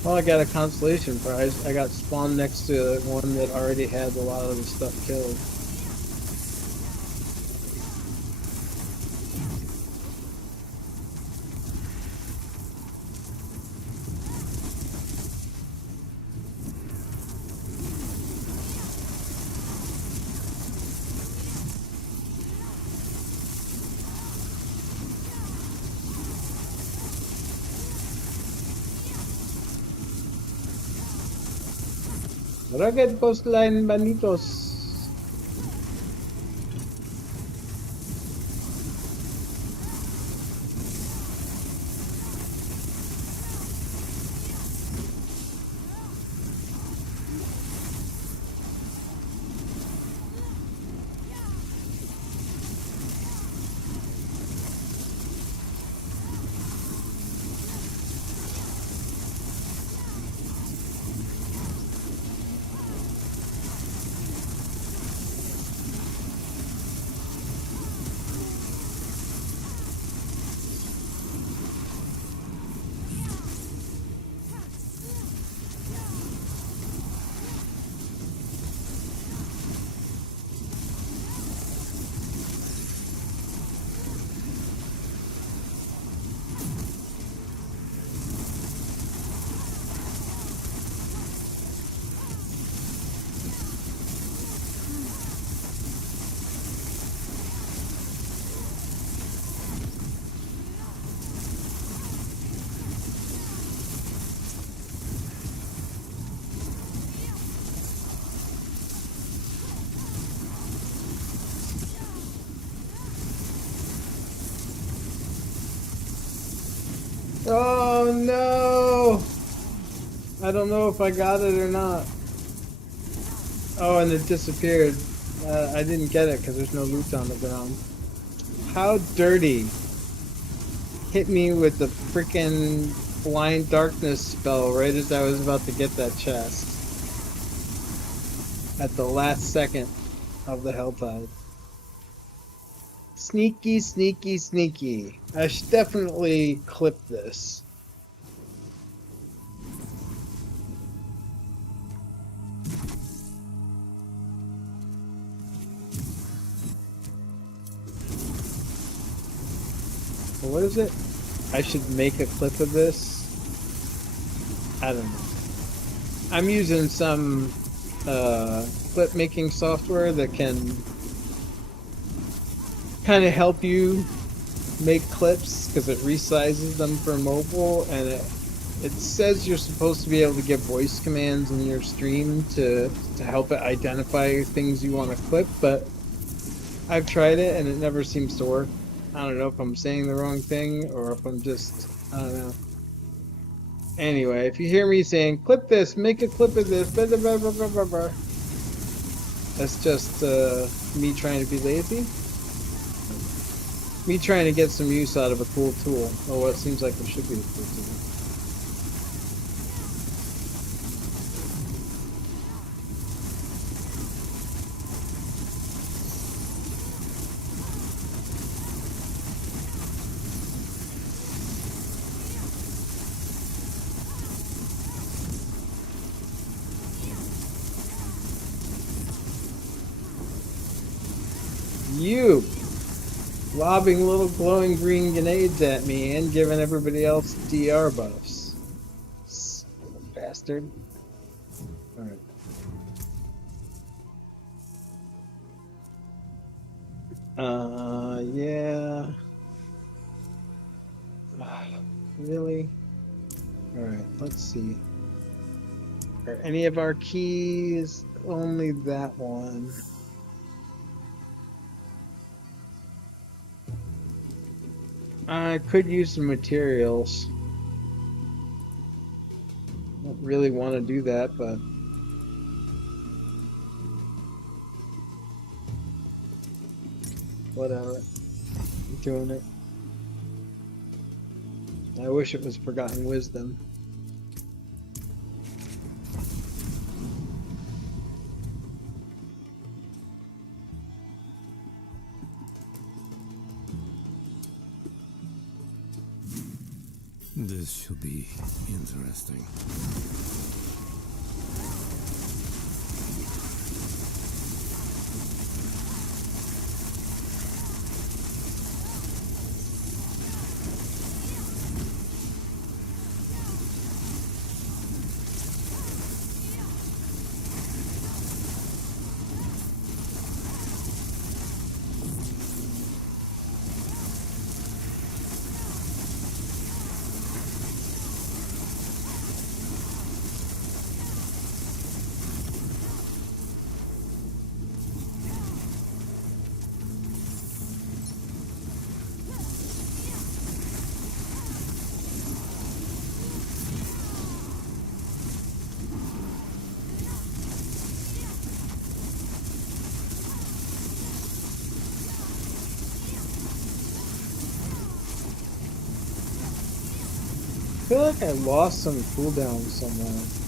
Well, I got a consolation prize. I got spawned next to one that already had a lot of the stuff killed. Rugged coastline banitos. Oh no! I don't know if I got it or not. Oh, and it disappeared. I didn't get it because there's no loot on the ground. How dirty. Hit me with the freaking blind darkness spell right as I was about to get that chest. At the last second of the Helltide. Sneaky, sneaky, sneaky. I should definitely clip this. What is it? I should make a clip of this? I don't know. I'm using some clip making software that can kind of help you make clips because it resizes them for mobile, and it says you're supposed to be able to give voice commands in your stream to help it identify things you want to clip, but I've tried it and it never seems to work. I don't know if I'm saying the wrong thing or if I'm just, I don't know. Anyway, if you hear me saying, clip this, make a clip of this, blah, blah, blah, blah, blah, blah, blah. That's just me trying to be lazy. Me trying to get some use out of a cool tool, or what seems like it should be a cool tool. You lobbing little glowing green grenades at me and giving everybody else DR buffs. Bastard. Alright. Yeah. Really? Alright, let's see. Are any of our keys? Only that one. I could use some materials. Don't really want to do that, but whatever. I'm doing it. I wish it was Forgotten Wisdom. This should be interesting. feel like I lost some cooldown somewhere.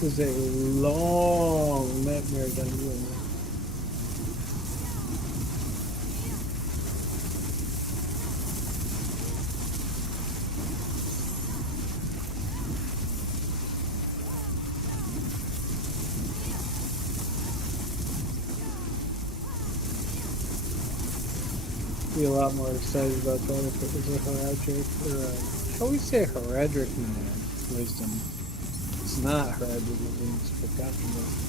This is a long nightmare dungeon. Be a lot more excited about that if it was a heraldic or a, how we say heraldic wisdom. It's not heraldic wisdom, it's forgotten wisdom.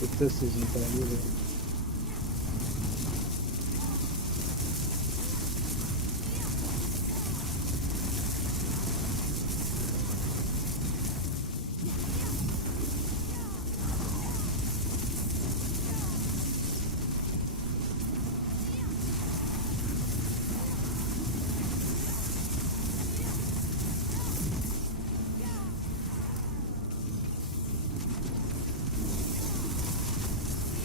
But this isn't that either.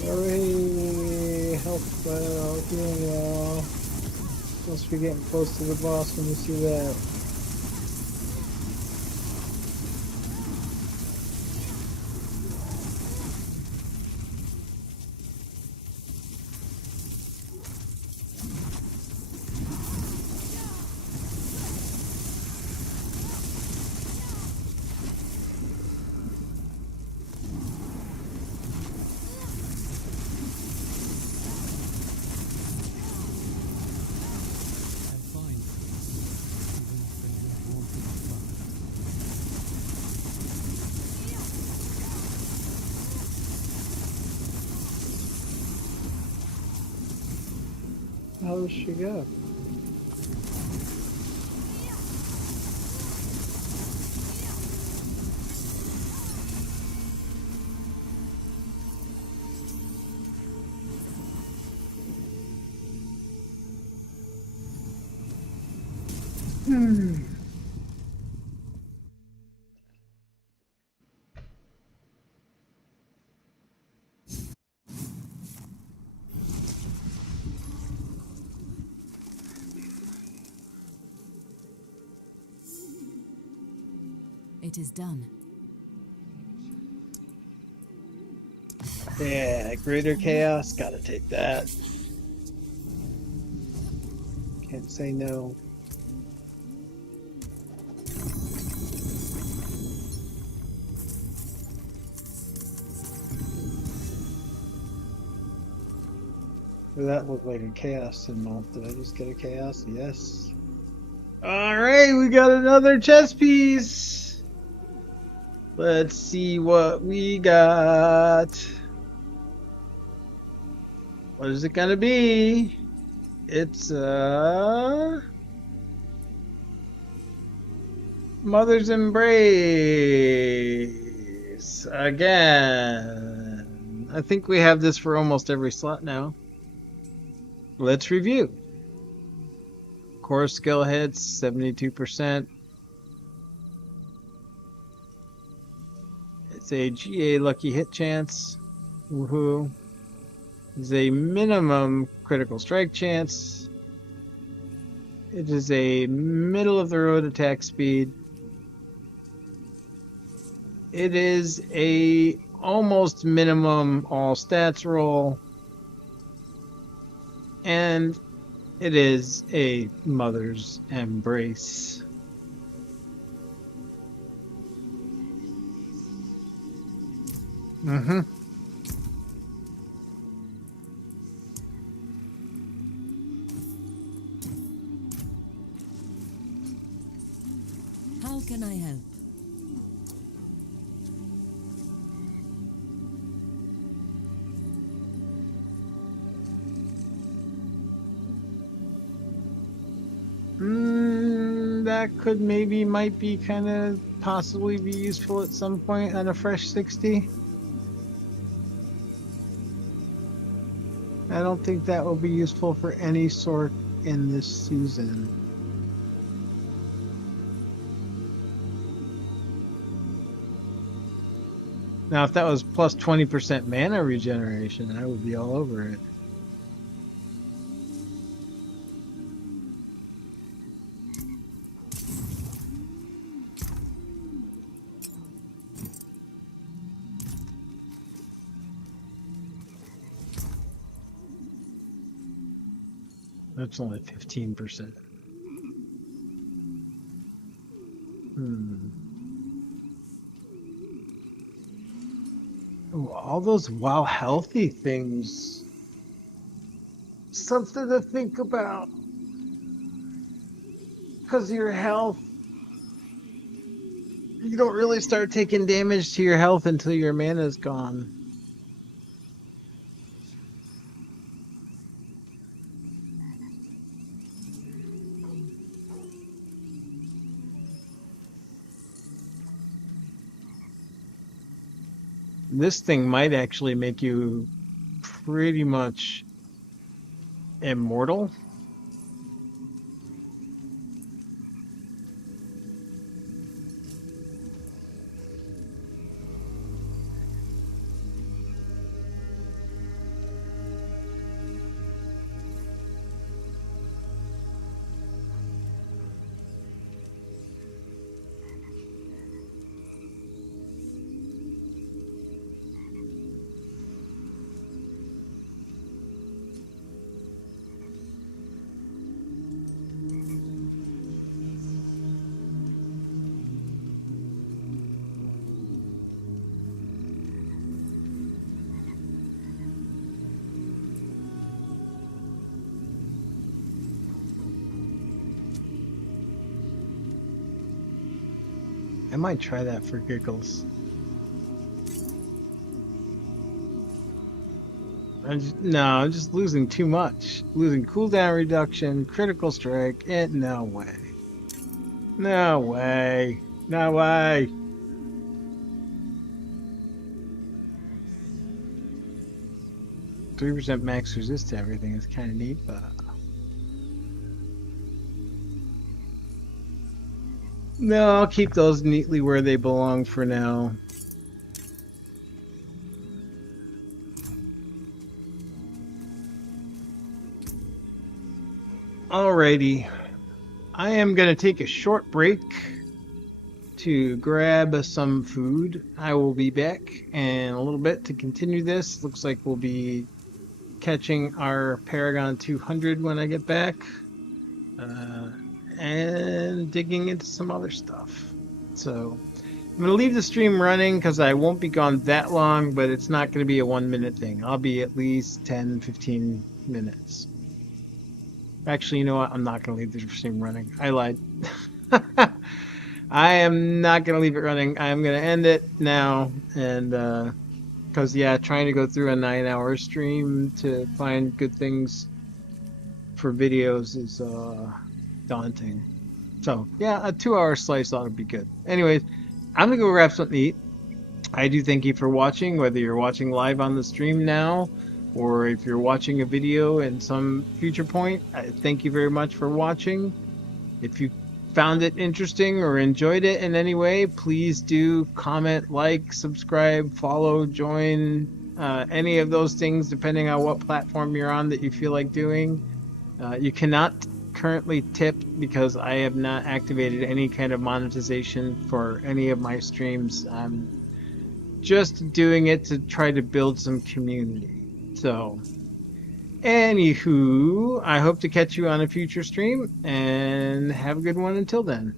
Hurry! Help, healing wall. Must be getting close to the boss when you see that. How does she go? It is done. Yeah, greater chaos, gotta take that. Can't say no. Well, that looked like a chaos symbol. Did I just get a chaos? Yes. Alright, we got another chess piece! Let's see what we got. What is it gonna be? It's Mother's Embrace again. I think we have this for almost every slot now. Let's review. Core skill hits 72%. It's a GA lucky hit chance. Woohoo. It's a minimum critical strike chance. It is a middle of the road attack speed. It is a almost minimum all stats roll. And it is a Mother's Embrace. Mm-hmm. How can I help? That could might be kind of possibly be useful at some point on a fresh 60. I don't think that will be useful for any sort in this season. Now, if that was plus 20% mana regeneration, I would be all over it. That's only 15%. Ooh, all those WoW healthy things. Something to think about. Because your health, you don't really start taking damage to your health until your mana's gone. This thing might actually make you pretty much immortal. I might try that for giggles. I'm just losing too much. Losing cooldown reduction, critical strike, and no way. No way. No way. %3 max resist to everything is kind of neat, but no, I'll keep those neatly where they belong for now. Alrighty, I am going to take a short break to grab some food. I will be back in a little bit to continue this. Looks like we'll be catching our Paragon 200 when I get back. And digging into some other stuff. So I'm going to leave the stream running because I won't be gone that long, but it's not going to be a 1-minute thing. I'll be at least 10-15 minutes. Actually, you know what? I'm not going to leave the stream running. I lied. I am not going to leave it running. I'm going to end it now. And because, yeah, trying to go through a 9-hour stream to find good things for videos is daunting. So, yeah, a 2-hour slice ought to be good. Anyways, I'm going to go grab something to eat. I do thank you for watching, whether you're watching live on the stream now or if you're watching a video in some future point. Thank you very much for watching. If you found it interesting or enjoyed it in any way, please do comment, like, subscribe, follow, join, any of those things depending on what platform you're on that you feel like doing. You cannot currently tip because I have not activated any kind of monetization for any of my streams. I'm just doing it to try to build some community. So, anywho, I hope to catch you on a future stream and have a good one until then.